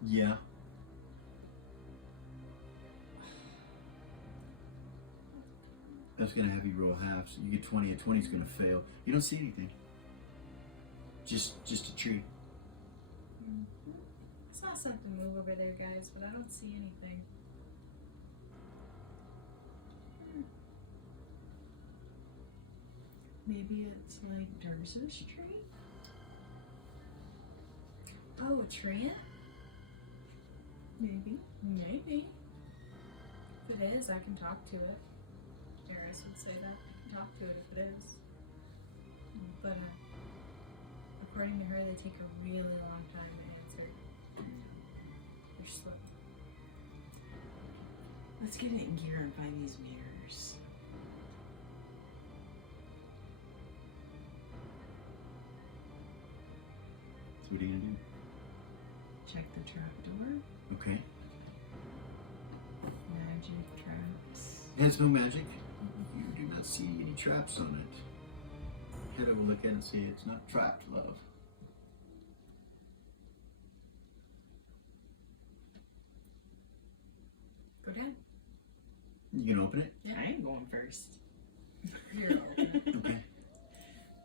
Yeah. That's gonna have you roll halves. You get 20. A 20 is gonna fail. You don't see anything. Just a tree. I saw something move over there, guys, but I don't see anything. Maybe it's like Dursa's tree? Oh, a tree? Maybe. Maybe. If it is, I can talk to it. Eris would say that. Talk to it if it is. But according to her, they take a really long time to answer. They're slow. Let's get it in gear and find these mirrors. So what are you gonna do? Check the trap door. Okay. Magic traps. It has no magic. You do not see any traps on it. Head over, look at it and see it's not trapped, love. Go down. You can open it? Yeah. I ain't going first. You're open. Okay.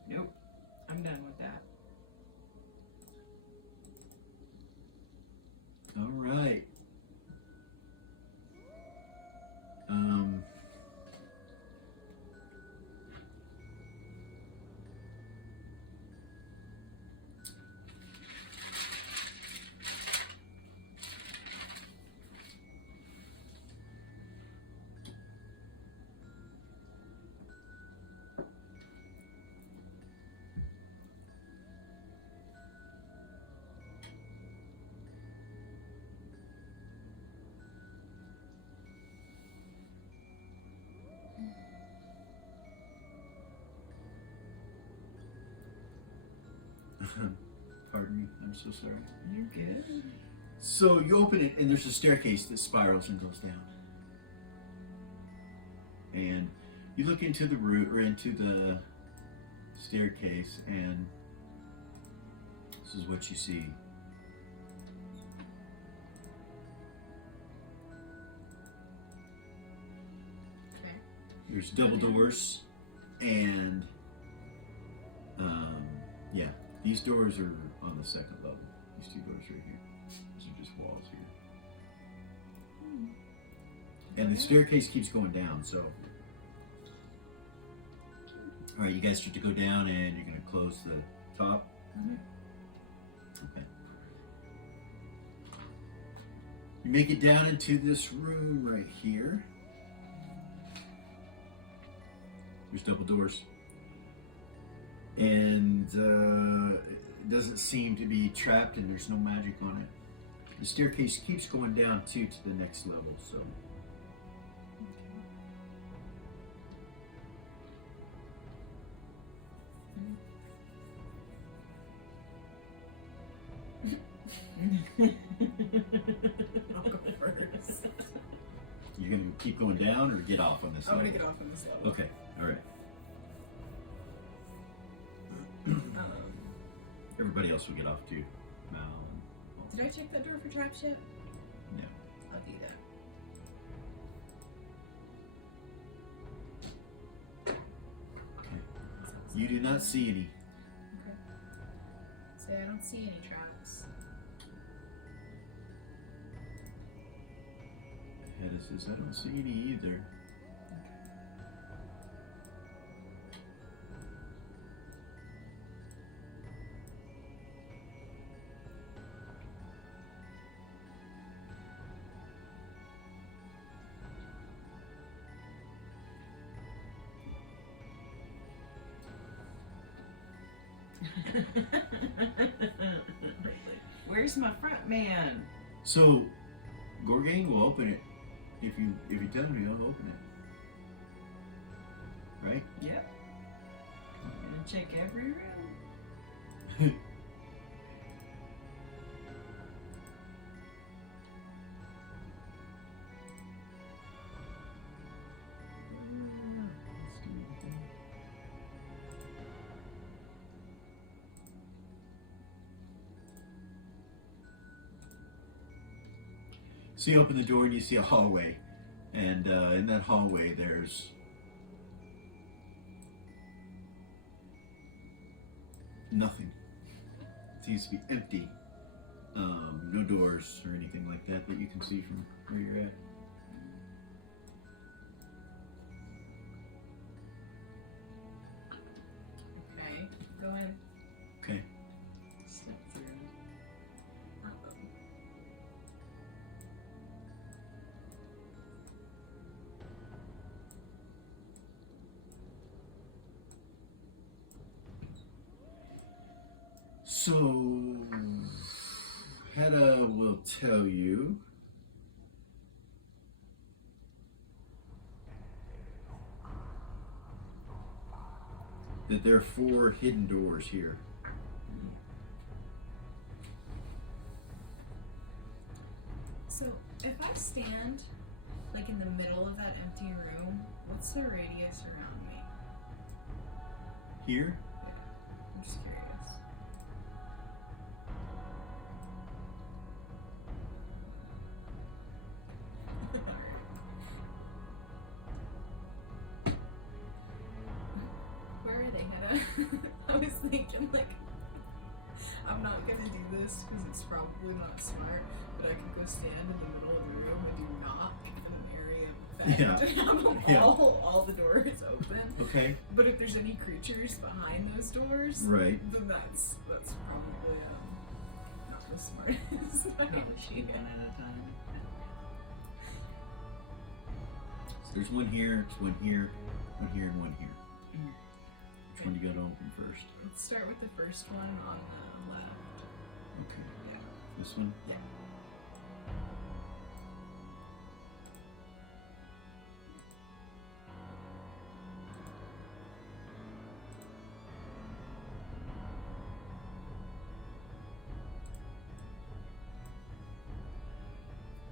Nope. I'm done with that. All right. Pardon me, I'm so sorry. You're good. So you open it and there's a staircase that spirals and goes down. And you look into the root or into the staircase and this is what you see. Okay. There's double doors and yeah, these doors are on the second level. These two doors right here. These are just walls here. And the staircase keeps going down, so. Alright, you guys start to go down and you're gonna close the top. Okay. You make it down into this room right here. There's double doors. And it doesn't seem to be trapped and there's no magic on it. The staircase keeps going down too to the next level, so. I'll go first. You're gonna keep going down or get off on this I'm level? gonna get off on this level. Okay, alright. Everybody else will get off too. Mal and Did I check that door for traps yet? no. I'll do that. Okay. You do not see any. Okay. So I don't see any traps. Hedda says, I don't see any either. Where's my front man? So, Gorgain will open it if you tell him he'll open it. Right? Yep. I'm gonna check every room. So you open the door and you see a hallway, and in that hallway there's nothing. It seems to be empty. No doors or anything like that that you can see from where you're at. Okay, go ahead. Okay. Step through. So, Hedda will tell you that there are 4 hidden doors here. So, if I stand, like, in the middle of that empty room, what's the radius around me? Here? I'm just curious. Where are they, Hedda? I was thinking, like, I'm not gonna do this because it's probably not smart, but I could go stand in the middle of the room and do knock in an area of effect and have them all the doors open. Okay. But if there's any creatures behind those doors, Right. then that's probably not the smartest idea. One at a time. So there's one here, there's one here, one here, and one here. Which one do you gotta open first? Let's start with the first one on the left. Okay. Yeah. This one? Yeah.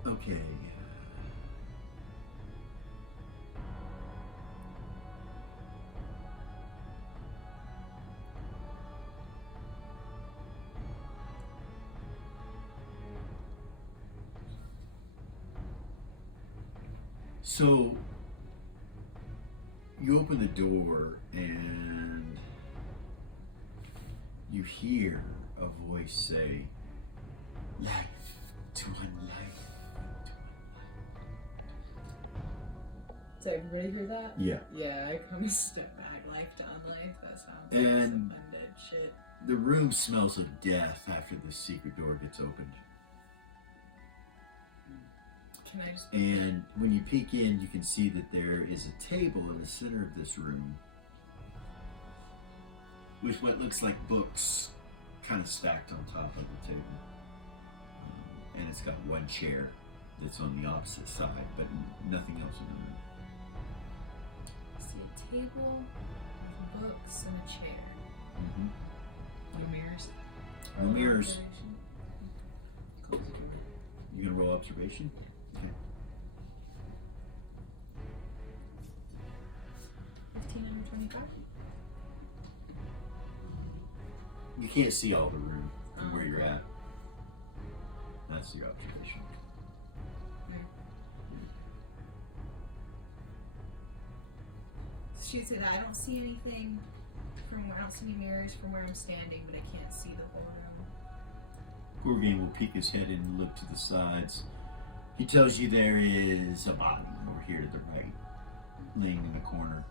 Okay. So you open the door and you hear a voice say, "Life to unlife." Did everybody hear that? Yeah. Yeah, I kind of step back. Life to unlife. That sounds like And some undead shit. the room smells of death after the secret door gets opened. Can I just? And when you peek in, you can see that there is a table in the center of this room with what looks like books kind of stacked on top of the table. And it's got one chair that's on the opposite side, but nothing else in the room. I see a table, with books, and a chair. Mm-hmm. No mirrors. No mirrors. Observation. Close the door. You gonna roll observation? Okay. 15 under 25. You can't see all the room from where you're at. That's your observation. She said, I don't see anything from where I don't see any mirrors from where I'm standing, but I can't see the whole room. Gorgan will peek his head in and look to the sides. He tells you there is a body over here to the right, laying in the corner.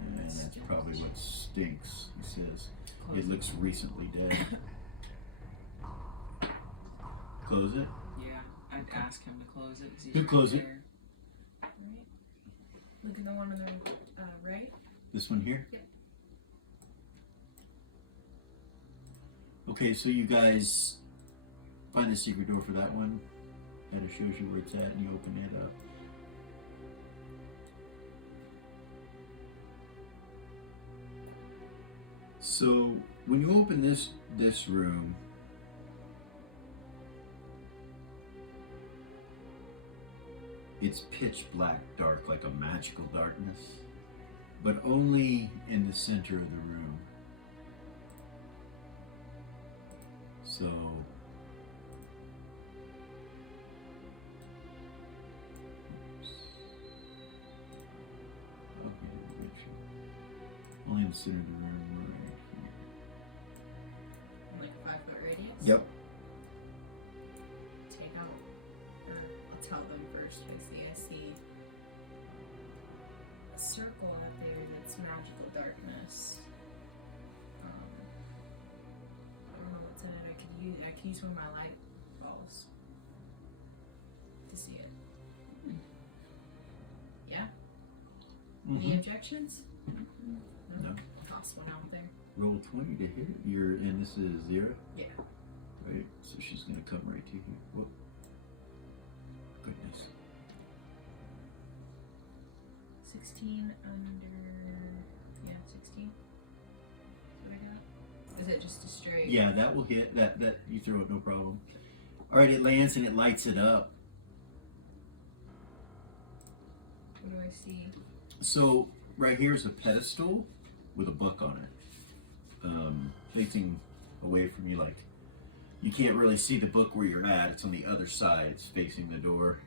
And that's probably what stinks, he says. It looks recently dead. Close it? Yeah, I'd ask him to close it. 'cause he's You right close it. there. Right? Look at the one on the right. This one here? Yep. Okay, so you guys find the secret door for that one. And it shows you where it's at, and you open it up. So when you open this room, it's pitch black dark, like a magical darkness, but only in the center of the room. So consider the room right. Like a 5-foot radius? Yep. Take out, or I'll tell them first. I see a circle out there that's magical darkness. I don't know what's in it. I could use one of my light balls to see it. Yeah? Any objections? No. Toss one out there. Roll 20 to hit. And this is 0? Yeah. Right, so she's gonna come right to you. Whoop. Goodness. 16 under. Yeah, 16. What I got? Is it just a straight? Yeah, that will hit. That you throw it, no problem. Alright, it lands and it lights it up. What do I see? So, right here is a pedestal with a book on it. Facing away from you, like, you can't really see the book where you're at. It's on the other side. It's facing the door.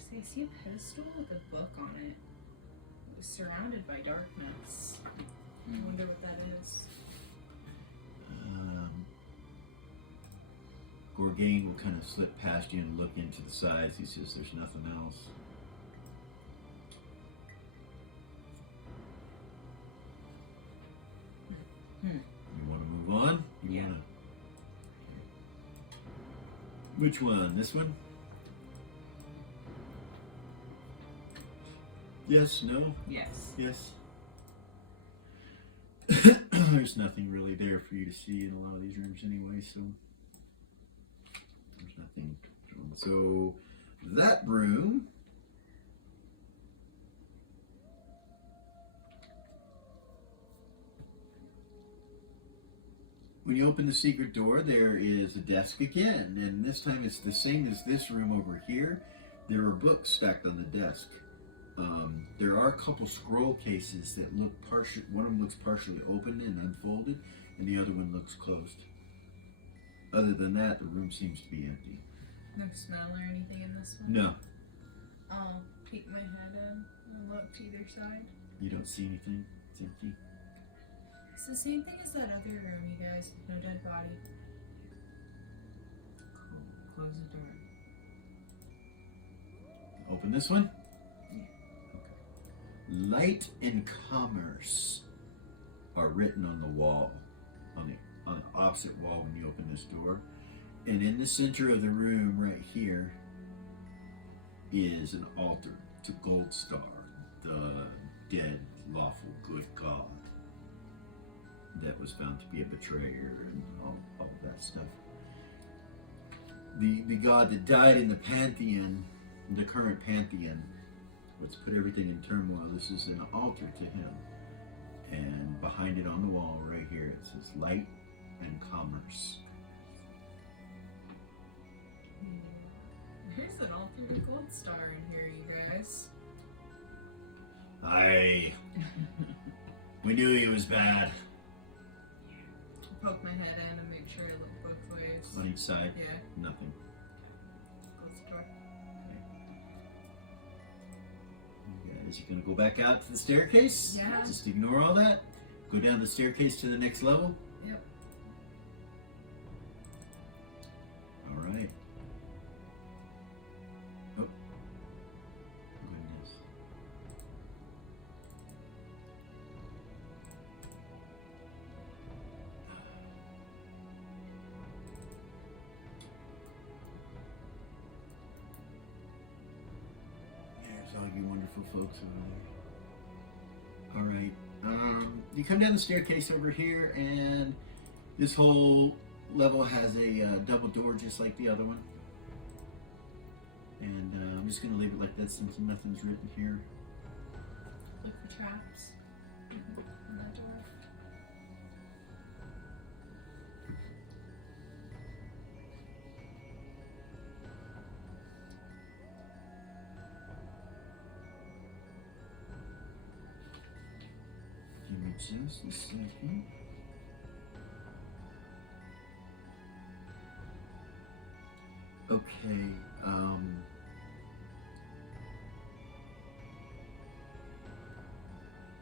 Okay. I see a pedestal with a book on it. It was surrounded by darkness. I wonder what that is. Gorgain will kind of slip past you and look into the sides. He says there's nothing else. You want to move on? You want to... Which one? This one? Yes, no? Yes. Yes. There's nothing really there for you to see in a lot of these rooms anyway, so there's nothing. So that room when you open the secret door, there is a desk again, and this time it's the same as this room over here. There are books stacked on the desk. There are a couple scroll cases that look partial. One of them looks partially open and unfolded, and the other one looks closed. Other than that, the room seems to be empty. No smell or anything in this one? No. I'll peek my head in and look to either side. You don't see anything? It's empty? It's the same thing as that other room, you guys. No dead body. Cool. Close the door. Open this one? Light and commerce are written on the wall, on the opposite wall when you open this door. And in the center of the room right here is an altar to Gold Star, the dead, lawful, good god that was found to be a betrayer and all of that stuff. The god that died in the pantheon, the current pantheon, let's put everything in turmoil. This is an altar to him. And behind it on the wall right here, it says light and commerce. There's an altar to Gold Star in here, you guys. Aye. We knew he was bad. Poke my head in and make sure I look both ways. On each side? Yeah. Nothing. Close the door. Is he gonna go back out to the staircase? Yeah. Just ignore all that? Go down the staircase to the next level? Yep. Alright. Oh. Goodness. There's all you wonderful folks over there. Alright. You come down the staircase over here, and this whole level has a double door just like the other one. And I'm just going to leave it like that since nothing's written here. Look for traps. On that door. Give me just a second. Okay,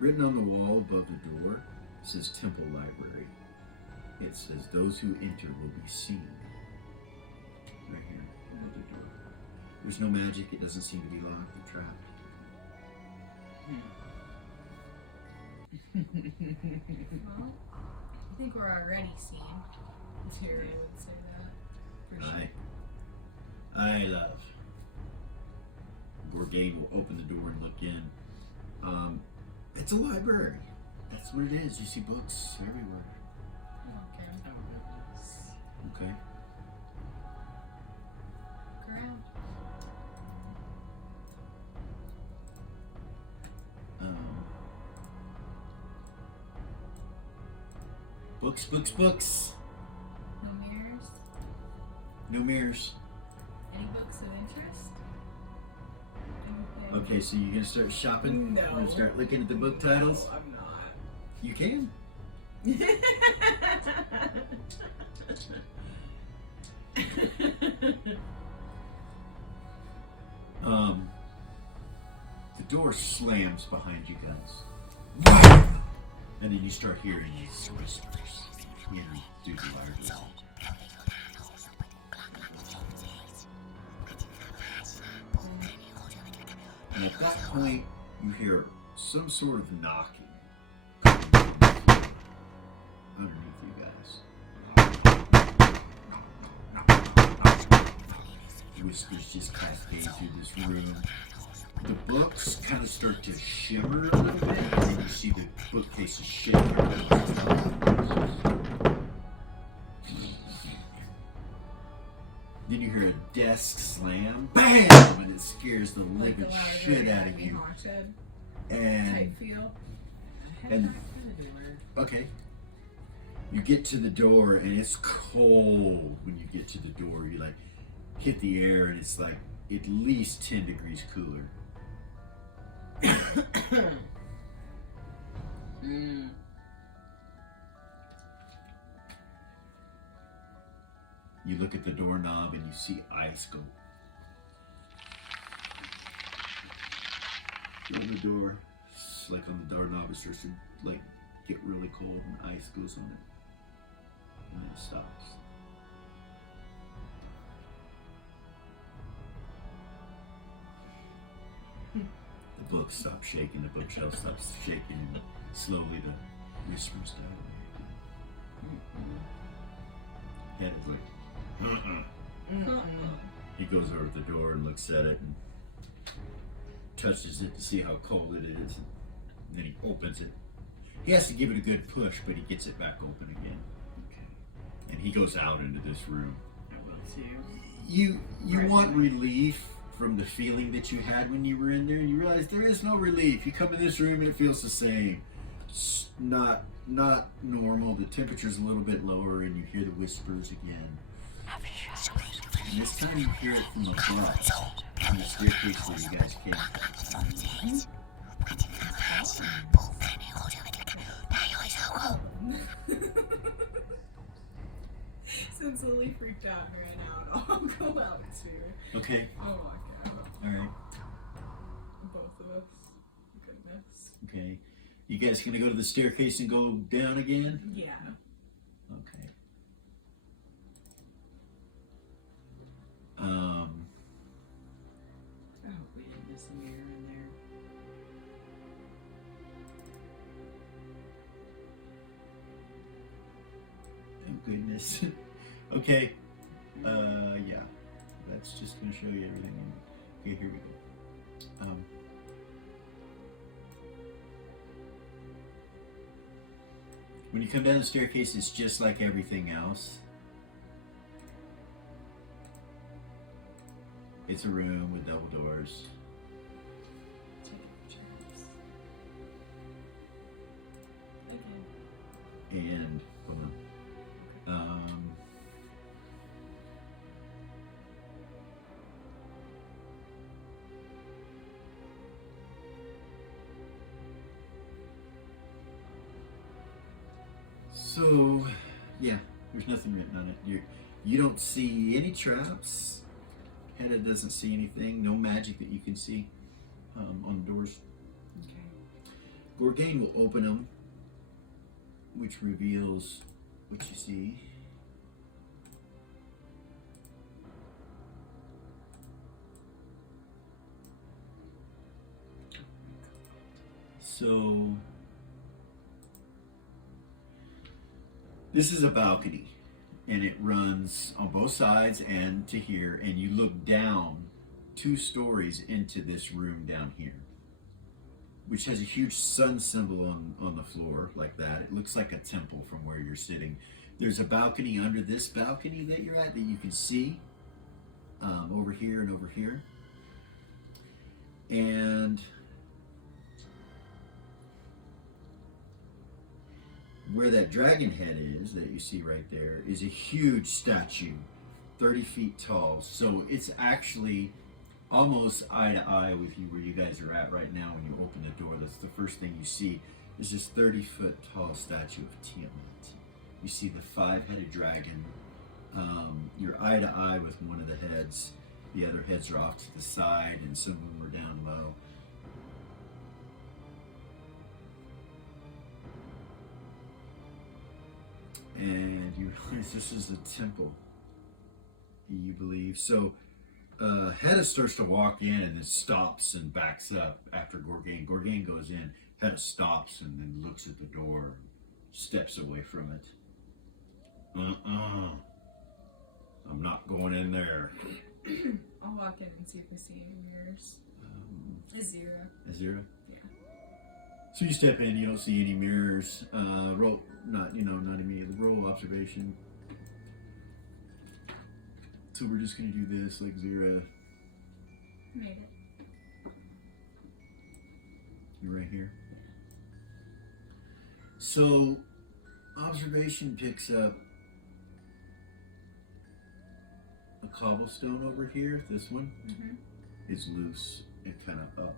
Written on the wall above the door says Temple Library. It says those who enter will be seen. Right here above the door. There's no magic. It doesn't seem to be locked or trapped. Well, I think we're already seen. Terry would say that. For sure. I love. Gorgain will open the door and look in. It's a library. That's what it is. You see books everywhere. Okay. Okay. Look around. Books. No mirrors? No mirrors. Any books of interest? Anything? Okay, so you're gonna start shopping? No. You're gonna start looking at the book titles? No, I'm not. You can. The door slams behind you guys. And then you start hearing these whispers through the library. And at that point, you hear some sort of knocking underneath you guys. Whispers just cascade through this room. The books kind of start to shimmer a little bit, and then you see the bookcases shimmer. Then you hear a desk slam, BAM! And it scares the living shit out of you. And okay, you get to the door, and it's cold. When you get to the door, you like hit the air, and it's like at least 10 degrees cooler. You look at the doorknob and you see ice go on the door. It's like on the doorknob, it starts to like get really cold and ice goes on it. And it stops. The book stops shaking, the bookshelf stops shaking, and slowly the whispers die away. Head is like, He goes over to the door and looks at it and touches it to see how cold it is, and then he opens it. He has to give it a good push, but he gets it back open again. Okay. And he goes out into this room. I will too. You want relief from the feeling that you had when you were in there, and you realize there is no relief. You come in this room and it feels the same. It's not normal. The temperature's a little bit lower, and you hear the whispers again. And this time you hear it from above, from the staircase where you guys came. Since Lily freaked out and ran out, I'll go out too. Okay. I'll walk out. Alright. Both of us. Goodness. Okay. You guys gonna go to the staircase and go down again? Yeah. Okay. Oh man, there's a mirror in there. Oh goodness. Okay. Yeah. That's just gonna show you everything. Okay, here we go. When you come down the staircase, it's just like everything else. It's a room with double doors. And hold on. So, yeah, there's nothing written on it. You don't see any traps. Hedda doesn't see anything. No magic that you can see on the doors. Okay. Gorgain will open them, which reveals what you see. So this is a balcony, and it runs on both sides and to here, and you look down 2 stories into this room down here, which has a huge sun symbol on the floor like that. It looks like a temple from where you're sitting. There's a balcony under this balcony that you're at that you can see over here and over here. And where that dragon head is that you see right there is a huge statue, 30 feet tall. So it's actually almost eye to eye with you where you guys are at right now when you open the door. That's the first thing you see is this 30-foot tall statue of Tiamat. You see the 5-headed dragon. You're eye to eye with one of the heads. The other heads are off to the side, and some of them are down low. And you realize this is a temple, you believe. So Hedda starts to walk in and then stops and backs up after Gorgain. Gorgain goes in, Hedda stops and then looks at the door and steps away from it. I'm not going in there. I'll walk in and see if we see any mirrors. Azira. Azira? Yeah. So you step in, you don't see any mirrors. Roll, not immediately. Roll observation. So we're just gonna do this like Zira. Made it. You're right here. So observation picks up a cobblestone over here. This one is loose and kind of up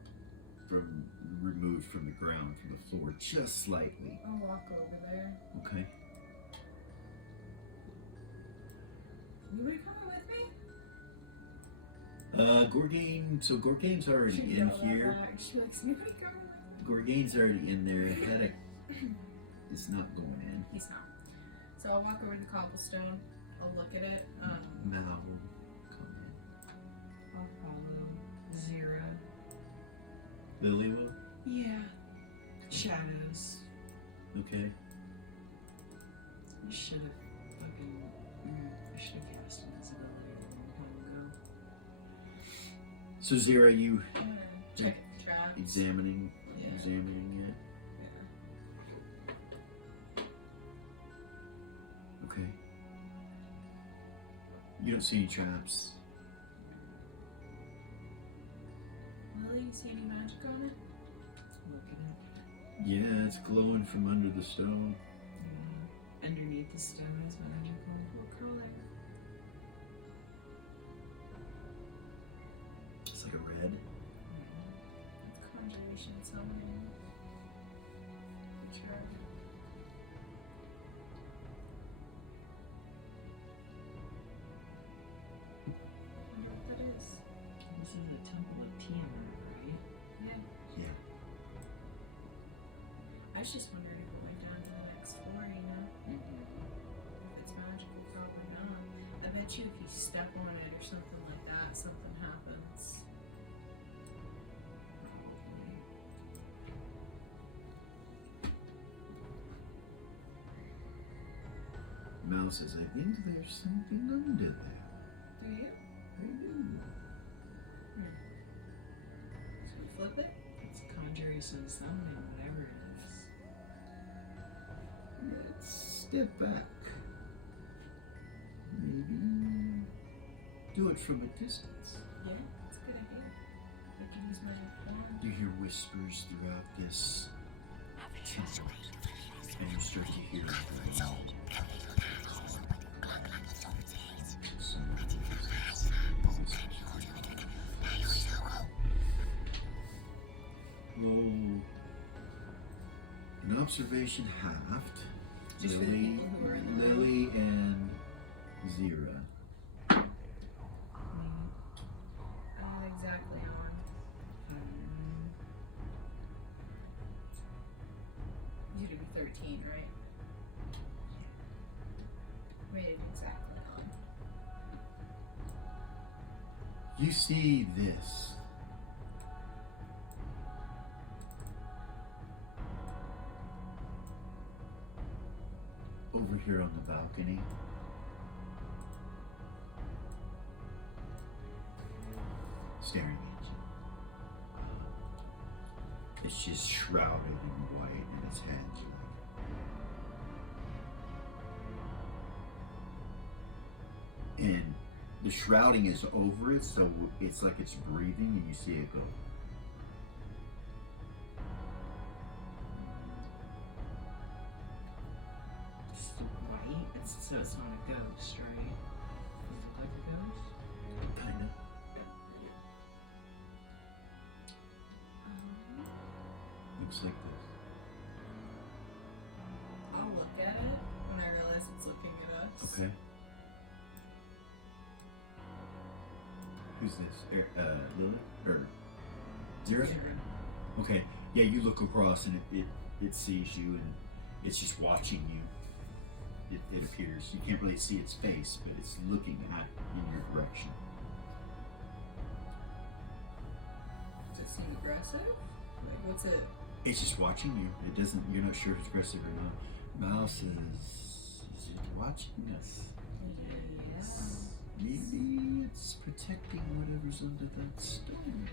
from removed from the ground, from the floor, just slightly. I'll walk over there. Okay. Anybody coming with me? Gorgain. So Gorgain's already She'd in yell that here. back. She'd be like, "Is anybody coming with me?" Gorgain's already in there. Hedda is not going in. He's not. So I'll walk over to the cobblestone. I'll look at it. Mal will come I'll follow Zira. in. Lily will? Yeah. Shadows. Okay. I should have fucking. I should have cast invisibility a long time ago. So Zira, you I'm gonna check it for traps. examining Yeah. it? Okay. You don't see any traps. Lily, you see any magic on it? Looking at Yeah, it's glowing from under the stone. underneath the stone is magical. What color? It's like a red. It's conjuration summoning. Sure. I wonder what that is. This is the Temple of Tiamat, right? Yeah. Yeah. I was just wondering if it went down to the next floor, you know? If it's magical, probably not. I bet you if you step on it or something like that, something happens. Mal says, I think there's something under there. Do you? I do. Should we flip it? It's conjuration summoning, whatever it is. Let's step back. Maybe do it from a distance. Yeah, that's a good idea. I can use my phone. You hear whispers throughout this temple, and you start to hear roll an observation halved. Just for the Lily, people who are in the room. Lily and Zira. I'm not exactly on. 13, right? Made it exactly on. You see this. Over here on the balcony. Staring at you. It's just shrouded in white and its hands are like. And the shrouding is over it, so it's like it's breathing and you see it go. Just white? So it's not a ghost, right? Does it look like a ghost? Kinda. Looks like this. I'll look at it when I realize it's looking at us. Okay. Who's this? Lily? Or Zero? Okay. Yeah, you look across and it sees you and it's just watching you. It appears. You can't really see its face, but it's looking at in your direction. Does it seem aggressive? Like, what's it? It's just watching you. It doesn't. You're not sure if it's aggressive or not. Mouse is it watching us? Yes. Maybe it's protecting whatever's under that stone.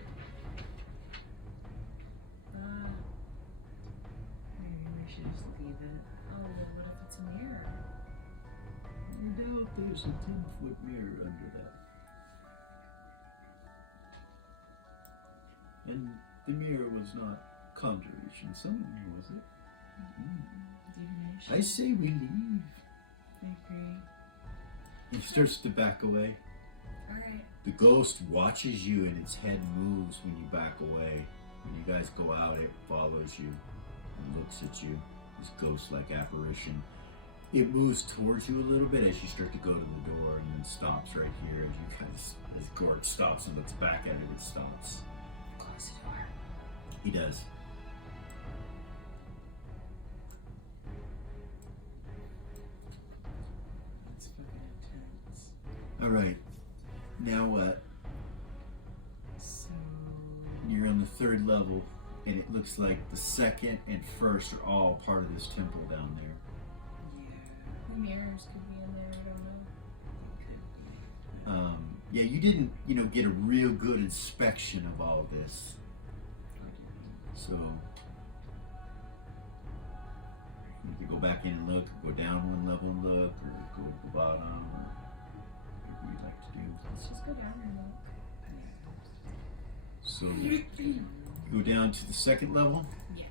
Maybe we should just leave it. Oh, then what if it's a mirror? I doubt there's a 10-foot mirror under that. And the mirror was not conjuration summoning, was it? Divination. I say we leave. I agree. He starts to back away. Alright. The ghost watches you and its head moves when you back away. When you guys go out, it follows you and looks at you. This ghost-like apparition. It moves towards you a little bit as you start to go to the door and then stops right here as you as Gord stops and looks back at it, it stops. Close the door. He does. That's fucking intense. Alright. Now what? So. You're on the 3rd level and it looks like the 2nd and 1st are all part of this temple down there. The mirrors could be in there, I don't know. Yeah, you didn't, get a real good inspection of all this. So, you could go back in and look, or go down one level and look, or go to the bottom, or whatever you'd like to do. Let's just go down and look. So, you go down to the 2nd level. Yeah.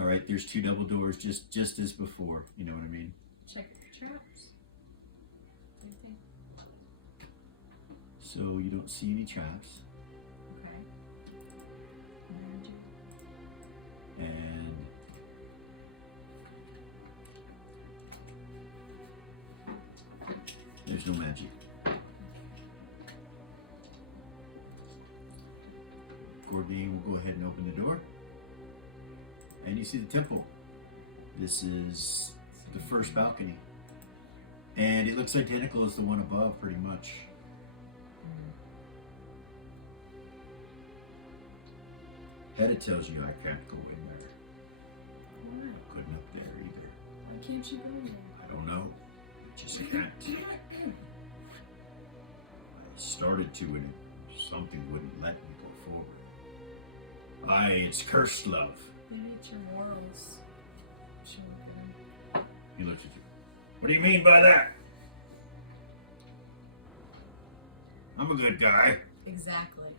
All right, there's 2 double doors, just as before. You know what I mean? Check your traps. Same thing. So you don't see any traps, Okay. and there's no magic. Courtney will go ahead and open the door. And you see the temple. This is the 1st balcony. And it looks identical as the one above, pretty much. Hedda tells you I can't go in there. Why? Couldn't up there either. Why can't you go in there? I don't know. Just can't. I started to and something wouldn't let me go forward. It's cursed love. Maybe it's your morals. He looks at you. What do you mean by that? I'm a good guy. Exactly.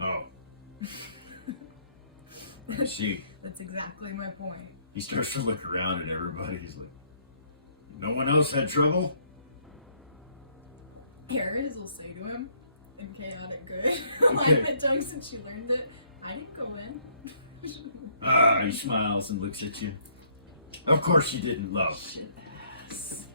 Oh. I see. That's exactly my point. He starts to look around at everybody. He's like, no one else had trouble? Aries will say to him in chaotic good. Okay. Like the tongue since you learned it. I didn't go in. He smiles and looks at you. Of course you didn't, love. Shit ass.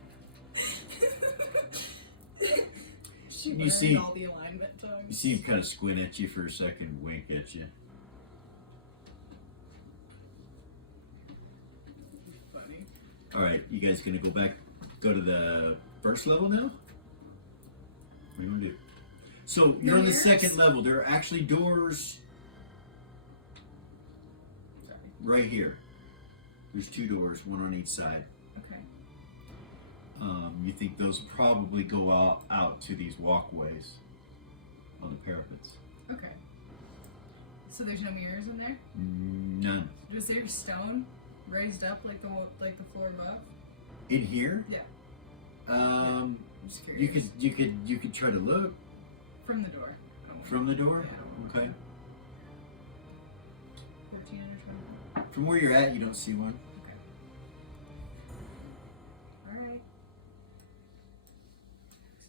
She You learned see- all the alignment terms. You see him kind of squint at you for a second, wink at you. Funny. All right, you guys gonna go to the first level now? What do you want to do? So you're on the second level. There are actually doors right here. There's 2 doors, one on each side. Okay. You think those probably go out to these walkways on the parapets? Okay. So there's no mirrors in there? None. Was there stone raised up like the floor above? In here? Yeah. I'm just curious. You could try to look From the door. from the door. Yeah. Okay. 14 or 20. From where you're at, you don't see one. Alright.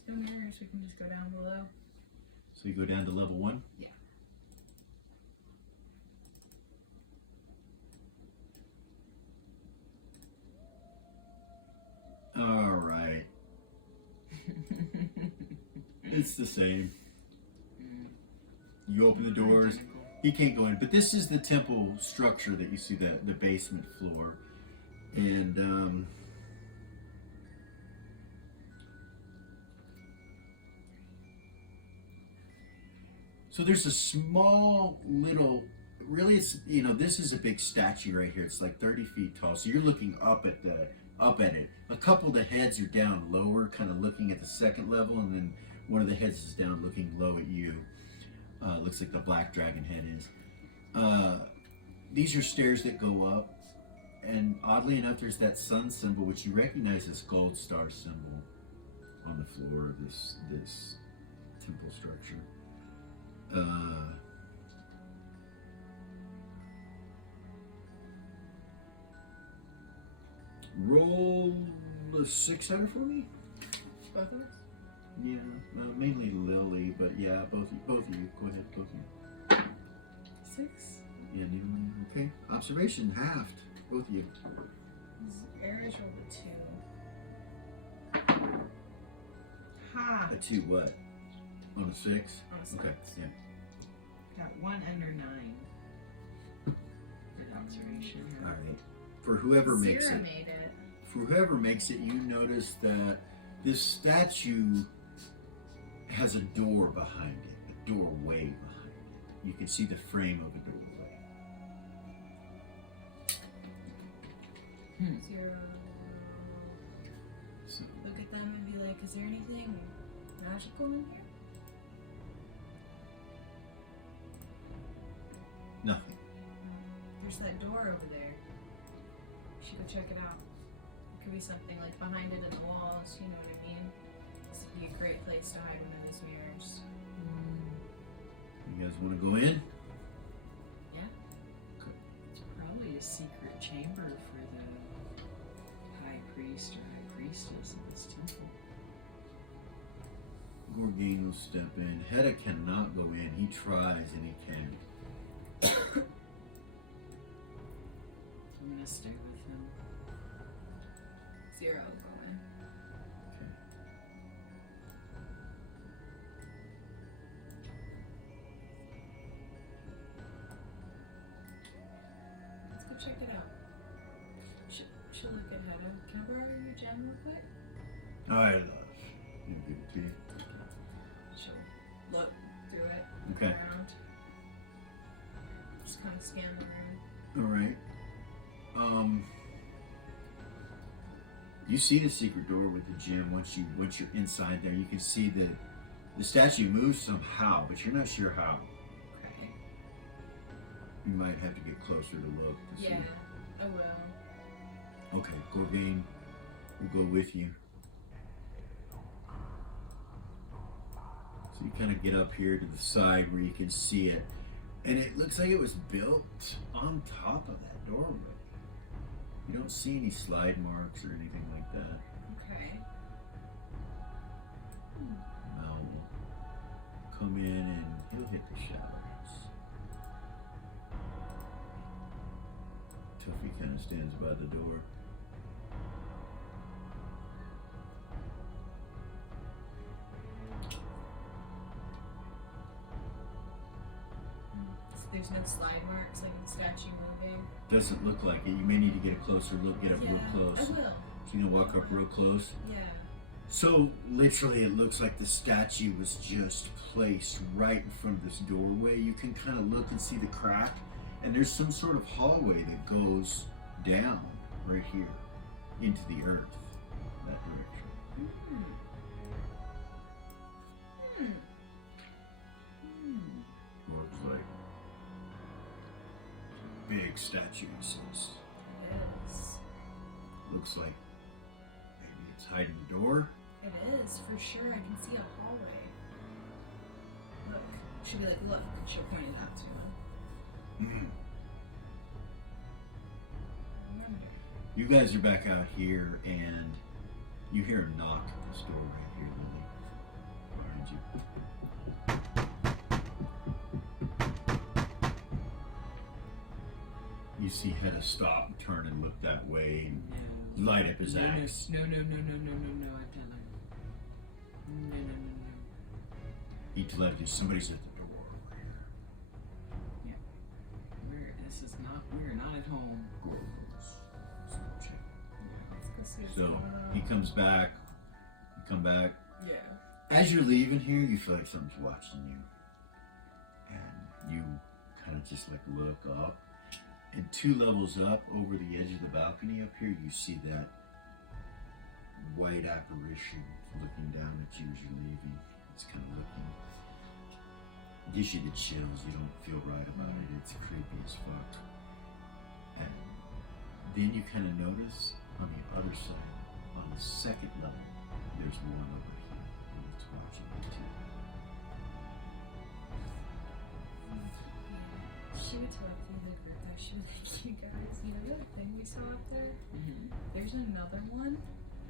No mirrors, we can just go down below. So you go down to level 1. Yeah. All right. It's the same. You open the doors. He can't go in, but this is the temple structure that you see, the basement floor, and so there's a small little. Really, it's this is a big statue right here. It's like 30 feet tall. So you're looking up at it. A couple of the heads are down lower, kind of looking at the second level, and then one of the heads is down looking low at you. Looks like the black dragon head is. These are stairs that go up, and oddly enough, there's that sun symbol, which you recognize as gold star symbol, on the floor of this temple structure. Roll a 600 for me. Both of us? Yeah, mainly Lily, but yeah, both of you. Go ahead, both of you. 6. Yeah, neither one. Okay. Observation halved. Both of you. Aries rolled a 2. Ha! A 2 what? On a 6? On a 6. Okay, yeah. Got 1 under 9. Good observation. All right. For whoever makes Zira it. made it. For whoever makes it, you notice that this statue has a door behind it, a doorway behind it. You can see the frame of a doorway. Zero. So, Look at them and be like, is there anything magical in here? nothing. There's that door over there. We should go check it out. It could be something like behind it in the walls, you know what I mean? This would be a great place to hide one of those mirrors. You guys want to go in? Yeah? It's probably a secret chamber for the high priest or high priestess of this temple. Gorgain will step in. Hedda cannot go in. He tries and he can't. I'm gonna stay with him. Zero go in. Okay. Let's go check it out. She'll look at Hedda. Can I borrow your gem real quick? I love. You give it to you. She'll look through it. Okay. Around. Just kind of scan the room. All right. You see the secret door with the gem. Once you're inside there, you can see that the statue moves somehow, but you're not sure how. Okay. You might have to get closer to look to see. Yeah, I will. Okay, Gorgain will go with you. So you kind of get up here to the side where you can see it. And it looks like it was built on top of that doorway. You don't see any slide marks or anything like that. Okay. Mal will come in and he'll hit the shadows. Tuffy kind of stands by the door. there's no slide marks like the statue moving. Doesn't look like it. You may need to get a closer look, get up real close. I will. So you're gonna walk up real close? Yeah. So literally it looks like the statue was just placed right in front of this doorway. You can kind of look and see the crack, and there's some sort of hallway that goes down right here into the earth, that direction. Looks like big statue, he says. Yes. Looks like maybe it's hiding the door. It is, for sure. I can see a hallway. Look. She'll be like, look. She'll point it out to him. Remember. You guys are back out here, and you hear a knock at this door right here, Lily. Behind you. You see Hedda stop and turn and look that way and light up his axe. No, I tell her. No. He left you. Somebody's at the door over here. Yeah. We're not at home. So he comes back. You come back. Yeah. As you're leaving here, you feel like something's watching you. And you kind of just like look up. And 2 levels up over the edge of the balcony up here, you see that white apparition looking down at you as you're leaving. It's kind of looking. Gives you the chills. You don't feel right about it. It's creepy as fuck. And then you kind of notice on the other side, on the 2nd level, there's one over here that's watching you too. She would tell the group that she was like, you guys, you know the other thing we saw up there? There's another one,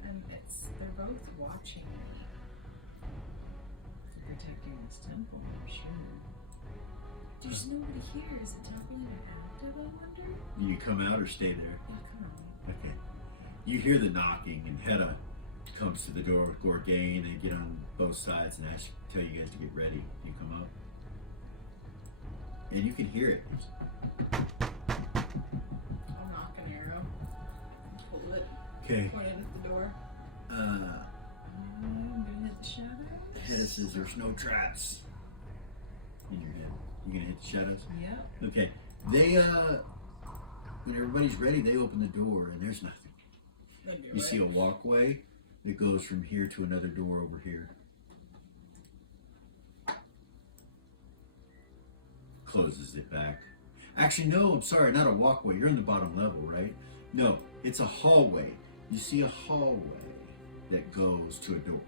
and they're both watching me. Protecting this temple, I'm sure. There's nobody here. Is the temple even active, I wonder? You come out or stay there? Yeah, come on. Okay. You hear the knocking, and Hedda comes to the door with Gorgain. They get on both sides and tell you guys to get ready. You come up. And you can hear it. I'll knock an arrow. Pull it. Okay. Point it at the door. I'm gonna hit the shadows. Hedda says there's no traps in your head. You gonna hit the shadows? Yeah. Okay. They, when everybody's ready, they open the door, and there's nothing. You see a walkway that goes from here to another door over here. Closes it back. Actually, no, I'm sorry, not a walkway. You're in the bottom level, right? No, it's a hallway. You see a hallway that goes to a door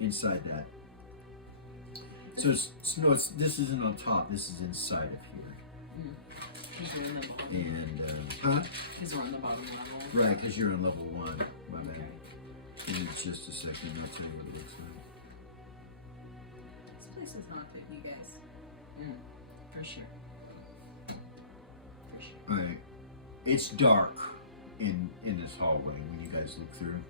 inside that. So this isn't on top. This is inside of here. Because we're in the bottom. And Because we're on the bottom level. right, because you're in level 1. My bad. Give me just a second. I'll tell you what it looks like. This place is haunted, you guys. For sure. All right, it's dark in this hallway when you guys look through,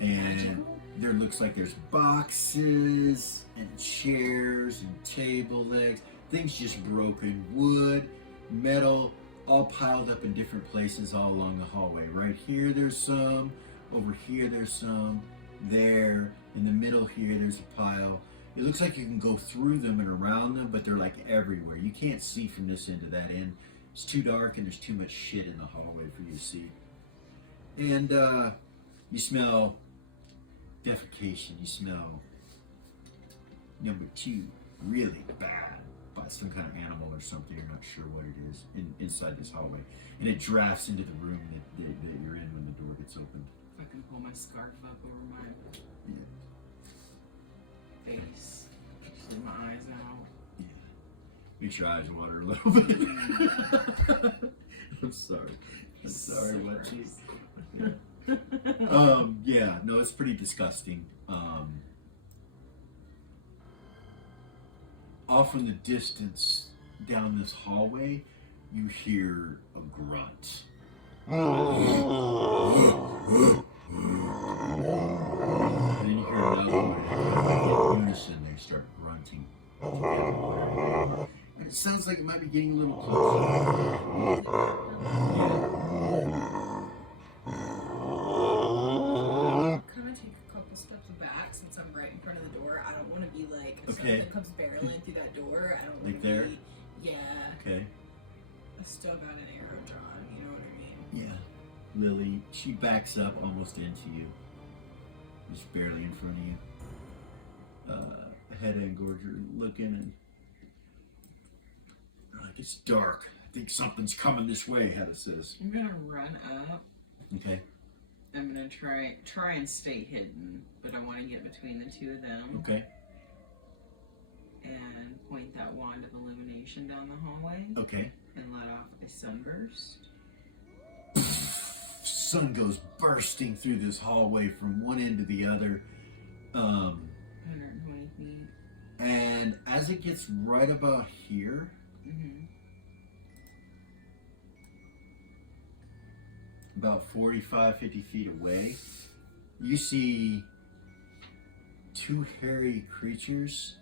and there looks like there's boxes and chairs and table legs, things just broken, wood, metal, all piled up in different places all along the hallway. Right here there's some, over here there's some, there, in the middle here there's a pile. It looks like you can go through them and around them, but they're like everywhere. You can't see from this end to that end. It's too dark and there's too much shit in the hallway for you to see. And you smell defecation. You smell number 2, really bad, by some kind of animal or something. You're not sure what it is inside this hallway. And it drafts into the room that you're in when the door gets opened. I can pull my scarf up over my face. Just my eyes out. Yeah. Makes your eyes water a little bit. I'm sorry. I'm sorry, Watchy. Yeah, no, it's pretty disgusting. Off in the distance, down this hallway, you hear a grunt. And then you hear another one. In unison, they start grunting. And it sounds like it might be getting a little closer. Kind of take a couple steps back since I'm right in front of the door. I don't want to be like Okay. something comes barreling through that door. I don't want Like to there? be. Yeah. Okay. I still got an arrow drawn. You know what I mean? Yeah. Lily, she backs up almost into you. Just barely in front of you. Hedda and Gorge are looking and like, it's dark. I think something's coming this way, Hedda says. I'm gonna run up. Okay. I'm gonna try and stay hidden, but I want to get between the two of them. Okay. And point that wand of illumination down the hallway. Okay. And let off a sunburst. Sun goes bursting through this hallway from one end to the other. 120 feet. And as it gets right about here, about 45, 50 feet away, you see two hairy creatures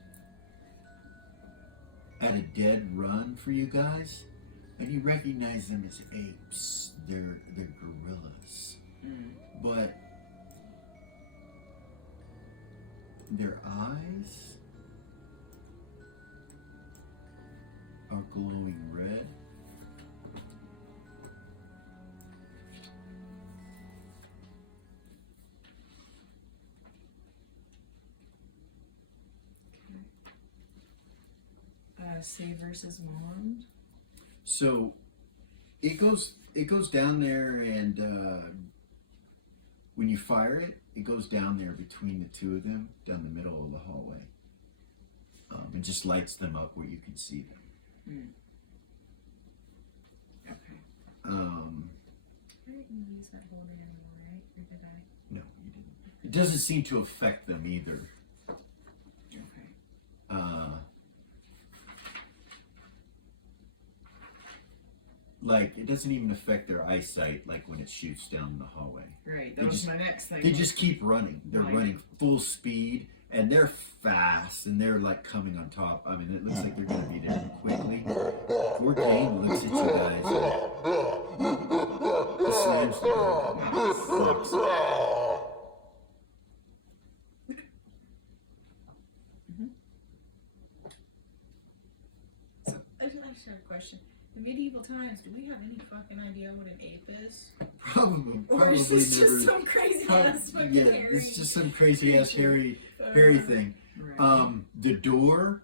at a dead run for you guys, and you recognize them as apes. They're gorillas, but their eyes are glowing red. Save versus wand. So it goes down there, and when you fire it, it goes down there between the two of them, down the middle of the hallway. It just lights them up where you can see them. Okay. I didn't use that holder anymore, right? Or did I? No, you didn't. It doesn't seem to affect them either. Okay. Like, it doesn't even affect their eyesight, like when it shoots down the hallway. Right, that was my next thing. They just keep running. They're running full speed, and they're fast, and they're like coming on top. I mean, it looks like they're going to be there quickly. Poor Kane looks at you guys. He slams the door. So, I just have a question. In medieval times, do we have any fucking idea what an ape is? Probably Or is this never. just some crazy ass fucking Yeah, hairy? it's just some crazy ass hairy thing. The door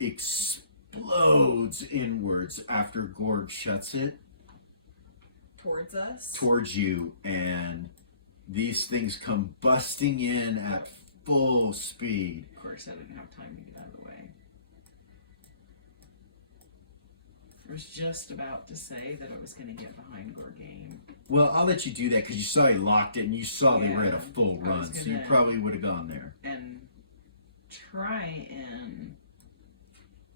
explodes inwards after Gorg shuts it. Towards us? Towards you, and these things come busting in at full speed. Of course, I didn't have time to get out of the way. I was just about to say that I was going to get behind Gorgane. Well, I'll let you do that because you saw he locked it and you saw they were at a full run, so you probably would have gone there. And try and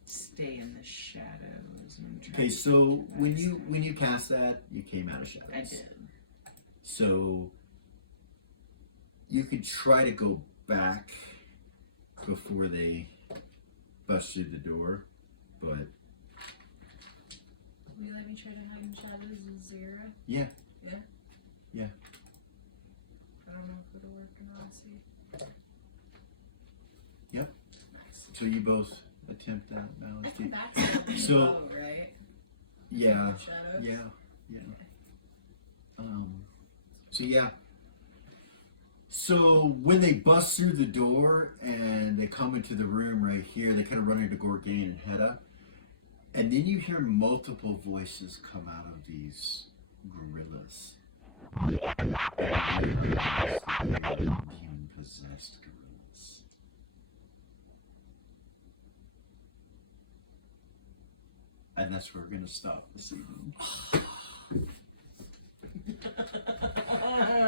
stay in the shadows. Okay, so when you cast that, you came out of shadows. I did. So you could try to go back before they bust through the door, but Will you let me try to hide in shadows as Zara? yeah. Yeah? Yeah. I don't know if it'll work or not. See. Yep. So you both attempt that now. I think that's pretty So low, right? yeah, Shadows? yeah. So yeah. So when they bust through the door and they come into the room right here, they kind of run into Gorgane and Hedda, and then you hear multiple voices come out of these gorillas. Demon-possessed gorillas. And that's where we're going to stop this evening.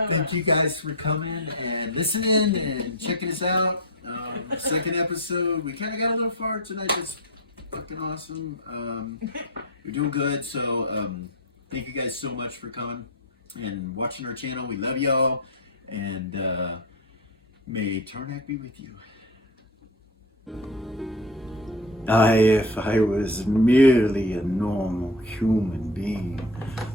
Thank you guys for coming and listening and checking us out. Second episode. We kind of got a little far tonight. That's fucking awesome. We're doing good. So thank you guys so much for coming and watching our channel. We love y'all. And may Tarnak be with you. If I was merely a normal human being,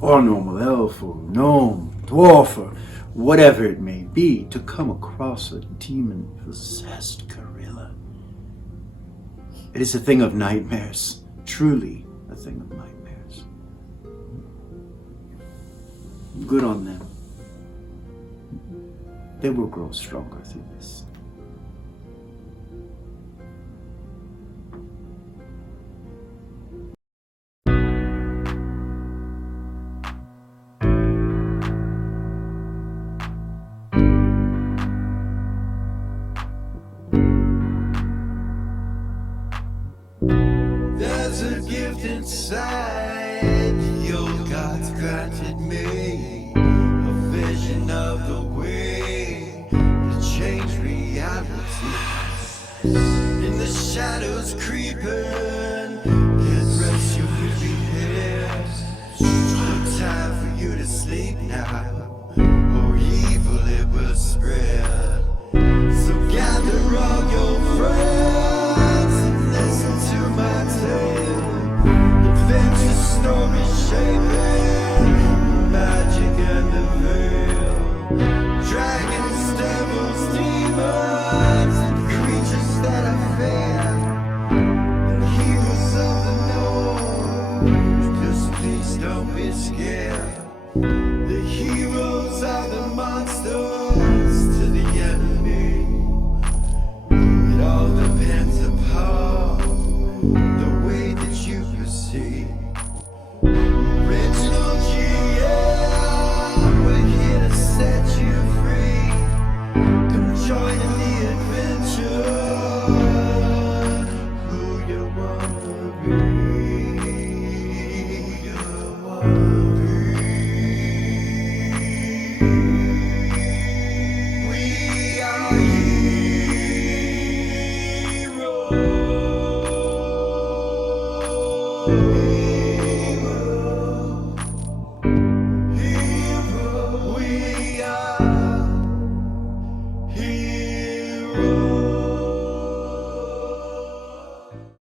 or normal elf, or gnome, dwarf, or whatever it may be, to come across a demon-possessed gorilla. It is a thing of nightmares, truly a thing of nightmares. Good on them. They will grow stronger through this. There's a gift inside the old gods granted me, a vision of the way to change reality. In the shadows creeping, can't rest your weary head. No time for you to sleep now, or evil it will spread. So gather all your friends and listen to my tale. Adventure story shaping magic and the veil. Dragons, devils, demons, and creatures that I fear, and heroes of the known. Just please don't be scared. The heroes are the monsters to the enemy. It all depends upon the way that you perceive. Original GM, we're here to set you free. Come join in the adventure. Who you wanna be? Who you wanna be? We are heroes. We are heroes.